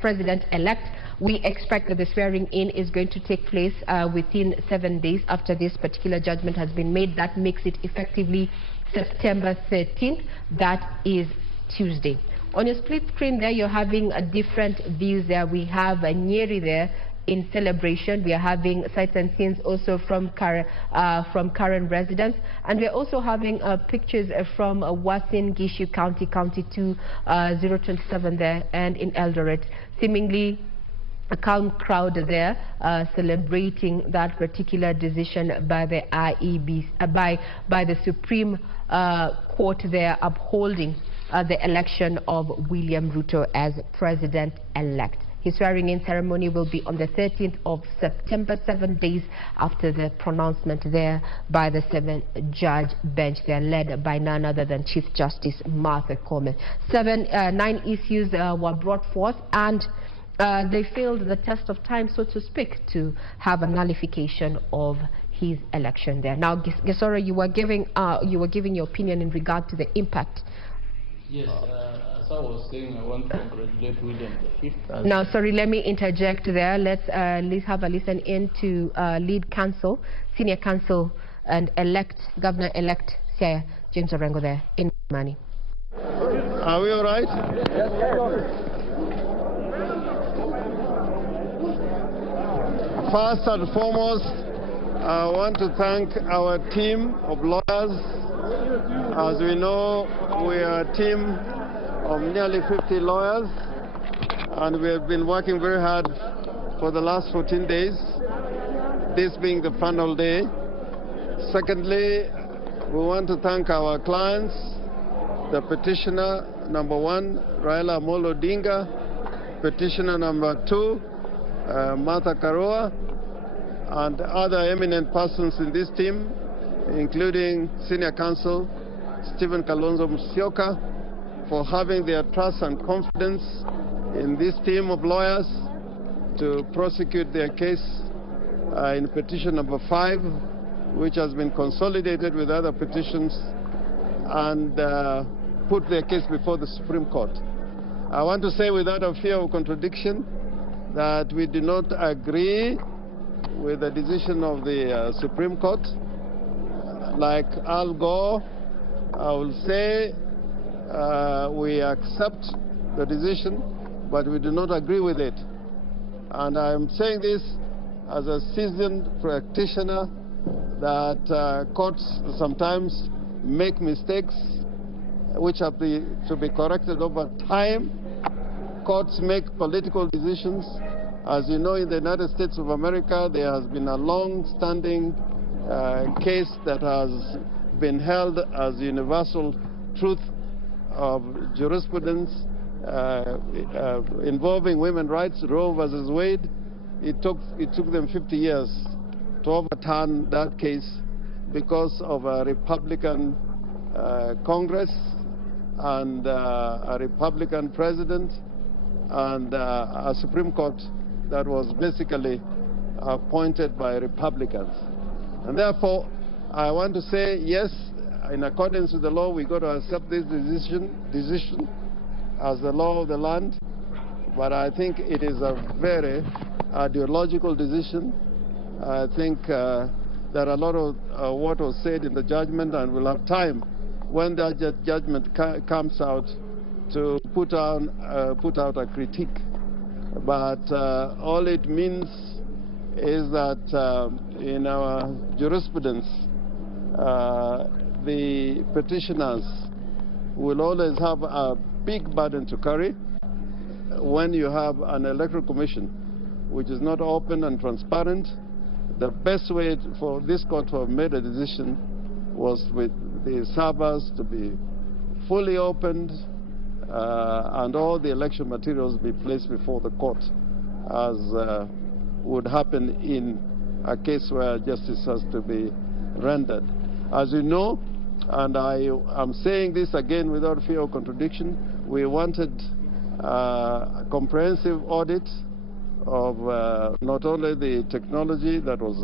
president-elect. We expect that the swearing in is going to take place within 7 days after this particular judgment has been made. That makes it effectively September 13th. That is Tuesday. On your split screen there, you're having different views there. We have Nyeri there in celebration. We are having sights and scenes also from current residents, and we're also having pictures from Uasin Gishu County, County 2, 027 there, and in Eldoret. Seemingly a calm crowd there celebrating that particular decision by the IEBC, by the Supreme Court there, upholding the election of William Ruto as president-elect. His swearing-in ceremony will be on the 13th of September, 7 days after the pronouncement there by the 7-judge bench there, led by none other than Chief Justice Martha Koome. 9 issues were brought forth, and they failed the test of time, so to speak, to have a nullification of his election there. Now, Gisore, you were giving your opinion in regard to the impact. Yes, as I was saying, I want to congratulate William the 5th. Now, sorry, let me interject there. Let's have a listen in to lead counsel, senior counsel, and governor-elect Siaya James Orengo there in Mani. Are we all right? First and foremost, I want to thank our team of lawyers. As we know, we are a team of nearly 50 lawyers, and we have been working very hard for the last 14 days, this being the final day. Secondly, we want to thank our clients, the petitioner number 1, Raila Amolo Odinga, petitioner number 2, Martha Karua, and other eminent persons in this team, including Senior Counsel Stephen Kalonzo Musyoka, for having their trust and confidence in this team of lawyers to prosecute their case in petition number 5, which has been consolidated with other petitions, and put their case before the Supreme Court. I want to say without a fear of contradiction that we do not agree with the decision of the Supreme Court. Like Al Gore, I will say we accept the decision, but we do not agree with it. And I'm saying this as a seasoned practitioner that courts sometimes make mistakes which have to be corrected over time. Courts make political decisions. As you know, in the United States of America, there has been a long-standing case that has been held as universal truth of jurisprudence involving women's rights, Roe versus Wade. It took them 50 years to overturn that case because of a Republican Congress and a Republican president and a Supreme Court that was basically appointed by Republicans. And therefore, I want to say, yes, in accordance with the law, we got to accept this decision as the law of the land. But I think it is a very ideological decision. I think there are a lot of what was said in the judgment, and we'll have time when that judgment comes out to put out a critique. But all it means is that in our jurisprudence, the petitioners will always have a big burden to carry when you have an electoral commission which is not open and transparent. The best way for this court to have made a decision was with the servers to be fully opened and all the election materials be placed before the court, as would happen in a case where justice has to be rendered. As you know, and I am saying this again without fear of contradiction, we wanted a comprehensive audit of not only the technology that was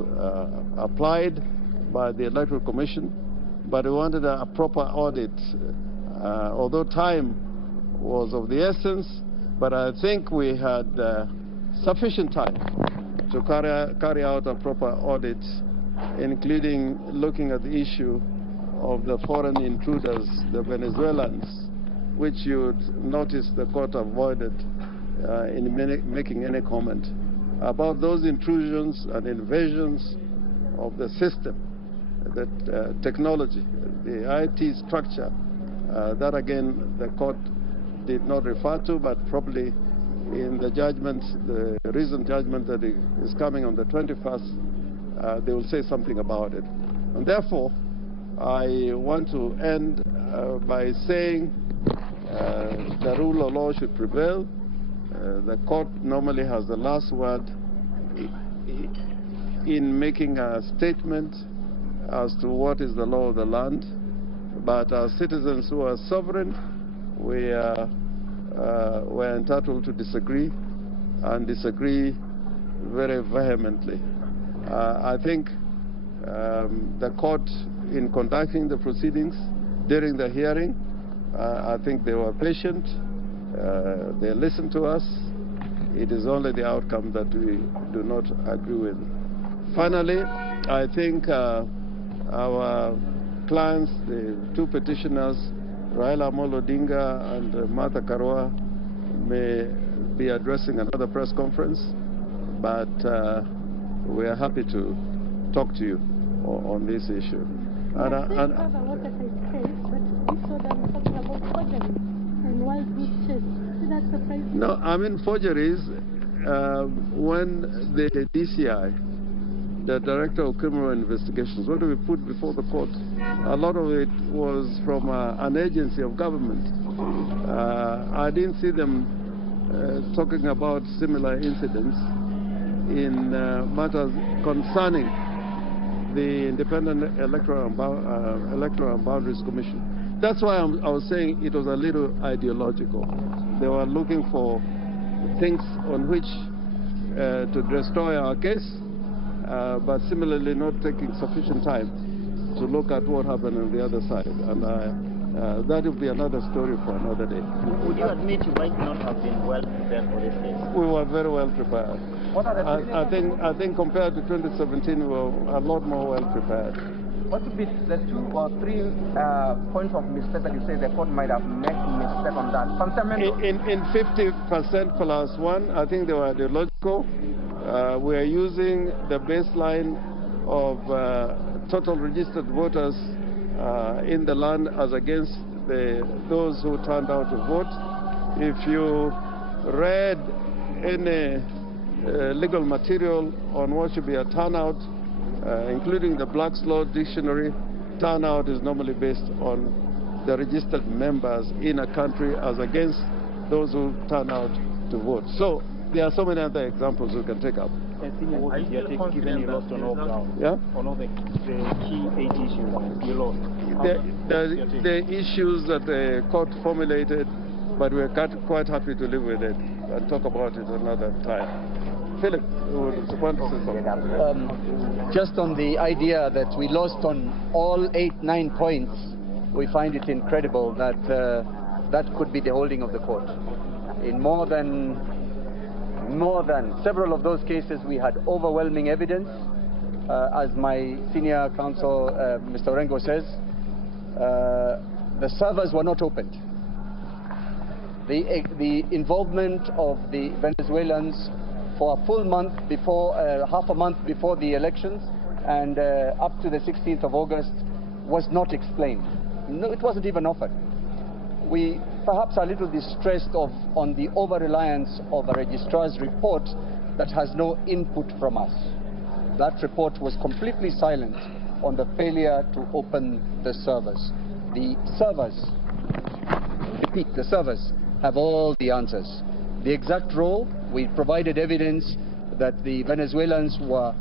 applied by the Electoral Commission, but we wanted a proper audit. Although time was of the essence, but I think we had sufficient time to carry out a proper audit, including looking at the issue of the foreign intruders, the Venezuelans, which you'd notice the court avoided in making any comment about those intrusions and invasions of the system, the technology, the IT structure. That again, the court did not refer to, but probably in the judgment, the recent judgment that is coming on the 21st, they will say something about it. And therefore, I want to end by saying the rule of law should prevail. The court normally has the last word in making a statement as to what is the law of the land. But as citizens who are sovereign, we're entitled to disagree, and disagree very vehemently. I think the court, in conducting the proceedings during the hearing, I think they were patient. They listened to us. It is only the outcome that we do not agree with. Finally, I think our clients, the two petitioners, Raila Amolo Odinga and Martha Karua, may be addressing another press conference, but we are happy to talk to you on this issue. No, I mean forgeries. When the DCI, the Director of Criminal Investigations, what do we put before the court? A lot of it was from an agency of government. I didn't see them talking about similar incidents in matters concerning the Independent Electoral and Boundaries Commission. That's why I was saying it was a little ideological. They were looking for things on which to destroy our case, but similarly not taking sufficient time to look at what happened on the other side. And that will be another story for another day. Would you admit you might not have been well prepared for this case? We were very well prepared. What are the I think compared to 2017, we were a lot more well prepared. What would be the 2 or 3 points of mistake that you say the court might have made mistake on that? In 50% plus 1, I think they were ideological. We are using the baseline of total registered voters in the land as against those who turned out to vote. If you read any legal material on what should be a turnout, including the Black's Law Dictionary, turnout is normally based on the registered members in a country as against those who turn out to vote. So there are so many other examples we can take up. Are you still confident you lost on all ground? Yeah? On all the key 8 issues you lost? The issues that the court formulated, but we're quite happy to live with it and talk about it another time. Philip, you want to say something? Just on the idea that we lost on all 8, 9 points, we find it incredible that that could be the holding of the court. In more than several of those cases, we had overwhelming evidence. As my senior counsel, Mr. Orengo, says, the servers were not opened. The involvement of the Venezuelans for a full month before, half a month before the elections and up to the 16th of August was not explained. No, it wasn't even offered. We perhaps are a little distressed on the over-reliance of a registrar's report that has no input from us. That report was completely silent on the failure to open the servers. The servers, repeat, the servers have all the answers. The exact role, we provided evidence that the Venezuelans were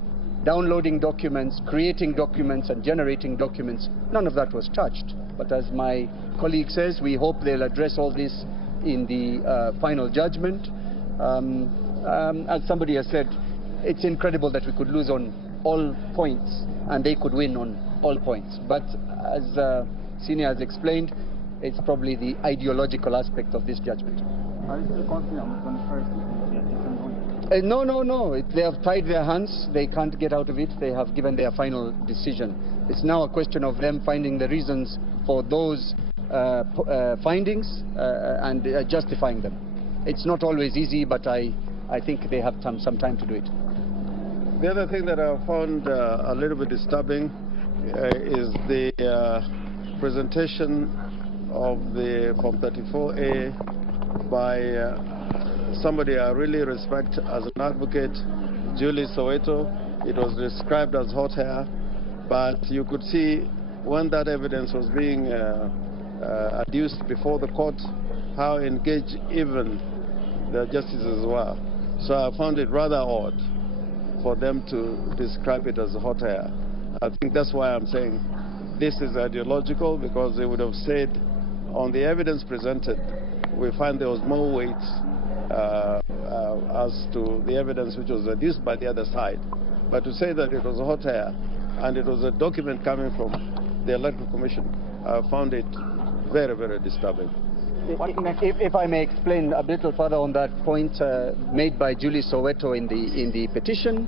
downloading documents, creating documents, and generating documents. None of that was touched. But as my colleague says, we hope they'll address all this in the final judgment. As somebody has said, it's incredible that we could lose on all points and they could win on all points. But as Senior has explained, it's probably the ideological aspect of this judgment. Are you still confident on the first? No. They have tied their hands. They can't get out of it. They have given their final decision. It's now a question of them finding the reasons for those findings and justifying them. It's not always easy, but I think they have some time to do it. The other thing that I found a little bit disturbing is the presentation of the Form 34A by somebody I really respect as an advocate, Julie Soweto. It was described as hot hair, but you could see when that evidence was being adduced before the court, how engaged even the justices were. So I found it rather odd for them to describe it as hot air. I think that's why I'm saying this is ideological, because they would have said on the evidence presented, we find there was more weight as to the evidence which was adduced by the other side. But to say that it was hot air and it was a document coming from the Electoral Commission, I found it very, very disturbing. If I may explain a little further on that point made by Julie Soweto in the petition,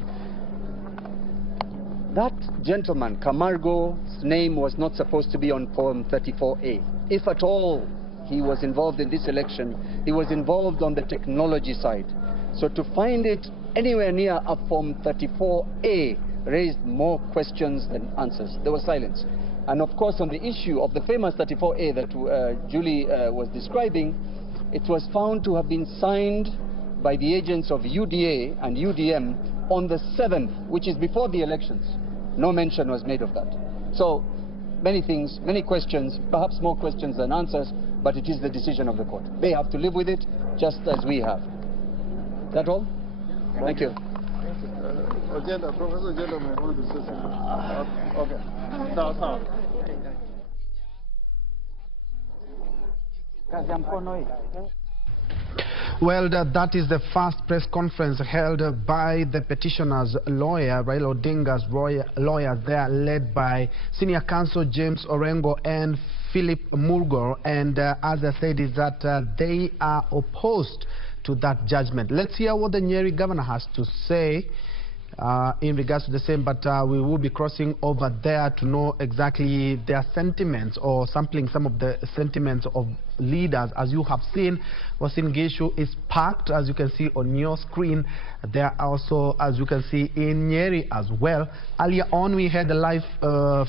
that gentleman, Camargo's name was not supposed to be on Form 34A. If at all he was involved in this election, he was involved on the technology side. So to find it anywhere near a Form 34A raised more questions than answers. There was silence. And of course, on the issue of the famous 34A that Julie was describing, it was found to have been signed by the agents of UDA and UDM on the 7th, which is before the elections. No mention was made of that. So many things, many questions, perhaps more questions than answers, but it is the decision of the court. They have to live with it just as we have. Is that all? Thank you. Professor Agenda may want to say something. Okay. Sawa. Well, that is the first press conference held by the petitioner's lawyer, Raila Odinga's lawyer there, led by Senior Counsel James Orengo and Philip Mulgor. And as I said, is that they are opposed to that judgment. Let's hear what the Nyeri governor has to say in regards to the same, but we will be crossing over there to know exactly their sentiments, or sampling some of the sentiments of leaders. As you have seen, Uasin Gishu is packed, as you can see on your screen. There are also, as you can see, in Nyeri as well. Earlier on, we had a live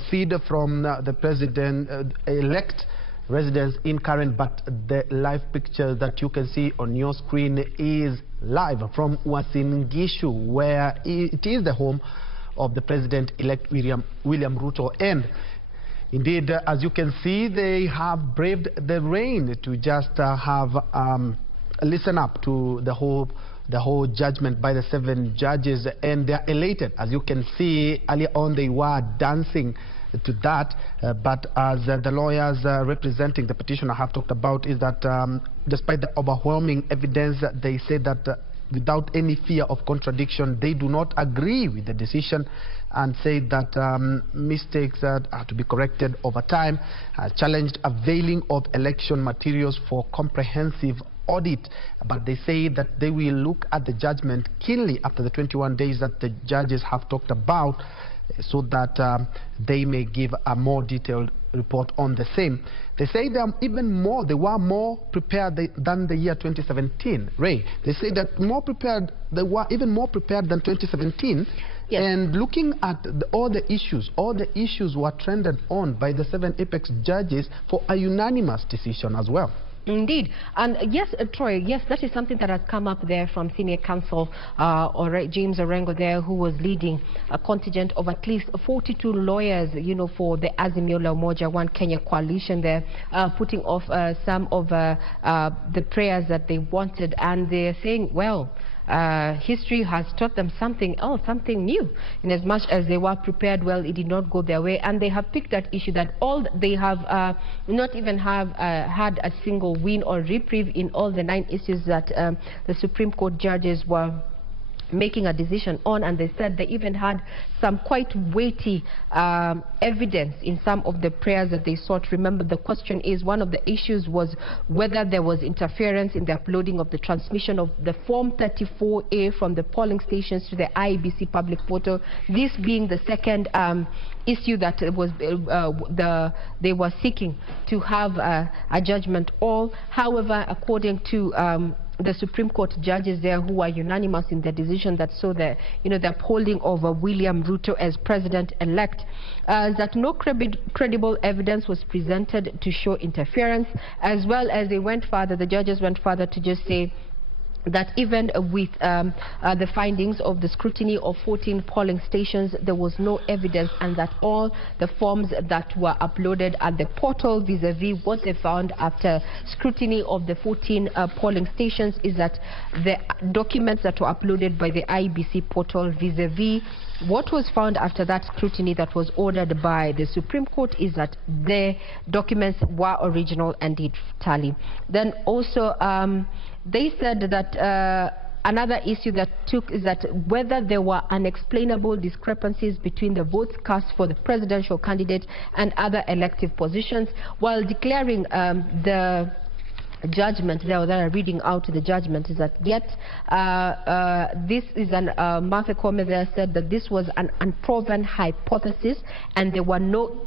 feed from the president-elect residents in Karen, but the live picture that you can see on your screen is live from Uasin Gishu, where it is the home of the president-elect William Ruto. And indeed, as you can see, they have braved the rain to just listen up to the whole judgment by the 7 judges, and they're elated. As you can see, earlier on they were dancing to that, but as the lawyers representing the petitioner have talked about, is that despite the overwhelming evidence, they say that without any fear of contradiction. They do not agree with the decision and say that mistakes are to be corrected over time, challenged availing of election materials for comprehensive audit, but they say that they will look at the judgment keenly after the 21 days that the judges have talked about, so that they may give a more detailed report on the same. They say they were more prepared than the year 2017. Ray, they say that they were even more prepared than 2017. Yes. And looking at all the issues were trended on by the 7 apex judges for a unanimous decision as well. Indeed. And yes, Troy, yes, that is something that has come up there from senior counsel James Orengo there, who was leading a contingent of at least 42 lawyers, for the Azimio la Umoja One Kenya coalition there, putting off some of the prayers that they wanted. And they're saying, well, history has taught them something new. In as much as they were prepared well, it did not go their way, and they have picked that issue that they have not even had a single win or reprieve in all the 9 issues that the Supreme Court judges were making a decision on. And they said they even had some quite weighty evidence in some of the prayers that they sought. Remember, the question is, one of the issues was whether there was interference in the uploading of the transmission of the Form 34A from the polling stations to the IEBC public portal, this being the second issue that was they were seeking to have a judgment all. However, according to the Supreme Court judges there, who are unanimous in the decision that saw the upholding of William Ruto as president-elect, that no credible evidence was presented to show interference, as well as the judges went further to just say that even with the findings of the scrutiny of 14 polling stations, there was no evidence, and that all the forms that were uploaded at the portal vis-a-vis what they found after scrutiny of the 14 polling stations is that the documents that were uploaded by the IEBC portal vis-a-vis what was found after that scrutiny that was ordered by the Supreme Court is that the documents were original and did tally. Then also they said that another issue that took is that whether there were unexplainable discrepancies between the votes cast for the presidential candidate and other elective positions, while declaring the judgment there, that are reading out the judgment, is that yet this is Martha Koome there said that this was an unproven hypothesis and there were no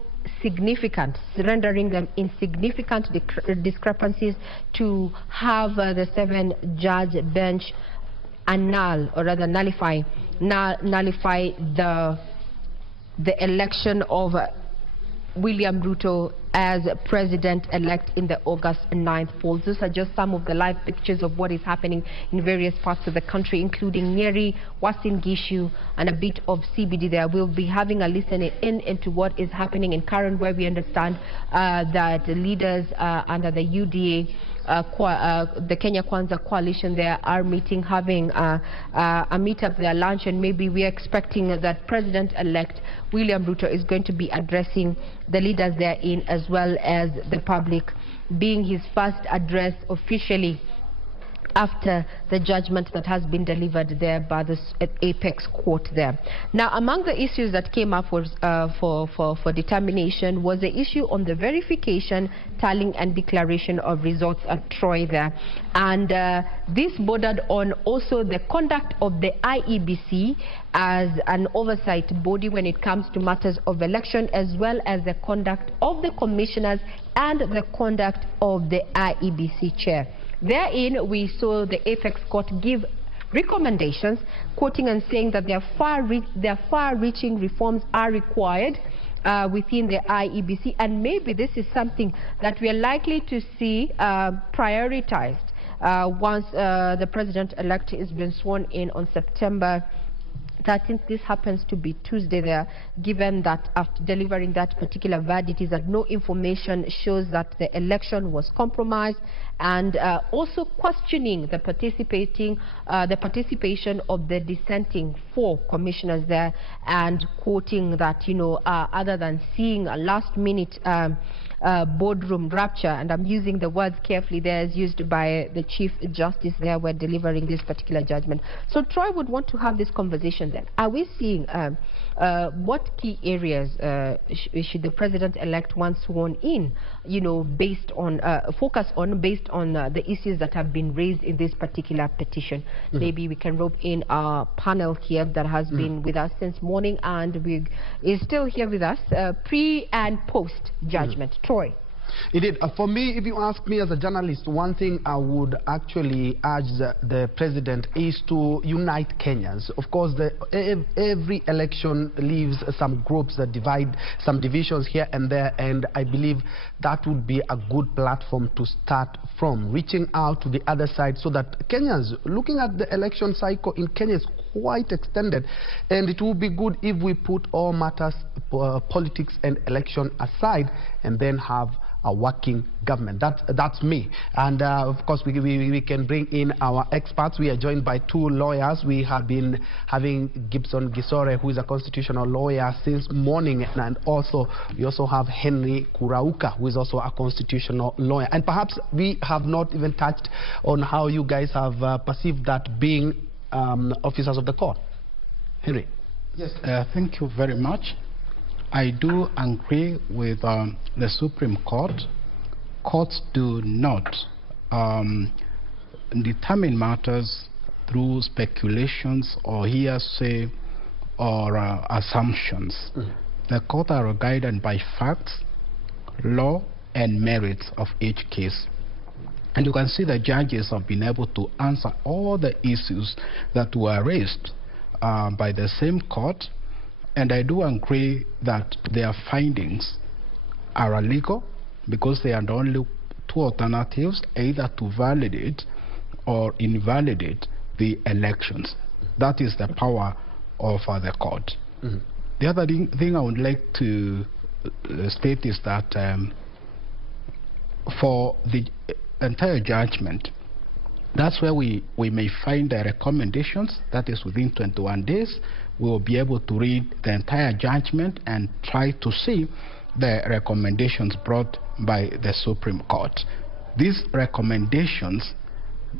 rendering them insignificant discrepancies to have the 7-judge bench annul, or rather nullify the election of William Ruto as president-elect in the August 9th polls. These are just some of the live pictures of what is happening in various parts of the country, including Nyeri, Uasin Gishu, and a bit of CBD there. We'll be having a listen into what is happening in Karen, where we understand that leaders under the UDA, the Kenya Kwanza coalition there, are meeting, having a meet-up there, lunch, and maybe we are expecting that President-elect William Ruto is going to be addressing the leaders therein, as well as the public, being his first address officially after the judgment that has been delivered there by the apex court there. Now, among the issues that came up for determination was the issue on the verification, tallying and declaration of results at Troy there. And this bordered on also the conduct of the IEBC as an oversight body when it comes to matters of election, as well as the conduct of the commissioners and the conduct of the IEBC chair. Therein, we saw the apex court give recommendations, quoting and saying that their far-reaching reforms are required within the IEBC, and maybe this is something that we are likely to see prioritized once the president-elect has been sworn in on September 13th. This happens to be Tuesday there, given that after delivering that particular verdict is that no information shows that the election was compromised, and also questioning the participation of the dissenting 4 commissioners there, and quoting that, other than seeing a last-minute boardroom rapture, and I'm using the words carefully there as used by the Chief Justice there when delivering this particular judgment. So Troy would want to have this conversation then. Are we seeing what key areas should the President-elect once sworn in, based on, focus on based on the issues that have been raised in this particular petition? Maybe we can rope in our panel here that has been with us since morning and is still here with us, pre and post judgment. Troy. Indeed. For me, if you ask me as a journalist, one thing I would actually urge the president is to unite Kenyans. Of course, every election leaves some groups that divide, some divisions here and there, and I believe that would be a good platform to start from, reaching out to the other side so that Kenyans, looking at the election cycle in Kenya is quite extended, and it would be good if we put all matters, politics and election aside, and then have a working government. That's me. And of course, we can bring in our experts. We are joined by two lawyers. We have been having Gibson Gisore, who is a constitutional lawyer since morning, and also we also have Henry Kurauka, who is also a constitutional lawyer. And perhaps we have not even touched on how you guys have perceived that being officers of the court. Henry. Yes, thank you very much. I do agree with the Supreme Court. Courts do not determine matters through speculations or hearsay or assumptions. The court are guided by facts, law, and merits of each case. And you can see the judges have been able to answer all the issues that were raised by the same court. And I do agree that their findings are illegal because they are the only two alternatives, either to validate or invalidate the elections. That is the power of the court. The other thing I would like to state is that for the entire judgment, that's where we may find the recommendations. That is within 21 days. We will be able to read the entire judgment and try to see the recommendations brought by the Supreme Court. These recommendations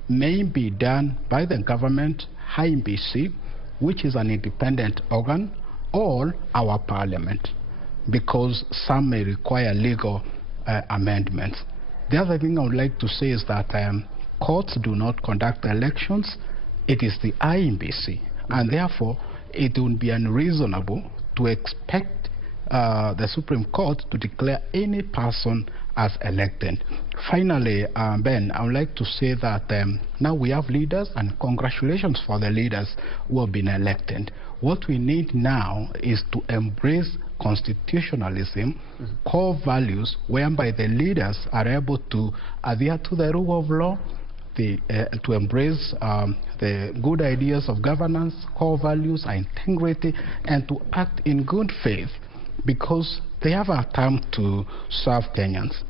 may be done by the government, HABARI, which is an independent organ, or our parliament, because some may require legal amendments. The other thing I would like to say is that courts do not conduct elections. It is the IEBC, and therefore it would be unreasonable to expect the Supreme Court to declare any person as elected. Finally, Ben, I would like to say that now we have leaders, and congratulations for the leaders who have been elected. What we need now is to embrace constitutionalism, core values, whereby the leaders are able to adhere to the rule of law, to embrace the good ideas of governance, core values, integrity, and to act in good faith, because they have a time to serve Kenyans.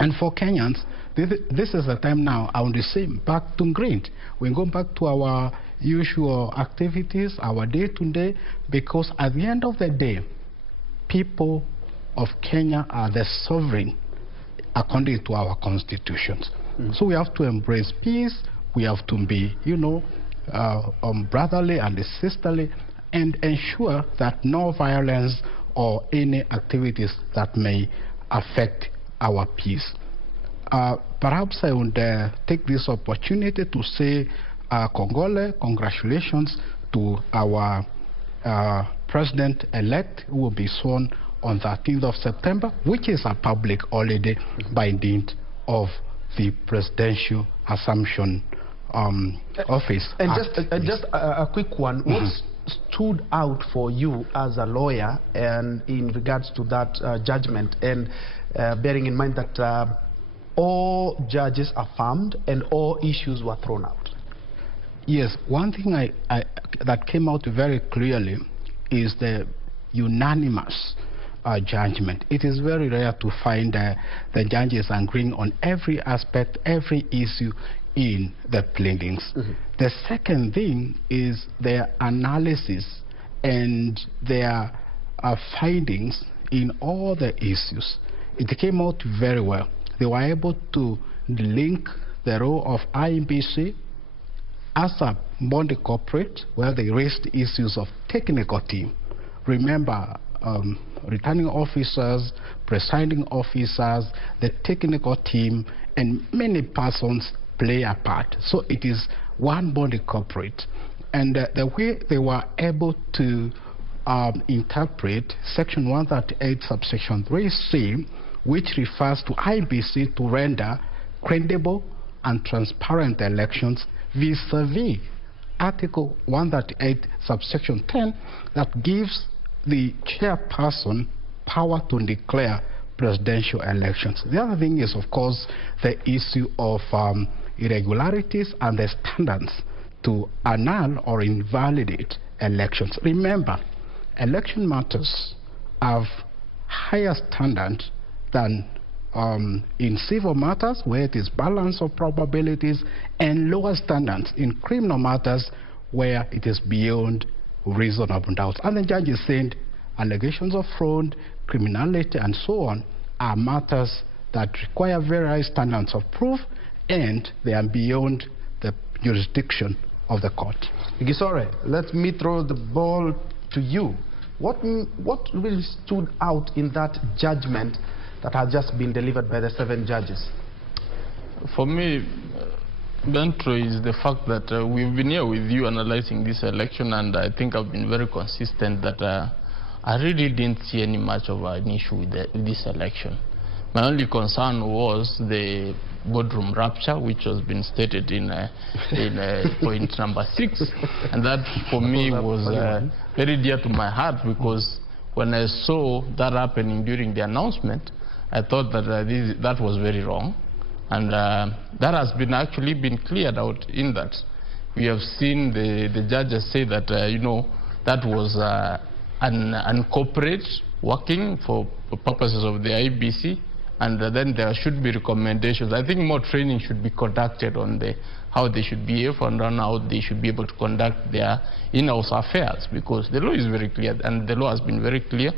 And for Kenyans, this is the time now, I want to say, back to green. We go back to our usual activities, our day-to-day, because at the end of the day, people of Kenya are the sovereign according to our constitutions. So we have to embrace peace, we have to be, brotherly and sisterly, and ensure that no violence or any activities that may affect our peace. Perhaps I would take this opportunity to say congratulations to our President-elect, who will be sworn on 13th of September, which is a public holiday by dint of the Presidential Assumption Office and just a quick one. What stood out for you as a lawyer and in regards to that judgment, and bearing in mind that all judges affirmed and all issues were thrown out? Yes, one thing that came out very clearly is the unanimous judgment. It is very rare to find the judges agreeing on every aspect, every issue in the pleadings. The second thing is their analysis and their findings in all the issues. it came out very well. They were able to link the role of IEBC as a body corporate, where they raised issues of technical team. Remember, returning officers, presiding officers, the technical team, and many persons play a part. So it is one body corporate. And the way they were able to interpret Section 138, subsection 3C, which refers to IBC to render credible and transparent elections vis-a-vis Article 138, subsection 10, that gives the chairperson power to declare presidential elections. The other thing is, of course, the issue of irregularities and the standards to annul or invalidate elections. Remember, election matters have higher standards than in civil matters, where it is balance of probabilities, and lower standards in criminal matters, where it is beyond reasonable doubt. And the judge is saying allegations of fraud, criminality, and so on are matters that require very high standards of proof, and they are beyond the jurisdiction of the court. Gisore, let me throw the ball to you. What really stood out in that judgment that has just been delivered by the 7 judges? For me, Bentro, is the fact that we've been here with you analyzing this election, and I think I've been very consistent that I really didn't see any much of an issue with this election. My only concern was the boardroom rapture, which has been stated in point number 6, and that for me was very dear to my heart, because when I saw that happening during the announcement, I thought that that was very wrong, and that has been actually been cleared out in that. We have seen the judges say that that was an corporate working for purposes of the IBC, and then there should be recommendations. I think more training should be conducted on how they should behave and on how they should be able to conduct their in-house affairs, because the law is very clear, and the law has been very clear.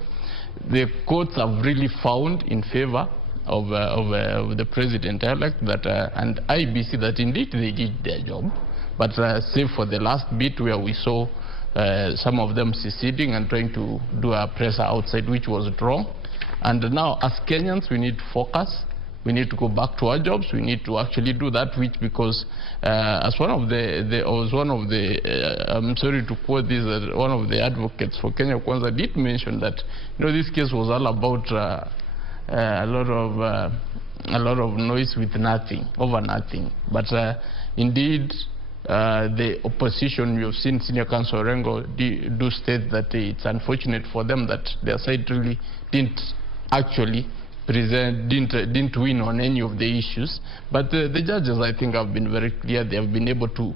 The courts have really found in favor of the president-elect and IBC that indeed they did their job, but save for the last bit where we saw some of them seceding and trying to do a presser outside, which was wrong. And now, as Kenyans, we need to focus. We need to go back to our jobs. We need to actually do that, which, because as one of I'm sorry to quote this, one of the advocates for Kenya Kwanza did mention that this case was all about a lot of noise with nothing, over nothing. But indeed, the opposition, we have seen Senior Counsel Orengo do state that it's unfortunate for them that their side really didn't actually didn't win on any of the issues. But the judges, I think, have been very clear. They have been able to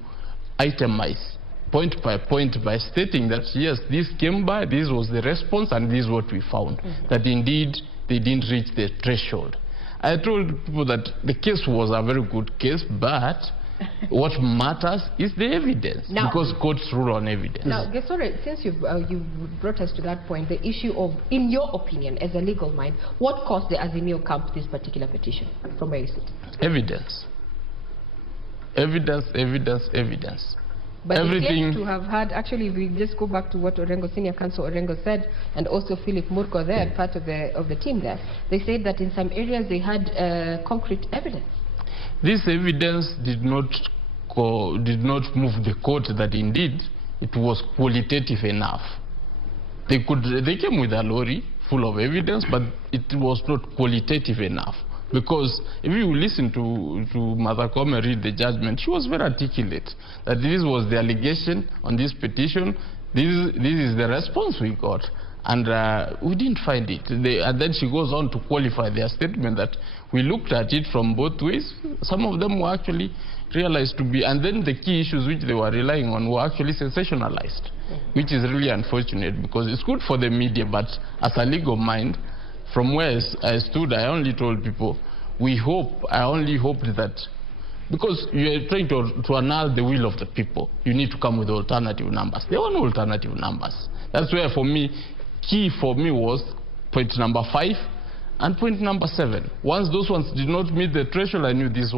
itemize point by point by stating that yes, this came by, this was the response, and this is what we found, that indeed they didn't reach the threshold. I told people that the case was a very good case, but what matters is the evidence, because courts rule on evidence. Now, sorry, since you've brought us to that point, the issue of, in your opinion, as a legal mind, what caused the Azimio camp this particular petition, from where you sit? Evidence. Evidence, evidence, evidence. But everything to have had, actually, if we just go back to what Senior Counsel Orengo said, and also Philip Murko there, part of the team there, they said that in some areas they had concrete evidence. This evidence did not move the court that indeed it was qualitative enough. They came with a lorry full of evidence, but it was not qualitative enough. Because if you listen to Mother Kome read the judgment, she was very articulate that this was the allegation on this petition, this is the response we got. And we didn't find it. And then she goes on to qualify their statement that we looked at it from both ways. Some of them were actually realized to be, and then the key issues which they were relying on were actually sensationalized, which is really unfortunate, because it's good for the media, but as a legal mind, from where I stood, I only told people, I only hoped that, because you are trying to annul the will of the people, you need to come with alternative numbers. There were no alternative numbers. That's where, for me, key for me was point number 5, And point number 7, once those ones did not meet the threshold, I knew this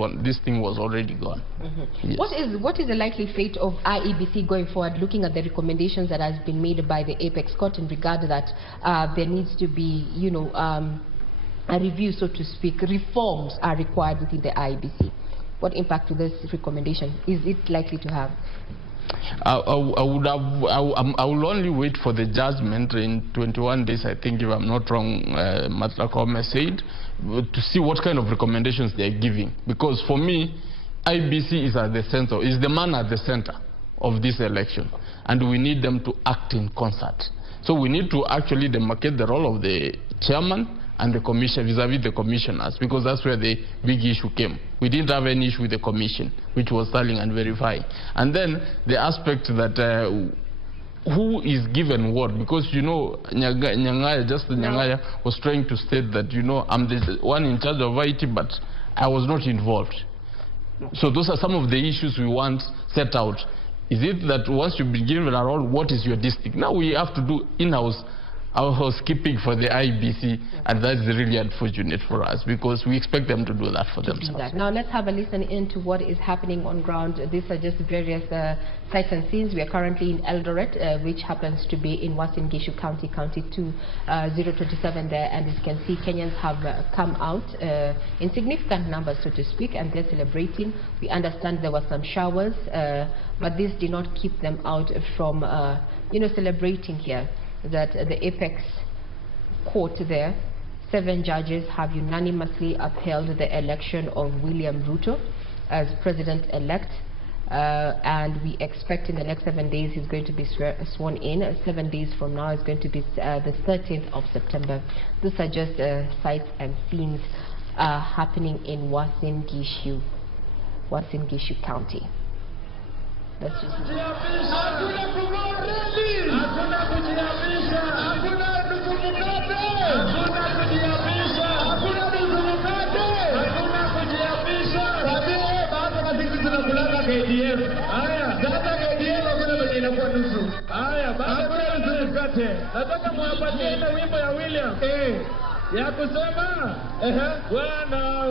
thing was already gone. Yes. What is the likely fate of IEBC going forward, looking at the recommendations that has been made by the Apex Court in regard to that there needs to be, you know, a review, so to speak, reforms are required within the IEBC? What impact will this recommendation, is it likely to have? I will only wait for the judgment in 21 days, I think, if I'm not wrong, Mahakama said, to see what kind of recommendations they are giving. Because for me, IBC is at the center, is the man at the center of this election. And we need them to act in concert. So we need to actually demarcate the role of the chairman and the commission vis-a-vis the commissioners, because that's where the big issue came. We didn't have any issue with the commission, which was telling and verifying. And then the aspect that who is given what, because, you know, Nyangaya was trying to state that, you know, I'm the one in charge of IT, but I was not involved. So those are some of the issues we want set out. Is it that once you've been given a role, what is your district? Now we have to do in-house our housekeeping for the IBC, and that's really unfortunate for us, because we expect them to do that for themselves. Now let's have a listen into what is happening on ground. These are just various sights and scenes. We are currently in Eldoret, which happens to be in Uasin Gishu County, County 2027 there, and as you can see, Kenyans have come out in significant numbers, so to speak, and they're celebrating. We understand there were some showers, but this did not keep them out from, you know, celebrating here. That the Apex Court there, 7 judges have unanimously upheld the election of William Ruto as president-elect, and we expect in the next 7 days he's going to be sworn in. 7 days from now is going to be the 13th of September. These are just sights and scenes happening in Uasin Gishu County. Let's just nataka muwapatie ile wimbo ya William ya kusema Bwana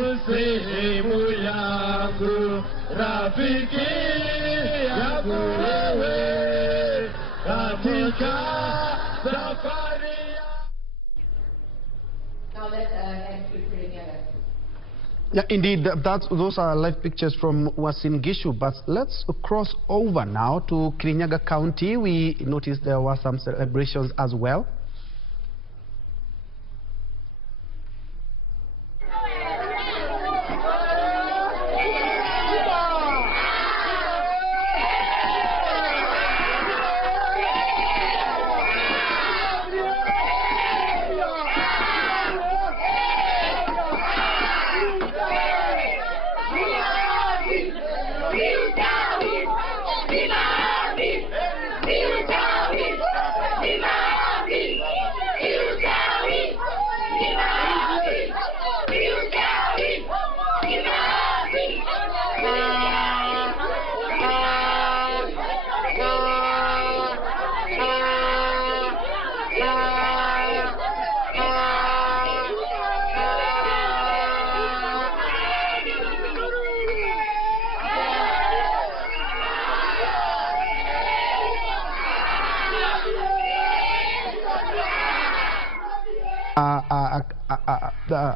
usehemu yangu, rafiki yangu wewe katika safari. Now let's head to Kiriaga. Yeah, indeed, those are live pictures from Uasin Gishu, but let's cross over now to Kirinyaga County. We noticed there were some celebrations as well.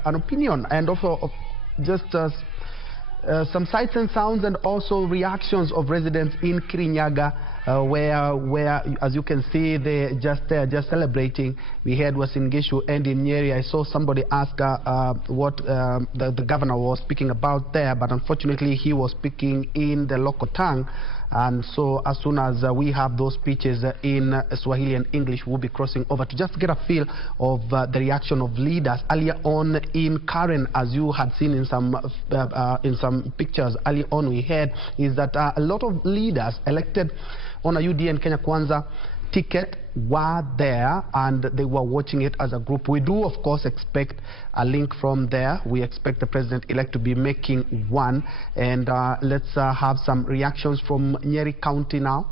An opinion and also just some sights and sounds and also reactions of residents in Kirinyaga, where as you can see they just celebrating. We heard Uasin Gishu and in Nyeri. I saw somebody ask what the governor was speaking about there, but unfortunately he was speaking in the local tongue. And so as soon as we have those speeches in Swahili and English, we'll be crossing over to just get a feel of the reaction of leaders. Earlier on in Karen, as you had seen in some pictures earlier on, we heard is that a lot of leaders elected on a UDN Kenya Kwanza ticket were there and they were watching it as a group. We do of course expect a link from there. We expect the president-elect to be making one, and let's have some reactions from Nyeri County now.